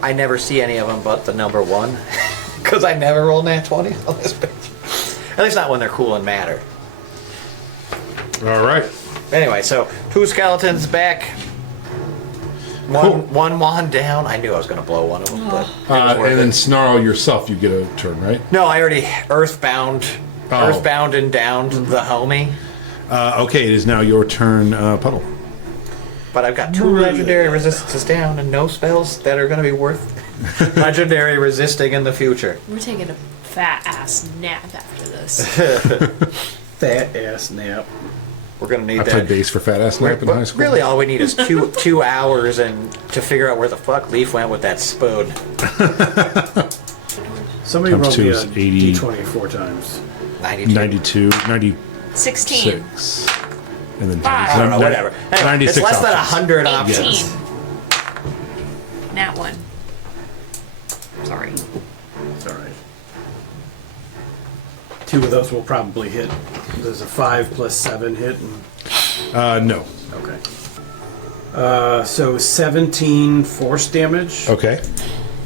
I never see any of them but the number 1 because I never roll nat 20 on this page. At least not when they're cool and matter. All right. Anyway, so 2 skeletons back. One wand down. I knew I was going to blow one of them, but it was worth And then it. Snarl yourself, you get a turn, right? No, I already earthbound Oh. and downed the homie. Okay, it is now your turn, Puddle. But I've got 2 legendary resistances down and no spells that are going to be worth legendary resisting in the future. We're taking a fat ass nap after this. Fat ass nap. We're going to need I that. played bass for Fat Ass Nap in high school. Really, all we need is 2 hours and to figure out where the fuck Leaf went with that spoon. Somebody Times rolled 2 me is a 80. d20 4 times. 92. 92, 16. 6. And then I don't know, whatever. Anyway, 96 it's less than options. 100 18. options. Nat 1. Sorry. It's all right. 2 of those will probably hit. There's a 5 plus 7 hit. No. Okay. So 17 force damage Okay.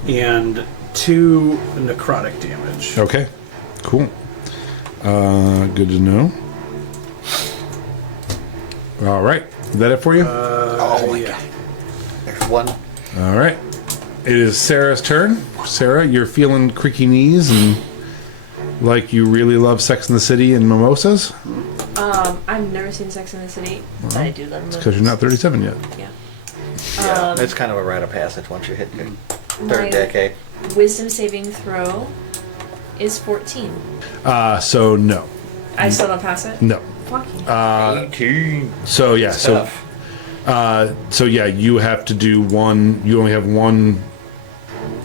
and 2 necrotic damage. Okay. Cool. Good to know. All right. Is that it for you? Oh my god. There's one. All right. It is Sarah's turn. Sarah, you're feeling creaky knees and like you really love Sex in the City and mimosas? I've never seen Sex in the City, but I do love Because you're not 37 yet. Yeah. Yeah, it's kind of a rite of passage once you hit your My third decade. wisdom saving throw is 14. So no. I still don't pass it? No. Fucking. 18. So yeah, Tough. so yeah, you have to do one. You only have one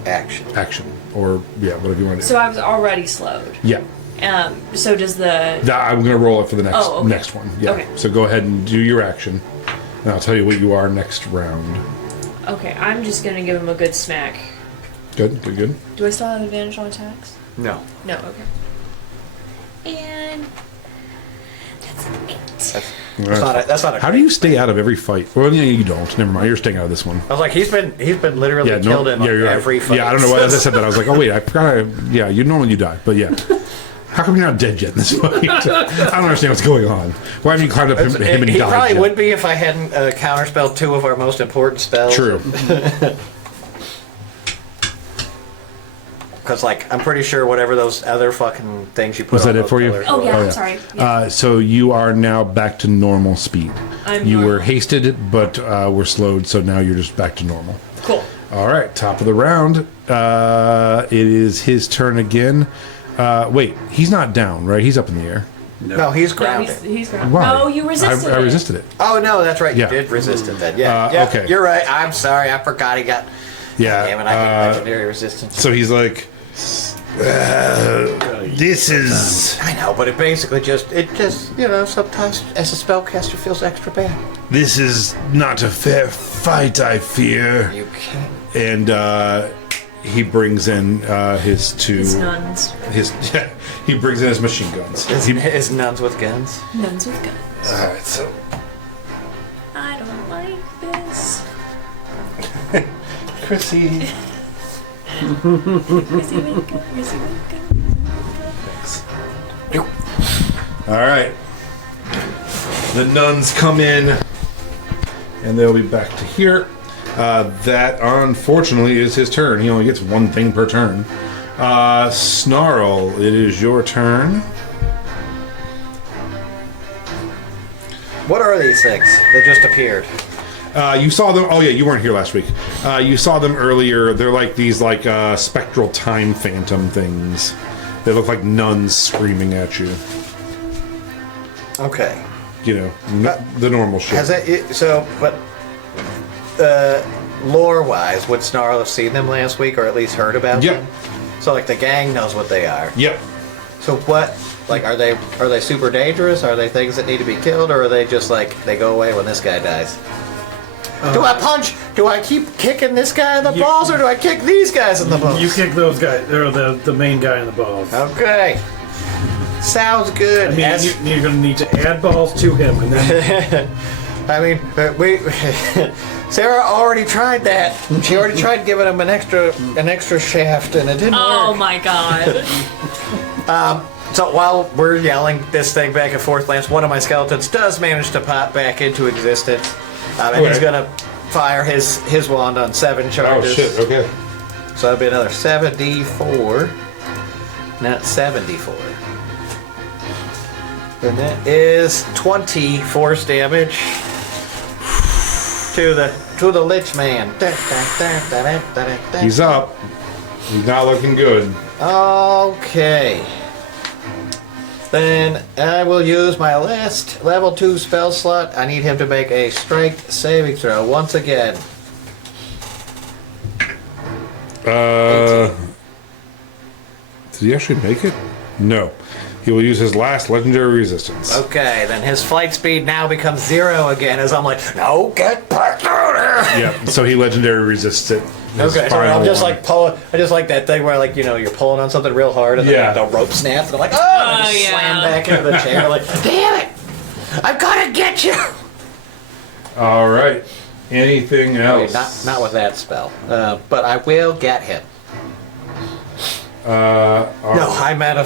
Action. action, or yeah, whatever you want to do. So I was already slowed. Yeah, So does the... I'm gonna roll it for the next Oh, okay. next one. Yeah. Okay. So go ahead and do your action, and I'll tell you what you are next round. Okay, I'm just gonna give him a good smack. Good. Good. Good. Do I still have advantage on attacks? No. No, okay. And... That's an 8. That's not a How do you stay out of every fight? Well, yeah, you don't. Never mind. You're staying out of this one. I was like, he's been literally killed in like you're right. every fight. Yeah, I don't know why. As I said that, I was like, oh wait, I forgot. Yeah, you normally you die, but yeah. How come you're not dead yet in this fight? I don't understand what's going on. Why haven't you climbed up him and He died? probably yet? would be if I hadn't counterspelled 2 of our most important spells. True. Because, like, I'm pretty sure whatever those other fucking things you put Was on that it those for you? pillars Oh, were. yeah, Oh, I'm yeah. sorry. Yeah. So you are now back to normal speed. You were normal. hasted, but were slowed, so now you're just back to normal. Cool. All right, top of the round. It is his turn again. Wait, he's not down, right? He's up in the air. No, he's No, grounded. he's grounded. Why? No, you resisted I it. resisted it. Oh, no, that's right. Yeah. You did resist it then. Yeah, okay. You're right. I'm sorry. I forgot he got... Yeah. Damn it, I hate legendary resistance. So he's like, this is I know, but it basically just, you know, sometimes as a spellcaster feels extra bad. this is not a fair fight, I fear. You can't. And he brings in his two His nuns. he brings in his machine guns. Is nuns with guns? Nuns with guns. All right, so I don't like this. Chrissy. Chrissy with guns. Chrissy with guns. All right. The nuns come in, and they'll be back to here. That, unfortunately, is his turn. He only gets one thing per turn. Snarl, it is your turn. What are these things? They just appeared. You saw them. Oh yeah, you weren't here last week. You saw them earlier. They're like these spectral time phantom things. They look like nuns screaming at you. Okay. You know, the normal shit. Has it, so, but lore-wise, would Snarl have seen them last week, or at least heard about Yep. them? So, like, the gang knows what they are. Yep. So what? Like, are they super dangerous? Are they things that need to be killed, or are they just like they go away when this guy dies? Do I punch? Do I keep kicking this guy in the balls, or do I kick these guys in the balls? You kick those guys, or the main guy in the balls. Okay. Sounds good. I mean, you're going to need to add balls to him, and then I mean, we Sarah already tried that. She already tried giving him an extra shaft, and it didn't Oh work. my god. So while we're yelling this thing back and forth, Lance, one of my skeletons does manage to pop back into existence, and he's Okay. gonna fire his wand on 7 Oh charges. shit. Okay. So that'll be another 7d4, not 74. And that is 20 force damage to the Lich Man. He's up. He's not looking good. Okay. Then I will use my last level 2 spell slot. I need him to make a strength saving throw once again. Did he actually make it? No. He will use his last legendary resistance. Okay, then his flight speed now becomes 0 again as I'm like, no, get back out here. Yeah, so he legendary resists it. His Okay, so I'm final just one. like pulling. I just like that thing where like you're pulling on something real hard and Yeah. then the rope snaps and I'm like, oh, and I just yeah. slam back into the chair like, damn it, I've got to get you. All right. Anything Wait, else? not with that spell, but I will get him. All No, I'm out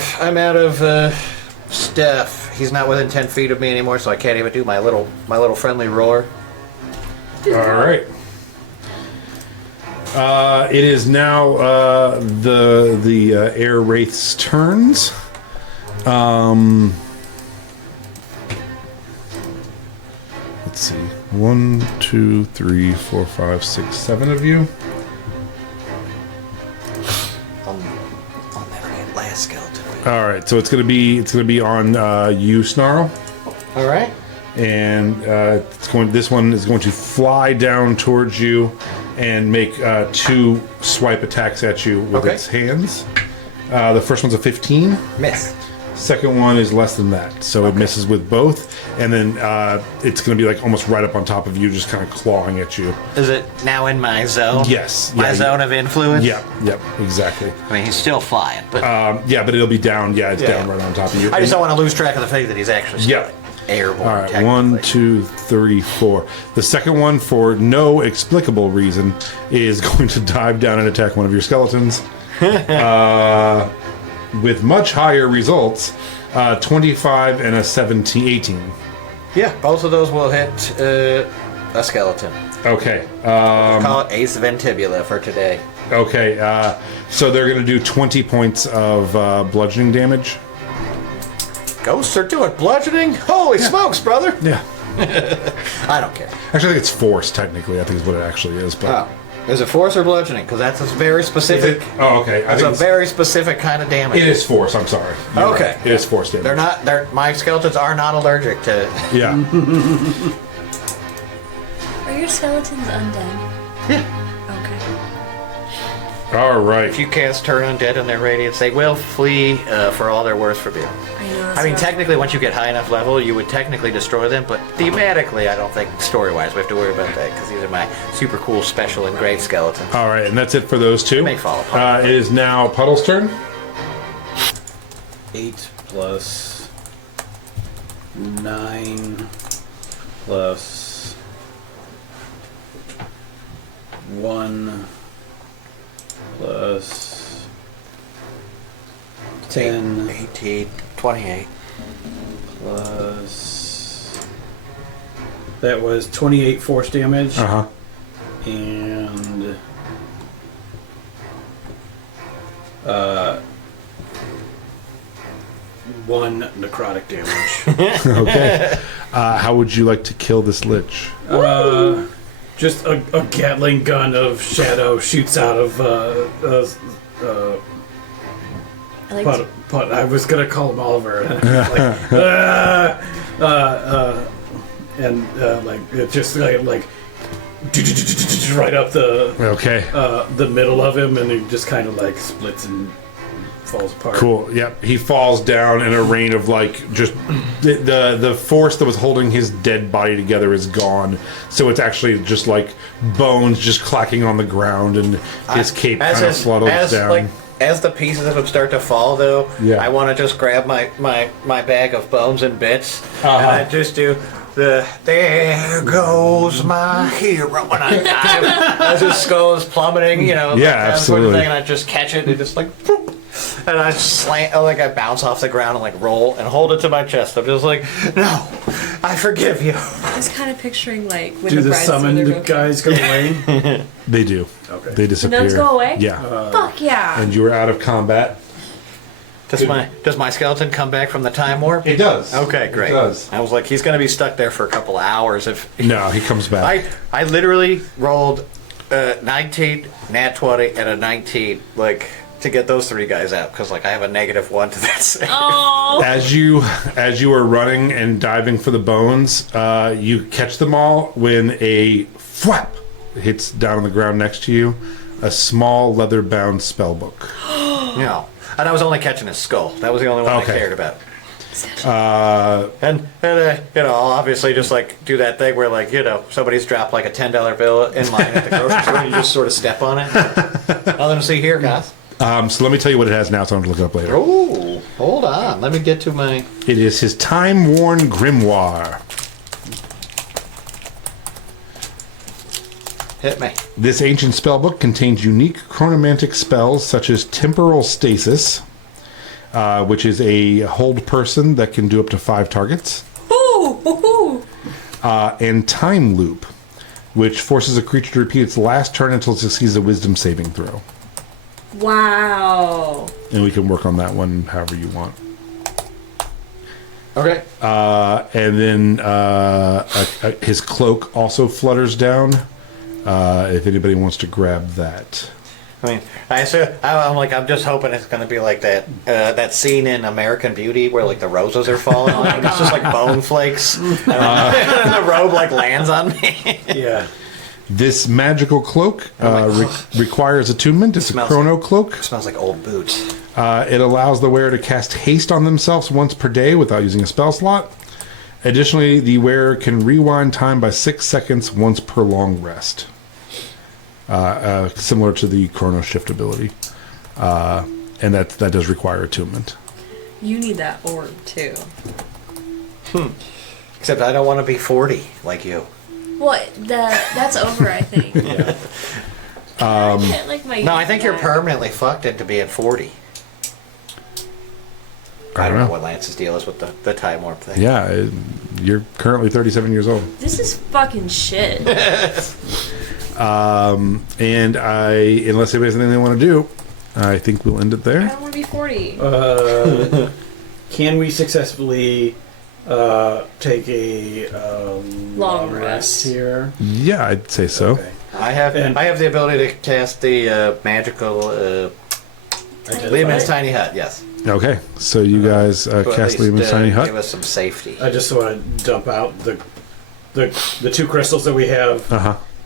of stuff. He's not within 10 feet of me anymore, so I can't even do my little friendly roar. All right. It is now the air wraith's turns. Let's see. 1, 2, 3, 4, 5, 6, 7 of you. I'll never get last skeleton. All right. So it's gonna be on you, Snarl. All right. And this one is going to fly down towards you and make 2 swipe attacks at you with Okay. its hands. The first one's a 15. Miss. Second one is less than that, so it misses with both. And then it's going to be like almost right up on top of you, just kind of clawing at you. Is it now in my zone? Yes. My Yeah, zone of influence? Yep, exactly. I mean, he's still flying, but Yeah, but it'll be down. Yeah, it's Yeah. down right on top of you. I just don't want to lose track of the fact that he's actually still Yeah. airborne. All right, technically. 1, 2, 3, 4. The second one, for no explicable reason, is going to dive down and attack one of your skeletons. With much higher results, 25 and a 18. Yeah, both of those will hit a skeleton. Okay. Call it Ace Ventibula for today. Okay. So they're going to do 20 points of bludgeoning damage. Ghosts are doing bludgeoning? Holy smokes, brother! Yeah. I don't care. Actually, I think it's force, technically. I think is what it actually is. But Oh. Is it force or bludgeoning? Because that's a very is specific. it? Oh, okay. I That's think a it's, very specific kind of damage. it is force. I'm sorry. You're Okay. right. It is force damage. They're not. My skeletons are not allergic to. Yeah. Are your skeletons undead? Yeah. Okay. All right. If you cast Turn Undead in their radiance, they will flee for all they're worth from you. I know. I mean, technically, once you get high enough level, you would technically destroy them, but thematically, I don't think story-wise we have to worry about that, because these are my super cool special engraved skeletons. All right, and that's it for those two. May fall apart. It is now Puddle's turn. 8 plus 9 plus 1 plus 10 18, 28. plus. That was 28 force damage. Uh huh. And 1 necrotic damage. Okay. How would you like to kill this lich? Just a Gatling gun of shadow shoots out of I like Put. I was gonna call him Oliver. Like it just like right up Okay. the middle of him, and he just kind of like splits and falls apart. Cool. Yep. He falls down in a rain of like just the force that was holding his dead body together is gone. So it's actually just like bones just clacking on the ground, and his cape kind of flutters down. As the pieces of him start to fall, though, Yeah. I want to just grab my bag of bones and bits, Uh-huh. and I just do the "There goes my hero" when I dive as his skull is plummeting, Yeah, that kind of sort of absolutely. thing, and I just catch it and just like, whoop, and I I bounce off the ground and like roll and hold it to my chest. I'm just like, no, I forgive you. I was kind of picturing like when Do the brides do their summoned vocation. guys go away? They do. Okay. They disappear. gnomes go away? Yeah. Fuck yeah! And you were out of combat. Does my skeleton come back from the time warp? It does. Okay, great. It does. I was like, he's gonna be stuck there for a couple of hours if. No, he comes back. I literally rolled 19, nat 20, and a 19, like, to get those 3 guys out, because, like, I have a -1 to that save. Oh, As you are running and diving for the bones, you catch them all when a flap hits down on the ground next to you. A small leather-bound spell book. And I was only catching his skull. That was the only one Okay. I cared about. And you know, I'll obviously just like do that thing where like, you know, somebody's dropped like a $10 bill in line at the grocery store and you just sort of step on it. Nothing to see here, guys. So let me tell you what it has now, so I'm going to look it up later. Oh, hold on. Let me get to my... It is his time-worn grimoire. Hit me. This ancient spellbook contains unique chronomantic spells such as temporal stasis, which is a hold person that can do up to 5 targets, and time loop, which forces a creature to repeat its last turn until it succeeds a wisdom saving throw. Wow. And we can work on that one however you want. Okay. And then his cloak also flutters down. If anybody wants to grab that. I mean, I'm just hoping it's going to be like that scene in American Beauty where like the roses are falling. And it's just like bone flakes, and then the robe like lands on me. Yeah. This magical cloak requires attunement. It's a chrono cloak. It smells like old boots. It allows the wearer to cast haste on themselves once per day without using a spell slot. Additionally, the wearer can rewind time by 6 seconds once per long rest. Similar to the chrono shift ability. And that does require attunement. You need that orb too. Except I don't want to be 40 like you. What? That's over, I think. Yeah. No, I think you're permanently fucked into being 40. I don't know what Lance's deal is with the time warp thing. Yeah, you're currently 37 years old. This is fucking shit. And unless anybody has anything they want to do, I think we'll end it I there. don't want to be 40. Can we successfully take a Long rest here? Yeah, I'd say so. Okay. I have the ability to cast the magical Lehman's Tiny Hut. Yes. Okay, so you guys cast Lehman's Tiny Hut. Give us some safety. I just want to dump out the 2 crystals that we have,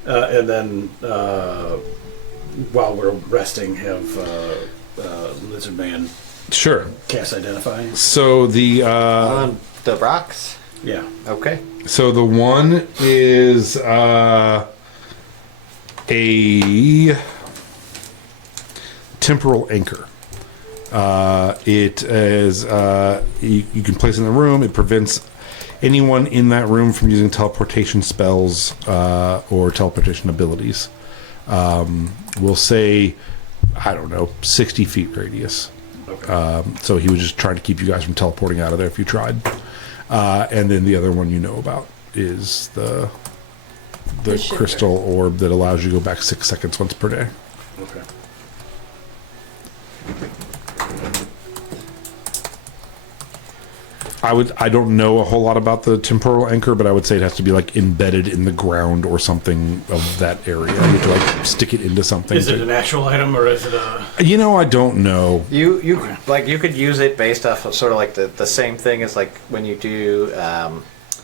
and then while we're resting, have Lizard Man Sure. cast Identify. So On the rocks. Yeah. Okay. so the one is a temporal anchor. It is you can place it in the room. It prevents anyone in that room from using teleportation spells or teleportation abilities. We'll say, I don't know, 60 feet radius. Okay. So he was just trying to keep you guys from teleporting out of there if you tried. And then the other one you know about is the crystal orb that allows you to go back 6 seconds once per day. Okay. I don't know a whole lot about the temporal anchor, but I would say it has to be like embedded in the ground or something of that area. You have to like stick it into something. Is it an actual item or is it a? You know, I don't know. You could use it based off of sort of like the same thing as like when you do.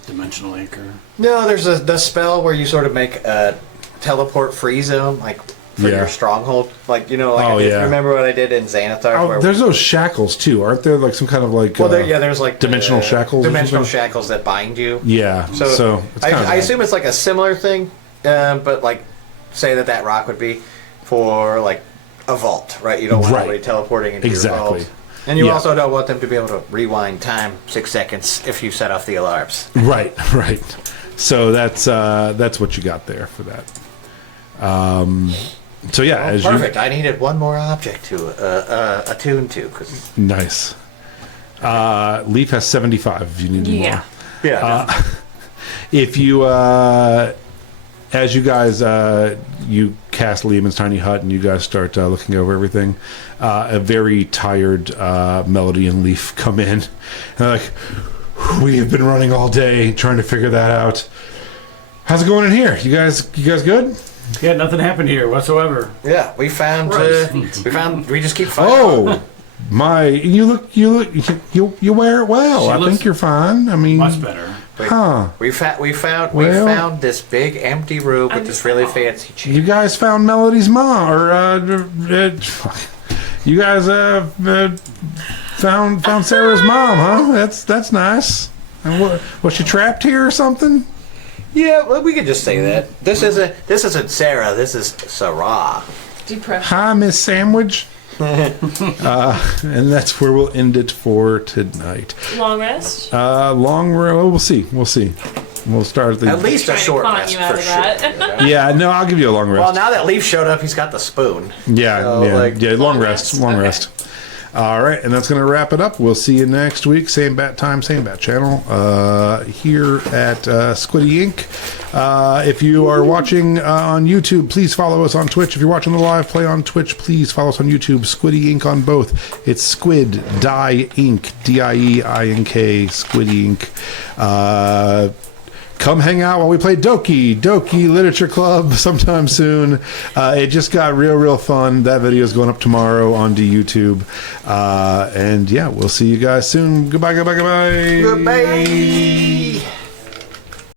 Dimensional anchor. No, there's the spell where you sort of make a teleport free zone, like for your stronghold. Like, you know, like remember what I did in Xanathar? Oh, there's those shackles too, aren't there? Like some kind of like there's like dimensional shackles. Dimensional shackles that bind you. Yeah. So it's I assume it's like a similar thing, but like say that rock would be for like a vault, right? You don't want anybody teleporting into your vault. And you also don't want them to be able to rewind time 6 seconds if you set off the alarms. Right. So that's what you got there for that. So yeah, perfect. I needed one more object to attune to. Nice. Leaf has 75. If you need more. Yeah. If you, as you guys, you cast Lehman's Tiny Hut and you guys start looking over everything, a very tired Melody and Leaf come in. And they're like, we have been running all day trying to figure that out. How's it going in here? You guys good? Yeah, nothing happened here whatsoever. Yeah, we found. We just keep fighting. Oh, my! You wear it well. I think you're fine. I mean, much better. We found this big empty room with this really fancy chair. You guys found Melody's mom, or you guys Found Sarah's mom, huh? That's nice. And was she trapped here or something? Yeah, well, we could just say that. This isn't Sarah. This is Sarah. Depression. Hi, Miss Sandwich. And that's where we'll end it for tonight. Long rest. Long row. We'll see. We'll start at the. At least a Trying to short con rest you out for of sure. that. Yeah, no, I'll give you a long rest. Well, now that Leaf showed up, he's got the spoon. Yeah, So, long rest. Long Okay. rest. All right, and that's going to wrap it up. We'll see you next week. Same bat time, same bat channel here at Squiddy Inc. If you are watching on YouTube, please follow us on Twitch. If you're watching the live play on Twitch, please follow us on YouTube. Squiddy Inc. on both. It's Squid Die Inc. DIEINK. Squiddy Inc. Come hang out while we play Doki Literature Club sometime soon. It just got real fun. That video is going up tomorrow onto YouTube. And yeah, we'll see you guys soon. Goodbye. Goodbye.